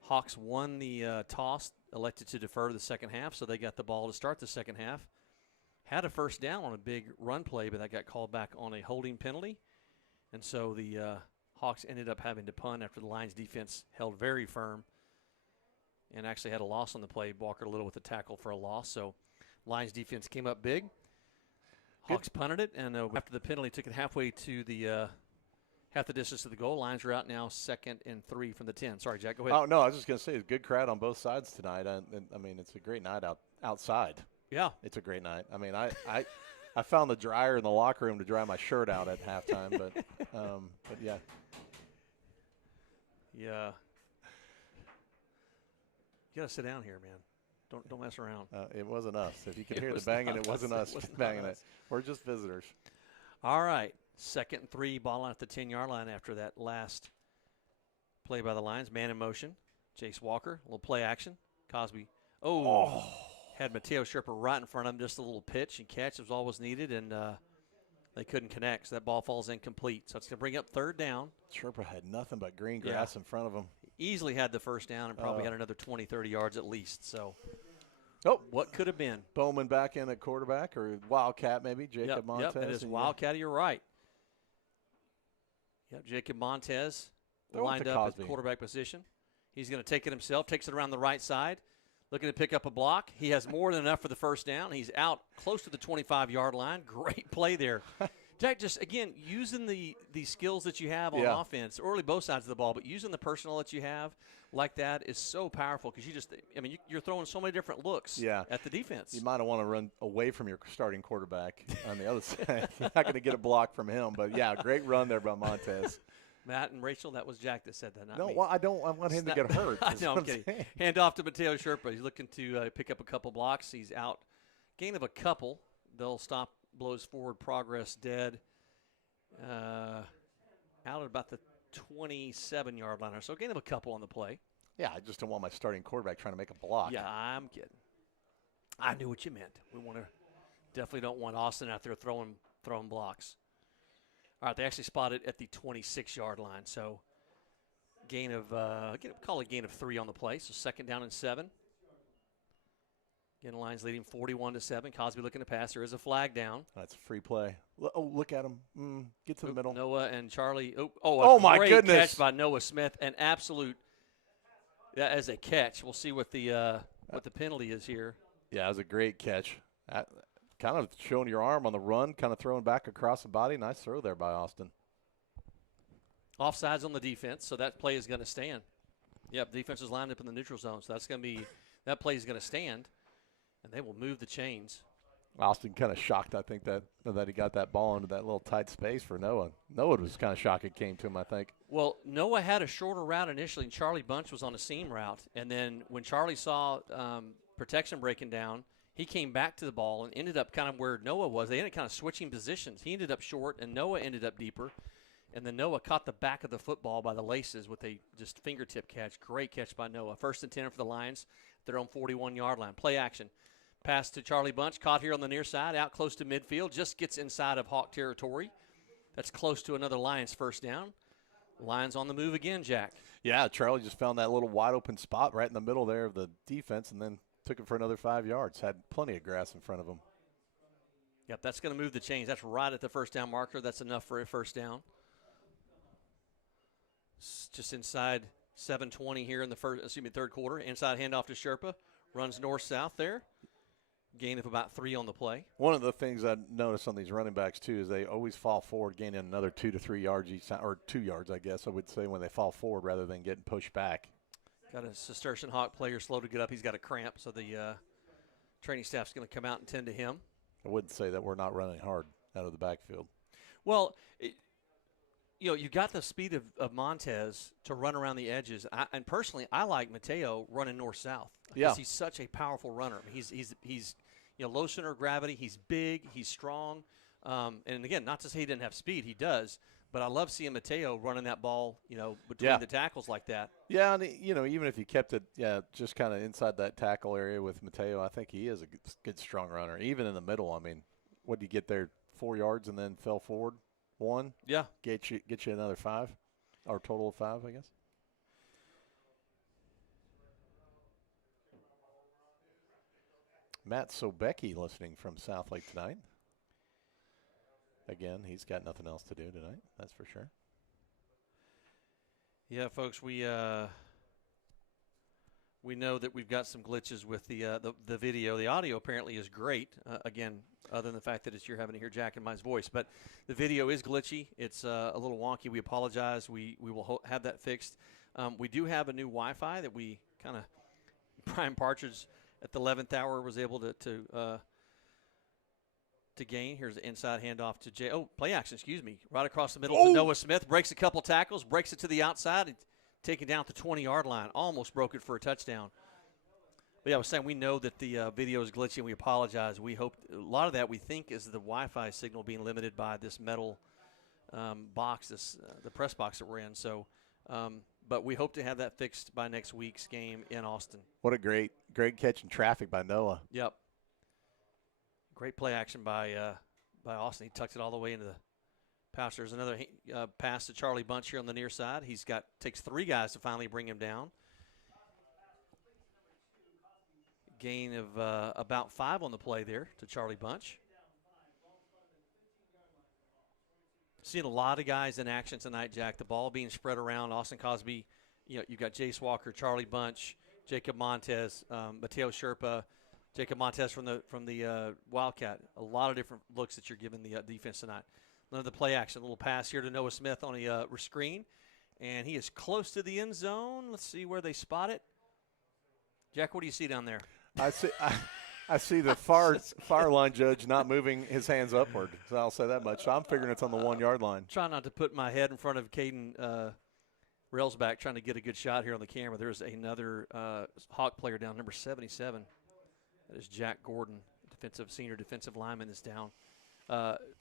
Hawks won the toss, elected to defer the second half, so they got the ball to start the second half. Had a first down on a big run play, but that got called back on a holding penalty. And so the Hawks ended up having to punt after the Lions defense held very firm and actually had a loss on the play. Walker Little with a tackle for a loss. So Lions defense came up big. Hawks punted it, and after the penalty, took it halfway to the half the distance to the goal. Lions are out now 2nd and 3 from the 10. Sorry, Jack, go ahead. Oh, no, I was just going to say, it's a good crowd on both sides tonight. I mean, it's a great night outside. Yeah. It's a great night. I mean, I found the dryer in the locker room to dry my shirt out at halftime, but yeah. Yeah. You got to sit down here, man. Don't mess around. It wasn't us. If you could hear the banging, it wasn't us banging it. We're just visitors. All right. 2nd and 3, ball out at the 10-yard line after that last play by the Lions. Man in motion. Jace Walker, a little play action. Cosby. Had Mateo Sherpa right in front of him. Just a little pitch and catch was all was needed, and they couldn't connect. So that ball falls incomplete. So it's going to bring up 3rd down. Sherpa had nothing but green grass in front of him. Easily had the first down and probably had another 20, 30 yards at least. So what could have been? Bowman back in at quarterback, or Wildcat maybe, Jacob Montez. Yep, it is Wildcat. You're right. Yep, Jacob Montez lined up at quarterback position. He's going to take it himself, takes it around the right side, looking to pick up a block. He has more than enough for the first down. He's out close to the 25-yard line. Great play there. Jack, just again using the skills that you have on offense, or really both sides of the ball, but using the personnel that you have like that is so powerful because you're throwing so many different looks at the defense. You might want to run away from your starting quarterback on the other side. You're not going to get a block from him, but great run there by Montez. Matt and Rachel, that was Jack that said that, not no, me. Well, I want him to get hurt. No, I'm kidding. Hand off to Mateo Sherpa. He's looking to pick up a couple blocks. He's out. Gain of a couple. They'll stop blows forward progress dead. Out at about the 27-yard line or so. Gain of a couple on the play. Yeah, I just don't want my starting quarterback trying to make a block. Yeah, I'm kidding. I knew what you meant. We definitely don't want Austin out there throwing blocks. All right, they actually spotted at the 26-yard line. So call it a gain of 3 on the play. So 2nd down and 7. Again, the line's leading 41-7. Cosby looking to pass. There is a flag down. That's a free play. Oh, look at him. Get to the middle. Noah and Charlie. My great goodness. catch by Noah Smith. An absolute that as a catch. We'll see what the penalty is here. Yeah, it was a great catch. Kind of showing your arm on the run, kind of throwing back across the body. Nice throw there by Austin. Offsides on the defense, so that play is going to stand. Yep, defense is lined up in the neutral zone, so that play is going to stand, and they will move the chains. Austin kind of shocked, I think, that he got that ball into that little tight space for Noah. Noah was kind of shocked it came to him, I think. Well, Noah had a shorter route initially, and Charlie Bunch was on a seam route. And then when Charlie saw protection breaking down, he came back to the ball and ended up kind of where Noah was. They ended up kind of switching positions. He ended up short, and Noah ended up deeper. And then Noah caught the back of the football by the laces with a just fingertip catch. Great catch by Noah. 1st and 10 for the Lions. Their own 41-yard line. Play action. Pass to Charlie Bunch, caught here on the near side, out close to midfield, just gets inside of Hawk territory. That's close to another Lions 1st down. Lions on the move again, Jack. Yeah, Charlie just found that little wide open spot right in the middle there of the defense and then took it for another 5 yards. Had plenty of grass in front of him. Yep, that's going to move the chains. That's right at the 1st down marker. That's enough for a 1st down. It's just inside 7:20 here in the 3rd quarter. Inside handoff to Sherpa. Runs north-south there. Gain of about 3 on the play. One of the things I noticed on these running backs, too, is they always fall forward, gaining another 2 to 3 yards each time, or 2 yards, I guess I would say, when they fall forward rather than getting pushed back. Got a Cistercian Hawk player slow to get up. He's got a cramp, so the training staff's going to come out and tend to him. I wouldn't say that we're not running hard out of the backfield. Well, you got the speed of Montez to run around the edges. And personally, I like Mateo running north-south. Because he's such a powerful runner. He's low center of gravity. He's big. He's strong. And, again, not to say he didn't have speed. He does. But I love seeing Mateo running that ball, between the tackles like that. Yeah, and, even if you kept it, just kind of inside that tackle area with Mateo, I think he is a good strong runner. Even in the middle, what did you get there, 4 yards and then fell forward? 1? Yeah. Get you another 5, or total of 5, I guess. Matt Sobecki listening from South Lake tonight. Again, he's got nothing else to do tonight, that's for sure. Yeah, folks, we know that we've got some glitches with the video. The audio apparently is great, again, other than the fact that you're having to hear Jack and my voice. But the video is glitchy. It's a little wonky. We apologize. We will have that fixed. We do have a new Wi-Fi that we kind of – Brian Partridge at the 11th hour was able to gain. Here's the inside handoff to Jay. Oh, play action, excuse me. Right across the middle to Noah Smith. Breaks a couple tackles, breaks it to the outside, and taken down at the 20-yard line. Almost broke it for a touchdown. But yeah, I was saying we know that the video is glitchy, and we apologize. We hope a lot of that we think is the Wi-Fi signal being limited by this metal box, the press box that we're in. So, but we hope to have that fixed by next week's game in Austin. What a great catch in traffic by Noah. Yep. Great play action by Austin. He tucked it all the way into the pass. There's another pass to Charlie Bunch here on the near side. Takes 3 guys to finally bring him down. Gain of about 5 on the play there to Charlie Bunch. Seeing a lot of guys in action tonight, Jack. The ball being spread around. Austin Cosby, you've got Jace Walker, Charlie Bunch, Jacob Montez, Mateo Sherpa, Jacob Montez from the Wildcat. A lot of different looks that you're giving the defense tonight. Another play action, a little pass here to Noah Smith on a screen, and he is close to the end zone. Let's see where they spot it. Jack, what do you see down there? I see the far line judge not moving his hands upward. So I'll say that much. So I'm figuring it's on the 1 yard line. Trying not to put my head in front of Caden Railsback, trying to get a good shot here on the camera. There's another Hawk player down, number 77. That is Jack Gordon, senior defensive lineman is down.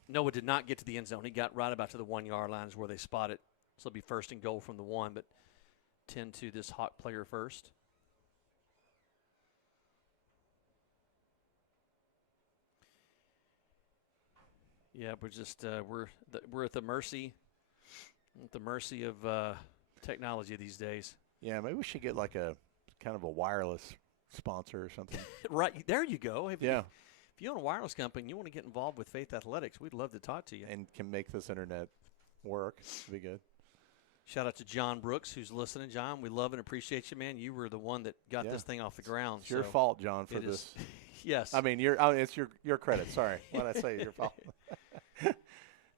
Noah did not get to the end zone. He got right about to the 1 yard line is where they spot it. So it'll be first and goal from the 1, but 10 to this Hawk player first. Yeah, we're just we're at the mercy of technology these days. Yeah, maybe we should get like a kind of a wireless sponsor or something. Right there, you go. If yeah. If you own a wireless company and you want to get involved with Faith Athletics, we'd love to talk to you. And can make this internet work. It'd be good. Shout out to John Brooks, who's listening. John, we love and appreciate you, man. You were the one that got this thing off the ground. It's your fault, John, for this. Yes. I mean, it's your credit. Sorry. What did I say? Your fault.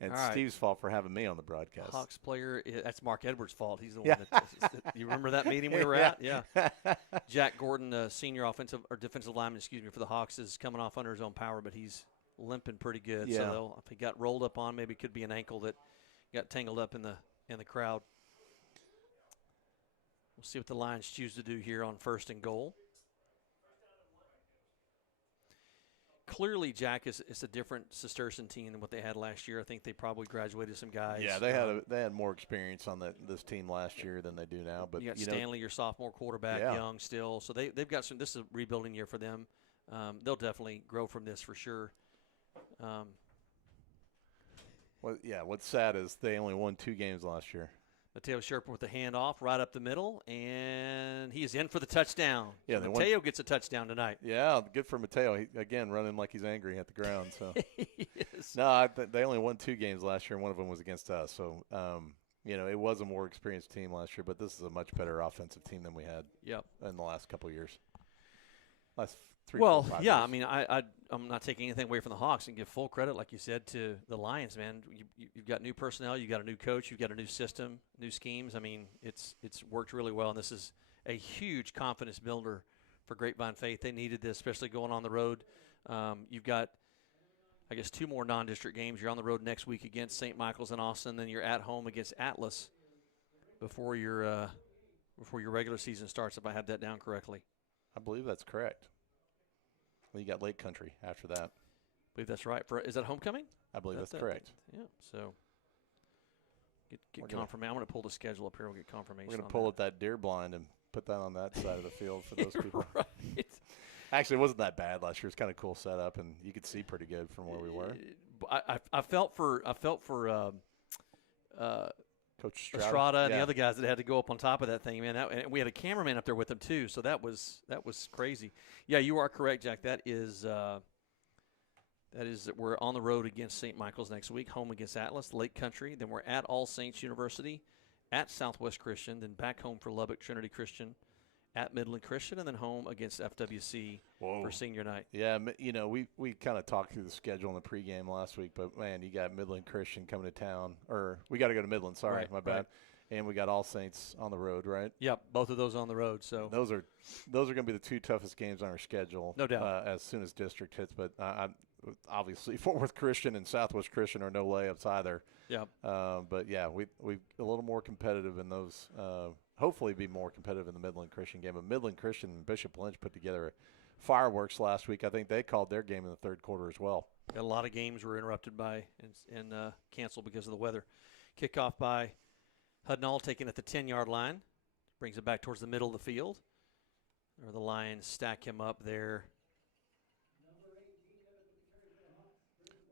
And Steve's fault for having me on the broadcast. Hawks player, that's Mark Edwards' fault. He's the one that you remember that meeting we were at? Yeah. Jack Gordon, senior offensive or defensive lineman, for the Hawks, is coming off under his own power, but he's limping pretty good. Yeah. So if he got rolled up on, maybe it could be an ankle that got tangled up in the crowd. We'll see what the Lions choose to do here on first and goal. Clearly, Jack, is a different Cistercian team than what they had last year. I think they probably graduated some guys. Yeah, they had more experience on this team last year than they do now. But you got Stanley, your sophomore quarterback, young still. So they've got some. This is a rebuilding year for them. They'll definitely grow from this for sure. What's sad is they only won 2 games last year. Mateo Sherper with the handoff right up the middle, and he is in for the touchdown. Yeah, Mateo gets a touchdown tonight. Yeah, good for Mateo. He, again, running like he's angry at the ground. So yes. No, they only won 2 games last year, and one of them was against us. So it was a more experienced team last year, but this is a much better offensive team than we had. In the last couple of years. Last 3, 4, 5 years. I mean, I'm not taking anything away from the Hawks and give full credit, like you said, to the Lions, man. You've got new personnel, you've got a new coach, you've got a new system, new schemes. I mean, it's worked really well, and this is a huge confidence builder for Grapevine Faith. They needed this, especially going on the road. You've got, I guess, 2 more non-district games. You're on the road next week against St. Michael's in Austin, then you're at home against Atlas before your regular season starts, if I have that down correctly. I believe that's correct. Well, you got Lake Country after that. I believe that's right. Is that homecoming? I believe that's correct. Yeah. So get confirmation. I'm going to pull the schedule up here. We'll get confirmation. We're going to pull up that deer blind and put that on that side of the field for those people. Right. Actually, it wasn't that bad last year. It was kind of cool setup, and you could see pretty good from where we were. I felt for Coach Estrada and the other guys that had to go up on top of that thing, man. And we had a cameraman up there with them too, so that was crazy. Yeah, you are correct, Jack. That is we're on the road against St. Michael's next week, home against Atlas, Lake Country. Then we're at All Saints University, at Southwest Christian, then back home for Lubbock Trinity Christian, at Midland Christian, and then home against FWC for senior night. Yeah, we kind of talked through the schedule in the pregame last week, but, man, you got Midland Christian coming to town. Or we got to go to Midland, sorry, my bad. Right. And we got All Saints on the road, right? Yep, both of those on the road. So those are going to be the 2 toughest games on our schedule. No doubt. As soon as district hits, but obviously Fort Worth Christian and Southwest Christian are no layups either. Yeah. But yeah, we a little more competitive in those. Hopefully, be more competitive in the Midland Christian game. But Midland Christian and Bishop Lynch put together fireworks last week. I think they called their game in the 3rd quarter as well. A lot of games were interrupted by and canceled because of the weather. Kickoff by Hudnall, taken at the 10-yard line. Brings it back towards the middle of the field. Or the Lions stack him up there.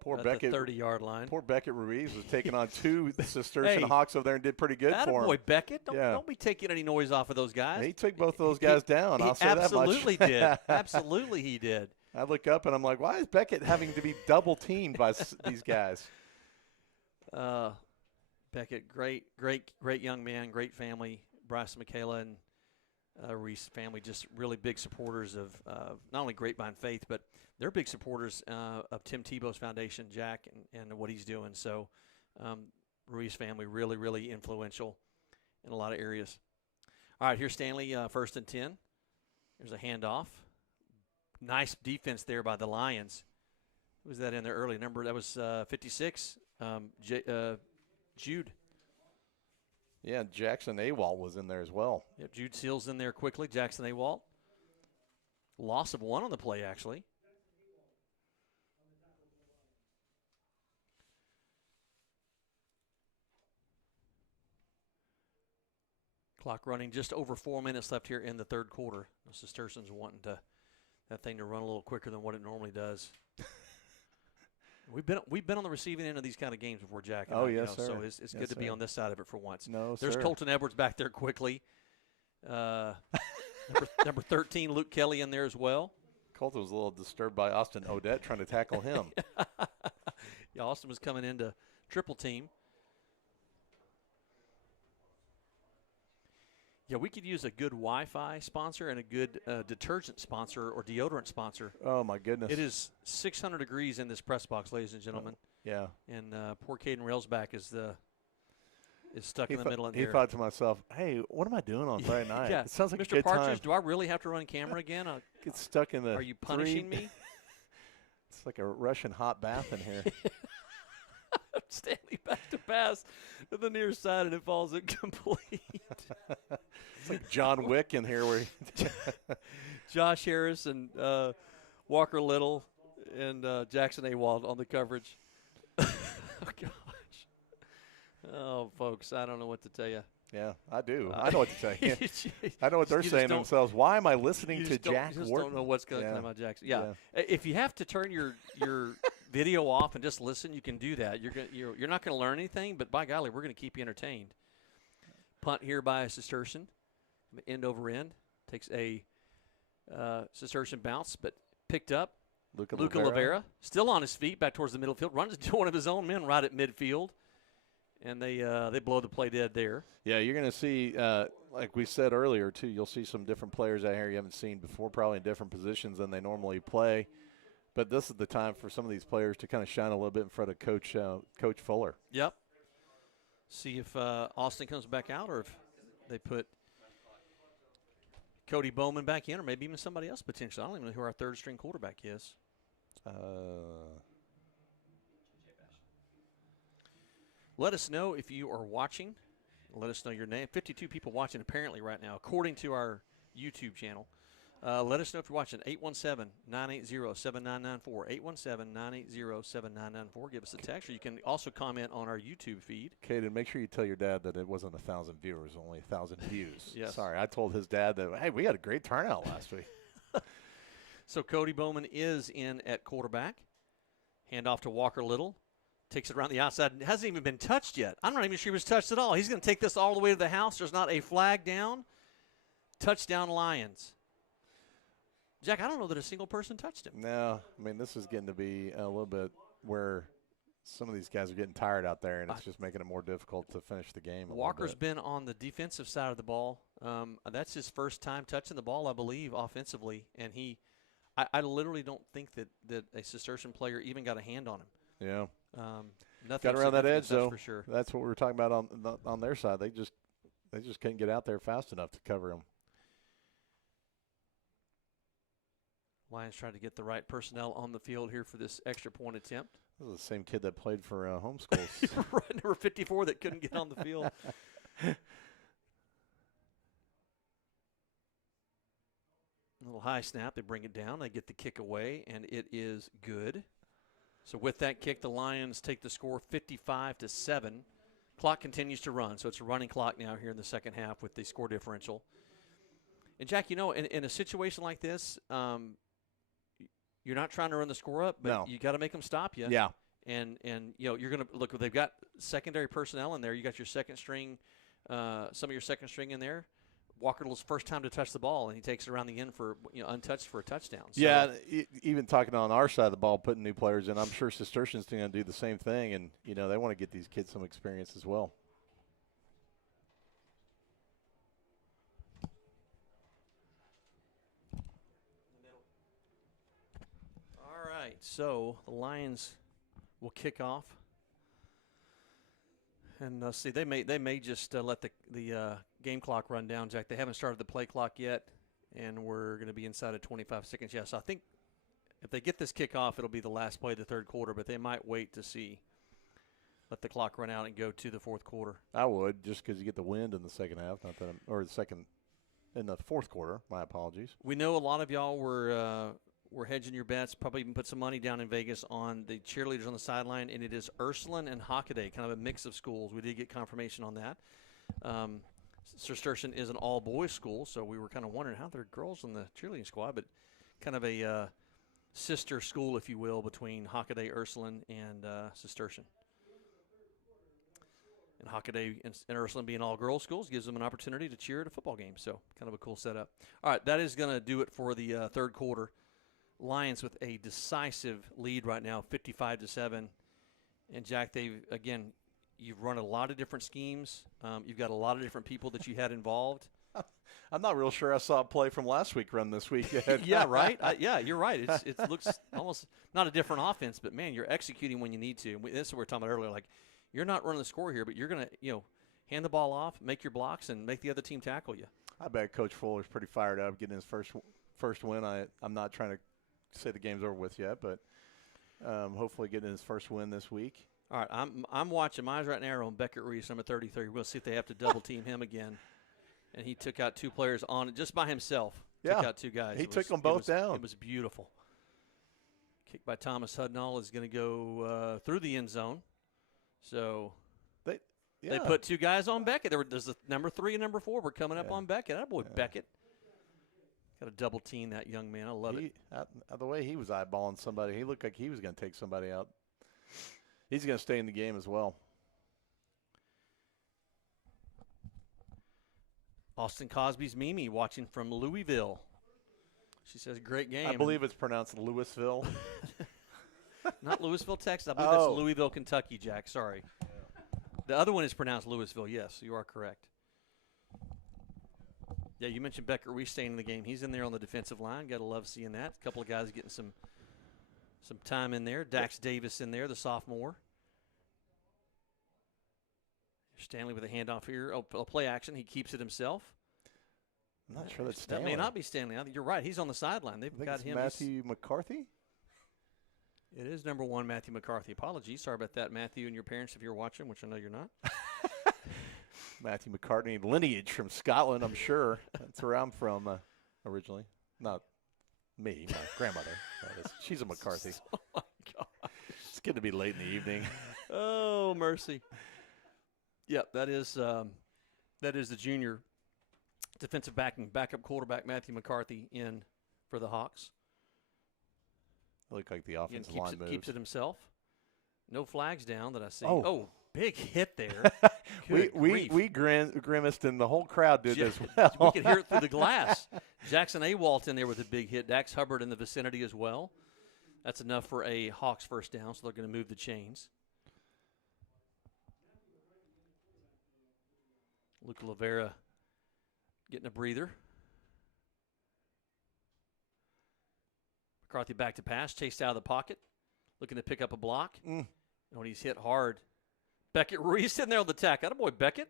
Poor at Beckett, the 30-yard line. Poor Beckett Ruiz was taking on 2 Cistercian Hawks over there and did pretty good for him. Boy, Beckett, don't be taking any noise off of those guys. He took both of those guys down. I'll say that much. Absolutely did. Absolutely, he did. I look up and I'm like, why is Beckett having to be double teamed by these guys? Beckett, great young man, great family. Bryce and Michaela, and Reese family, just really big supporters of not only Grapevine Faith, but they're big supporters of Tim Tebow's foundation, Jack, and what he's doing. So Reese family really, really influential in a lot of areas. All right, here's Stanley, 1st and 10. There's a handoff. Nice defense there by the Lions. Who was that in there early? Number that was 56, Jude. Yeah, Jackson Awalt was in there as well. Yep, Jude Seals in there quickly. Jackson Awalt. Loss of 1 on the play, actually. Clock running, just over 4 minutes left here in the 3rd quarter. The Cistercians wanting that thing to run a little quicker than what it normally does. We've been on the receiving end of these kind of games before, Jack. Oh, yes, sir. So it's good to be on this side of it for once. No, There's sir. Colton Edwards back there quickly. Number 13, Luke Kelly in there as well. Colton was a little disturbed by Austin Odette trying to tackle him. Yeah, Austin was coming into triple team. Yeah, we could use a good Wi-Fi sponsor and a good detergent sponsor or deodorant sponsor. Oh, my goodness. It is 600 degrees in this press box, ladies and gentlemen. Yeah. And poor Caden Railsback is stuck in the middle of there. He thought to myself, hey, what am I doing on Friday night? Yeah. It sounds like Mr. a good Partridge, time. do I really have to run camera again? Get stuck in the Are you punishing me? It's like a Russian hot bath in here. Stanley back to pass to the near side, and it falls incomplete. It's like John Wick in here. Where Josh Harris and Walker Little and Jackson Awald on the coverage. Oh, gosh. Oh, folks, I don't know what to tell you. Yeah, I do. I know what to tell you. Jeez. I know what they're saying to themselves. Why am I listening to Jack You just Wharton? don't know what's going to come out Jackson. Yeah. If you have to turn your video off and just listen, you can do that. You're not going to learn anything, but by golly, we're going to keep you entertained. Punt here by a Cistercian, end over end. Takes a Cistercian bounce, but picked up. Luca Lavera, still on his feet, back towards the middle field, runs into one of his own men right at midfield. And they blow the play dead there. Yeah, you're going to see, like we said earlier, too, you'll see some different players out here you haven't seen before, probably in different positions than they normally play. But this is the time for some of these players to kind of shine a little bit in front of Coach Fuller. Yep. See if Austin comes back out or if they put Cody Bowman back in or maybe even somebody else potentially. I don't even know who our 3rd-string quarterback is. Let us know if you are watching. Let us know your name. 52 people watching apparently right now, according to our YouTube channel. Let us know if you're watching. 817-980-7994. 817-980-7994. Give us a text, or you can also comment on our YouTube feed. Caden, make sure you tell your dad that it wasn't 1,000 viewers, only 1,000 views. Yes. Sorry, I told his dad that, hey, we had a great turnout last week. So Cody Bowman is in at quarterback. Handoff to Walker Little. Takes it around the outside. It hasn't even been touched yet. I'm not even sure he was touched at all. He's going to take this all the way to the house. There's not a flag down. Touchdown Lions. Jack, I don't know that a single person touched him. No, I mean, this is getting to be a little bit where some of these guys are getting tired out there, and it's just making it more difficult to finish the game. Walker's been on the defensive side of the ball. That's his first time touching the ball, I believe, offensively. And I literally don't think that a Cistercian player even got a hand on him. Yeah. Nothing got around that edge, that's though. for sure. That's what we were talking about on their side. They just couldn't get out there fast enough to cover him. Lions trying to get the right personnel on the field here for this extra point attempt. This is the same kid that played for homeschools. Right, number 54 that couldn't get on the field. A little high snap. They bring it down. They get the kick away, and it is good. So with that kick, the Lions take the score 55-7. Clock continues to run, so it's a running clock now here in the second half with the score differential. And, Jack, in a situation like this, you're not trying to run the score up, but you got to make them stop you. Yeah. And you're going to look. They've got secondary personnel in there. You got your second string, some of your second string in there. Walker Little's first time to touch the ball, and he takes it around the end for untouched for a touchdown. So, yeah, even talking on our side of the ball, putting new players in, I'm sure Cistercian's going to do the same thing, and they want to get these kids some experience as well. right, so the Lions will kick off. And see, they may just let the game clock run down, Jack. They haven't started the play clock yet, and we're going to be inside of 25 seconds. Yeah, so I think if they get this kickoff, it'll be the last play of the third quarter, but they might wait to see. Let the clock run out and go to the fourth quarter. I would, just because you get the wind in the second half, or in the fourth quarter. My apologies. We know a lot of y'all were hedging your bets, probably even put some money down in Vegas on the cheerleaders on the sideline, and it is Ursuline and Hockaday, kind of a mix of schools. We did get confirmation on that. Cistercian is an all-boys school, so we were kind of wondering how there are girls in the cheerleading squad, but kind of a sister school, if you will, between Hockaday, Ursuline, and Cistercian. And Hockaday and Ursuline being all-girls schools gives them an opportunity to cheer at a football game, so kind of a cool setup. All right, that is going to do it for the third quarter. Lions with a decisive lead right now, 55-7. And, Jack, you've run a lot of different schemes. You've got a lot of different people that you had involved. I'm not real sure I saw a play from last week run this week. Yeah, right? Yeah, you're right. It looks almost not a different offense, but, man, you're executing when you need to. This is what we were talking about earlier. Like, you're not running the score here, but you're going to, hand the ball off, make your blocks, and make the other team tackle you. I bet Coach Fuller's pretty fired up getting his first win. I'm not trying to say the game's over with yet, but hopefully getting his first win this week. All right, I'm watching my eyes right now on Beckett Reese, number 33. We'll see if they have to double team him again. And he took out two players on it just by himself. Yeah, took out two guys. He took them both down. It was beautiful. Kick by Thomas Hudnall is going to go through the end zone. So they put two guys on Beckett. There's a number 3 and number 4. We're coming up on Beckett. That boy Beckett. Got to double team that young man. I love it. The way he was eyeballing somebody, he looked like he was going to take somebody out. He's going to stay in the game as well. Austin Cosby's Mimi watching from Louisville. She says, great game. I believe it's pronounced Louisville. Not Louisville, Texas. I believe that's Louisville, Kentucky, Jack. Sorry. The other one is pronounced Louisville. Yes, you are correct. Yeah, you mentioned Becker Reese staying in the game. He's in there on the defensive line. Got to love seeing that. A couple of guys getting some time in there. Dax Davis in there, the sophomore. Stanley with a handoff here. Oh, play action. He keeps it himself. I'm not sure that's Stanley. That may not be Stanley. You're right. He's on the sideline. They've got him. Matthew McCarthy? It is number 1, Matthew McCarthy. Apologies. Sorry about that, Matthew, and your parents if you're watching, which I know you're not. Matthew McCartney, lineage from Scotland, I'm sure. That's where I'm from originally. Not me, my grandmother. She's a McCarthy. Oh, my God. It's good to be late in the evening. Oh, mercy. Yep, that is the junior defensive backup quarterback, Matthew McCarthy, in for the Hawks. Look like the offensive line moves. Keeps it himself. No flags down that I see. Oh, big hit there. we grimaced and the whole crowd did as well. We could hear it through the glass. Jackson Awalt in there with a big hit. Dax Hubbard in the vicinity as well. That's enough for a Hawks first down, so they're going to move the chains. Luke Lavera getting a breather. McCarthy back to pass, chased out of the pocket, looking to pick up a block. And when he's hit hard, Beckett Reese in there on the tack. Attaboy, Beckett.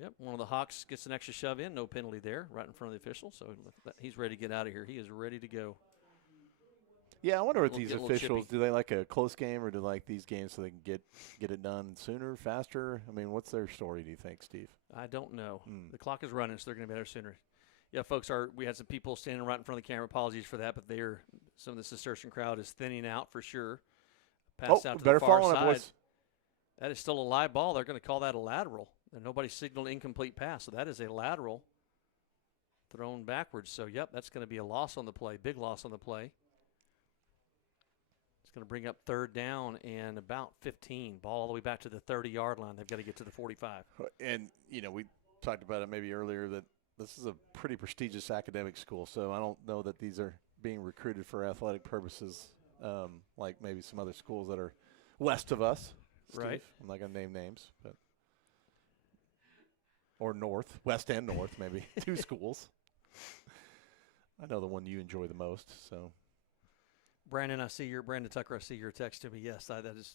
Yep, one of the Hawks gets an extra shove in. No penalty there, right in front of the official. So he's ready to get out of here. He is ready to go. Yeah, I wonder if these officials, do they like a close game or do they like these games so they can get it done sooner, faster? I mean, what's their story, do you think, Steve? I don't know. The clock is running, so they're going to be better sooner. Yeah, folks, we had some people standing right in front of the camera. Apologies for that, but some of the Cistercian crowd is thinning out for sure. Pass out to the far side. That is still a live ball. They're going to call that a lateral. And nobody signaled incomplete pass, so that is a lateral thrown backwards. So, yep, that's going to be a loss on the play, big loss on the play. It's going to bring up third down and about 15. Ball all the way back to the 30-yard line. They've got to get to the 45. And, we talked about it maybe earlier that this is a pretty prestigious academic school, so I don't know that these are being recruited for athletic purposes like maybe some other schools that are west of us. Steve. Right. I'm not going to name names, but or north, west and north, maybe 2 schools. I know the one you enjoy the most. So, Brandon Tucker, I see your text to me. Yes, that is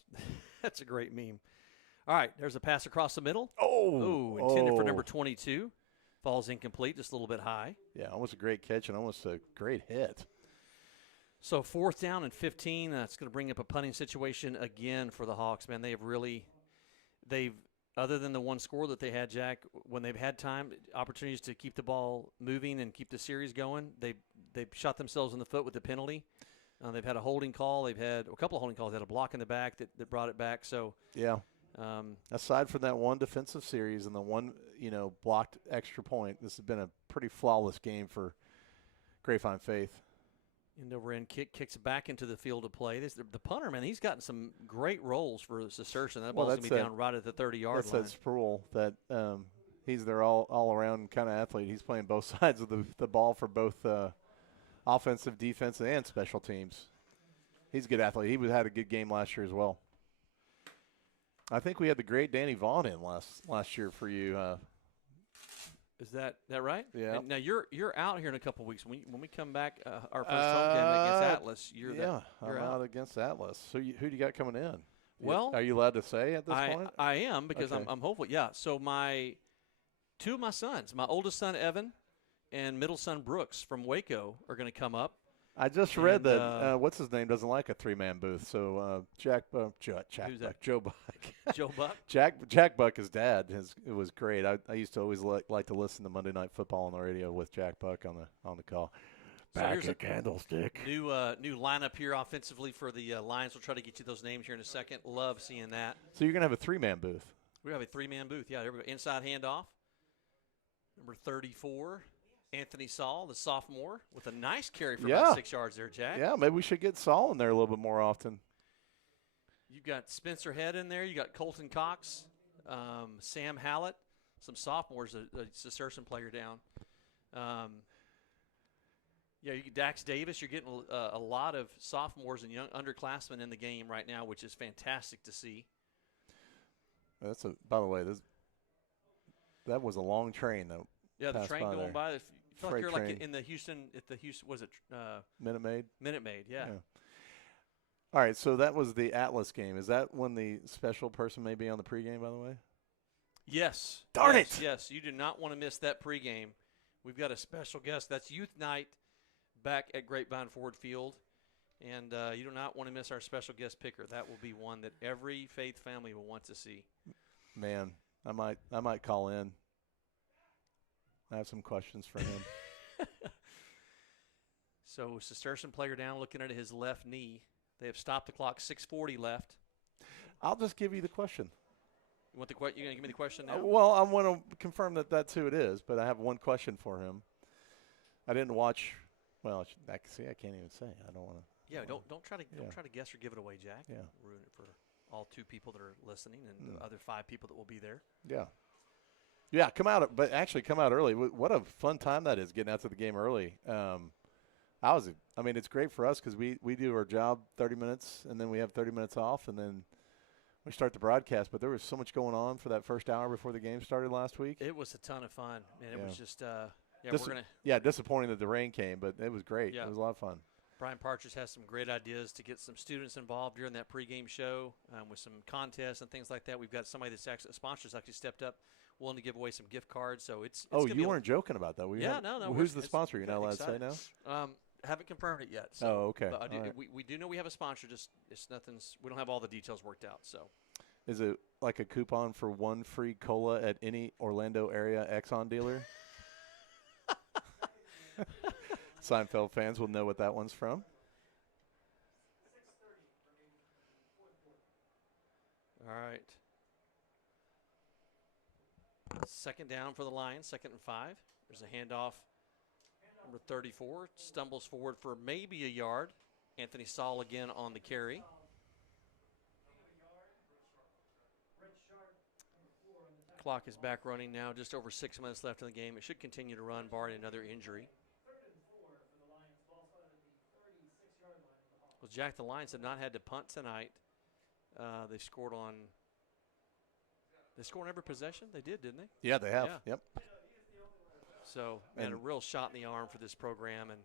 that's a great meme. All right, there's a pass across the middle. Intended for number 22. Falls incomplete, just a little bit high. Yeah, almost a great catch and almost a great hit. So 4th down and 15. That's going to bring up a punting situation again for the Hawks. Man, they've other than the one score that they had, Jack, when they've had opportunities to keep the ball moving and keep the series going, they've shot themselves in the foot with the penalty. They've had a holding call. They've had a couple of holding calls. They had a block in the back that brought it back. So yeah. Aside from that one defensive series and the one, blocked extra point, this has been a pretty flawless game for Grapevine Faith. End over end kicks back into the field of play. The punter, man, he's gotten some great rolls for Cistercian. That ball's going to be down right at the 30-yard line. That's that Sproul that he's their all-around kind of athlete. He's playing both sides of the ball for both offensive, defensive, and special teams. He's a good athlete. He had a good game last year as well. I think we had the great Danny Vaughn in last year for you. Is that right? Yeah. And now you're out here in a couple of weeks. When we come back, our first home game against Atlas, I'm out against Atlas. So who do you got coming in? Well, are you allowed to say at this point? I am because okay. I'm hopeful. Yeah. So two of my sons, my oldest son Evan, and middle son Brooks from Waco are going to come up. I just read that what's his name doesn't like a 3-man booth. So Jack Buck, Joe Buck. Joe Buck. Jack Buck, his dad, it was great. I used to always like to listen to Monday Night Football on the radio with Jack Buck on the call. Back at Candlestick. New lineup here offensively for the Lions. We'll try to get you those names here in a second. Love seeing that. So you're gonna have a 3-man booth. We have a 3-man booth. Yeah, there we go. Inside handoff. Number 34. Anthony Saul, the sophomore, with a nice carry for about 6 yards there, Jack. Yeah, maybe we should get Saul in there a little bit more often. You've got Spencer Head in there. You got Colton Cox, Sam Hallett, some sophomores, a Cistercian player down. You get Dax Davis. You're getting a lot of sophomores and young underclassmen in the game right now, which is fantastic to see. By the way, that was a long train though. Yeah, the train going by. I feel like you're train. like in the Houston. Was it Minute Maid? Minute Maid, yeah. All right, so that was the Atlas game. Is that when the special person may be on the pregame, by the way? Yes. Darn it! Yes, you do not want to miss that pregame. We've got a special guest. That's Youth Night back at Grapevine Ford Field. And you do not want to miss our special guest picker. That will be one that every Faith family will want to see. Man, I might call in. I have some questions for him. So Cistercian player down, looking at his left knee. They have stopped the clock. 6:40 left. I'll just give you the question. You going to give me the question now? Well, I want to confirm that that's who it is, but I have one question for him. I didn't watch. Well, I can't even say. I don't want to. Yeah, don't try to guess or give it away, Jack. Yeah. Ruin it for all 2 people that are listening and the other 5 people that will be there. Yeah. Yeah, come out early. What a fun time that is, getting out to the game early. It's great for us because we do our job 30 minutes, and then we have 30 minutes off, and then we start the broadcast. But there was so much going on for that first hour before the game started last week. It was a ton of fun, and it was just disappointing that the rain came, but it was great. Yeah. It was a lot of fun. Brian Partridge has some great ideas to get some students involved during that pregame show with some contests and things like that. We've got somebody that's actually, sponsors actually stepped up, willing to give away some gift cards. So it's you weren't joking about that, were you? No. Who's the sponsor? You're not allowed to say now? Haven't confirmed it yet. So, okay. But we do know we have a sponsor. Just we don't have all the details worked out. So, is it like a coupon for 1 free cola at any Orlando area Exxon dealer? Seinfeld fans will know what that one's from. All right. Second down for the Lions, 2nd and 5. There's a handoff. Number 34 stumbles forward for maybe a yard. Anthony Saul again on the carry. Clock is back running now, just over 6 minutes left in the game. It should continue to run, barring another injury. Well, Jack, the Lions have not had to punt tonight. They scored on every possession? They did, didn't they? Yeah, they have. Yeah. Yep. So, man, a real shot in the arm for this program. And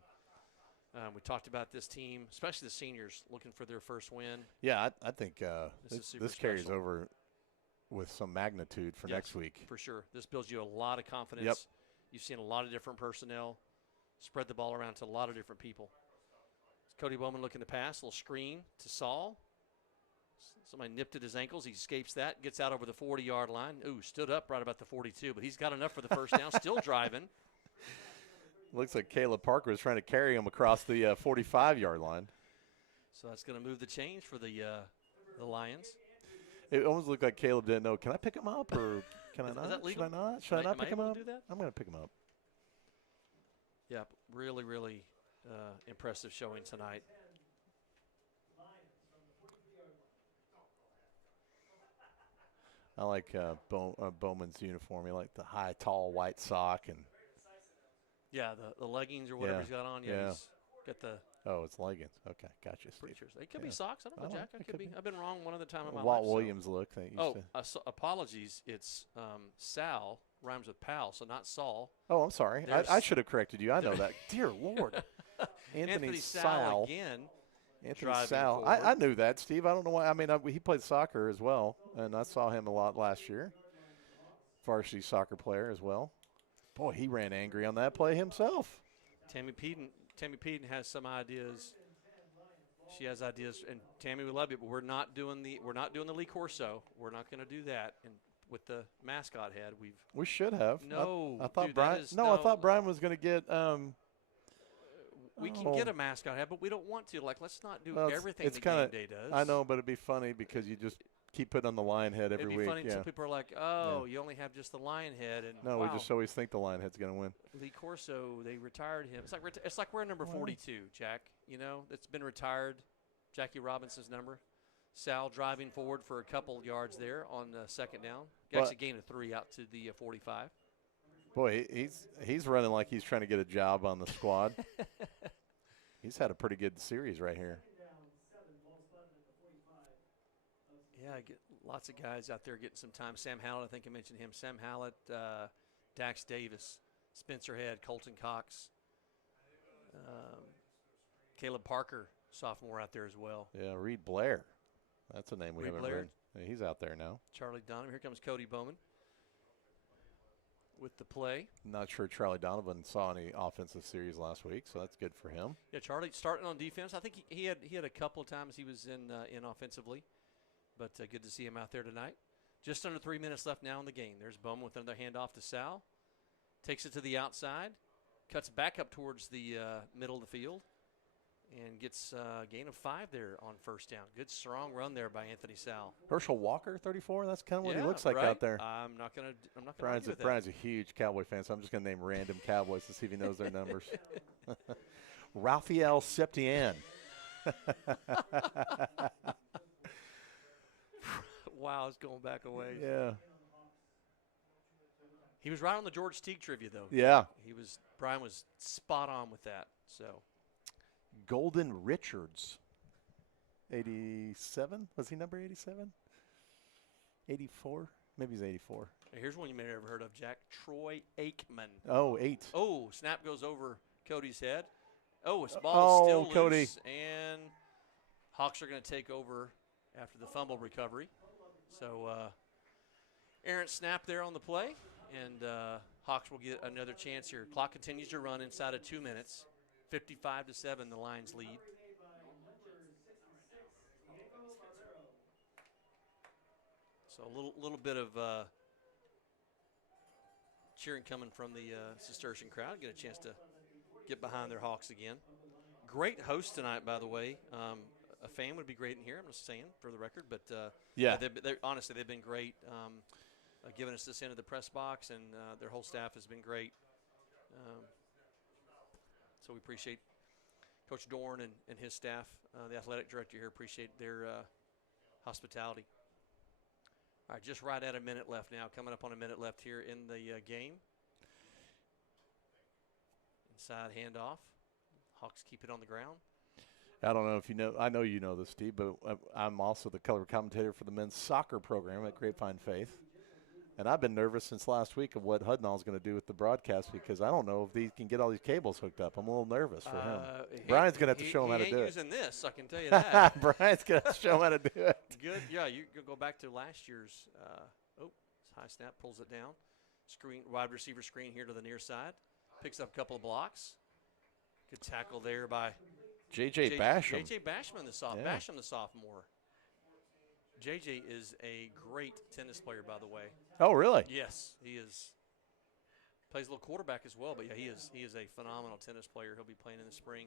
We talked about this team, especially the seniors, looking for their first win. Yeah, I think this carries special. over with some magnitude for next week. For sure. This builds you a lot of confidence. Yep. You've seen a lot of different personnel spread the ball around to a lot of different people. Cody Bowman looking to pass, a little screen to Saul. Somebody nipped at his ankles. He escapes that, gets out over the 40-yard line. Ooh, stood up right about the 42, but he's got enough for the first down, still driving. Looks like Caleb Parker was trying to carry him across the 45-yard line. So that's going to move the change for the Lions. It almost looked like Caleb didn't know, can I pick him up or can I not? Is that legal? Should I not? Should I not pick him up? Do that? I'm going to pick him up. Yeah, really, really impressive showing tonight. I like Bowman's uniform. He like the high, tall, white sock and. Yeah, the leggings or whatever he's got on. Yeah, he's got the. Oh, it's leggings. Okay, gotcha. Pretty sure they could be socks. I don't know, Jack. I could be. I've been wrong one other time in my Walt life. Williams look. They used to. Apologies. It's Sal rhymes with pal, so not Saul. Oh, I'm sorry. I should have corrected you. I know that. Dear Lord. Anthony Sal again. Anthony Sal. I knew that, Steve. I don't know why. I mean, he played soccer as well, and I saw him a lot last year. Varsity soccer player as well. Boy, he ran angry on that play himself. Tammy Peden has some ideas. She has ideas, and Tammy, we love you, but we're not doing the Lee Corso. We're not going to do that. And with the mascot head, we should have. No, I thought dude, Brian. I thought Brian was going to get. We can get a mascot head, but we don't want to. Like, let's not do everything it's that kinda, Game Day does. I know, but it'd be funny because you just keep putting on the lion head every week. It'd be funny. Some people are like, "Oh, you only have just the lion head," and no, wow. we just always think the lion head's going to win. Lee Corso, they retired him. It's like we're number 42, Jack. You know, it's been retired. Jackie Robinson's number. Sal driving forward for a couple yards there on second down. He actually gained a 3 out to the 45. Boy, he's running like he's trying to get a job on the squad. He's had a pretty good series right here. Yeah, I get lots of guys out there getting some time. Sam Hallett, I think I mentioned him. Sam Hallett, Dax Davis, Spencer Head, Colton Cox, Caleb Parker, sophomore out there as well. Yeah, Reed Blair. That's a name we haven't heard. Yeah, he's out there now. Charlie Donovan. Here comes Cody Bowman with the play. Not sure Charlie Donovan saw any offensive series last week, so that's good for him. Yeah, Charlie starting on defense. I think he had a couple of times he was in offensively, but good to see him out there tonight. Just under 3 minutes left now in the game. There's Bowman with another handoff to Sal. Takes it to the outside, cuts back up towards the middle of the field, and gets a gain of 5 there on first down. Good strong run there by Anthony Sal. Herschel Walker, 34. That's kind of what he looks like out there. I'm not gonna Brian's a huge Cowboy fan, so I'm just gonna name random Cowboys to see if he knows their numbers. Raphael Septien. Wow, it's going back away. Yeah. He was right on the George Teague trivia, though. Yeah. Brian was spot on with that. So. Golden Richards, 87. Was he number 87? 84? Maybe he's 84. Here's one you may have never heard of, Jack. Troy Aikman. Oh, 8. Oh, snap goes over Cody's head. Oh, his ball is still Cody. Loose, and Hawks are going to take over after the fumble recovery. So, errant snap there on the play, and Hawks will get another chance here. Clock continues to run inside of 2 minutes. 55-7, the Lions lead. So a little bit of cheering coming from the Cistercian crowd. Get a chance to get behind their Hawks again. Great host tonight, by the way. A fan would be great in here, I'm just saying, for the record. But, honestly, they've been great giving us this end of the press box, and their whole staff has been great. So we appreciate Coach Dorn and his staff, the athletic director here, appreciate their hospitality. All right, just right at a minute left now, coming up on a minute left here in the game. Inside handoff. Hawks keep it on the ground. I don't know if you know. I know you know this, Steve, but I'm also the color commentator for the men's soccer program at Grapevine Faith. And I've been nervous since last week of what Hudnall's going to do with the broadcast because I don't know if he can get all these cables hooked up. I'm a little nervous for him. Brian's going to have to show him how to do it. He ain't using this, I can tell you that. Brian's going to show him how to do it. Good. Yeah, you go back to last year's. High snap, pulls it down. Screen, wide receiver screen here to the near side. Picks up a couple of blocks. Good tackle there by J.J. Basham. J.J. Basham, the sophomore. J.J. is a great tennis player, by the way. Oh, really? Yes, he is. Plays a little quarterback as well, but yeah, he is a phenomenal tennis player. He'll be playing in the spring.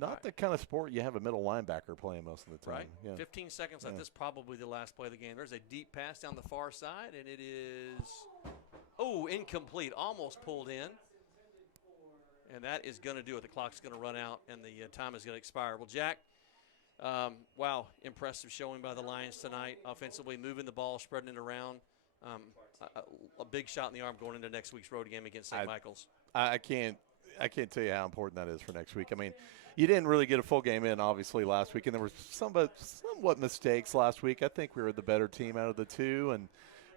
Not the kind of sport you have a middle linebacker playing most of the time. Right. Yeah. 15 seconds left. This is probably the last play of the game. There's a deep pass down the far side, and it is, incomplete. Almost pulled in. And that is going to do it. The clock's going to run out, and the time is going to expire. Well, Jack, wow, impressive showing by the Lions tonight. Offensively, moving the ball, spreading it around. A big shot in the arm going into next week's road game against St. Michael's. I can't tell you how important that is for next week. I mean, you didn't really get a full game in, obviously, last week, and there were somewhat mistakes last week. I think we were the better team out of the two,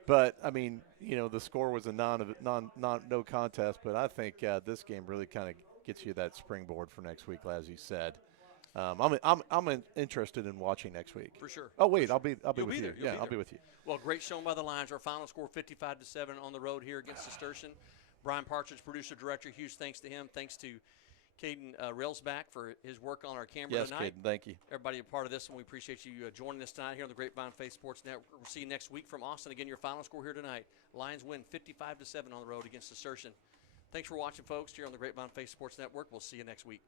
but I mean, the score was a no contest. But I think this game really kind of gets you that springboard for next week, as you said. I'm interested in watching next week. For sure. Oh wait, I'll be with you. Yeah, I'll be with you. Well, great showing by the Lions. Our final score 55-7 on the road here against Cistercian. Brian Partridge, producer director. Huge thanks to him. Thanks to Caden Railsback for his work on our camera tonight. Yes, Caden, thank you. Everybody a part of this, and we appreciate you joining us tonight here on the Grapevine Faith Sports Network. We'll see you next week from Austin. Again, your final score here tonight. Lions win 55-7 on the road against Cistercian. Thanks for watching, folks, here on the Grapevine Faith Sports Network. We'll see you next week.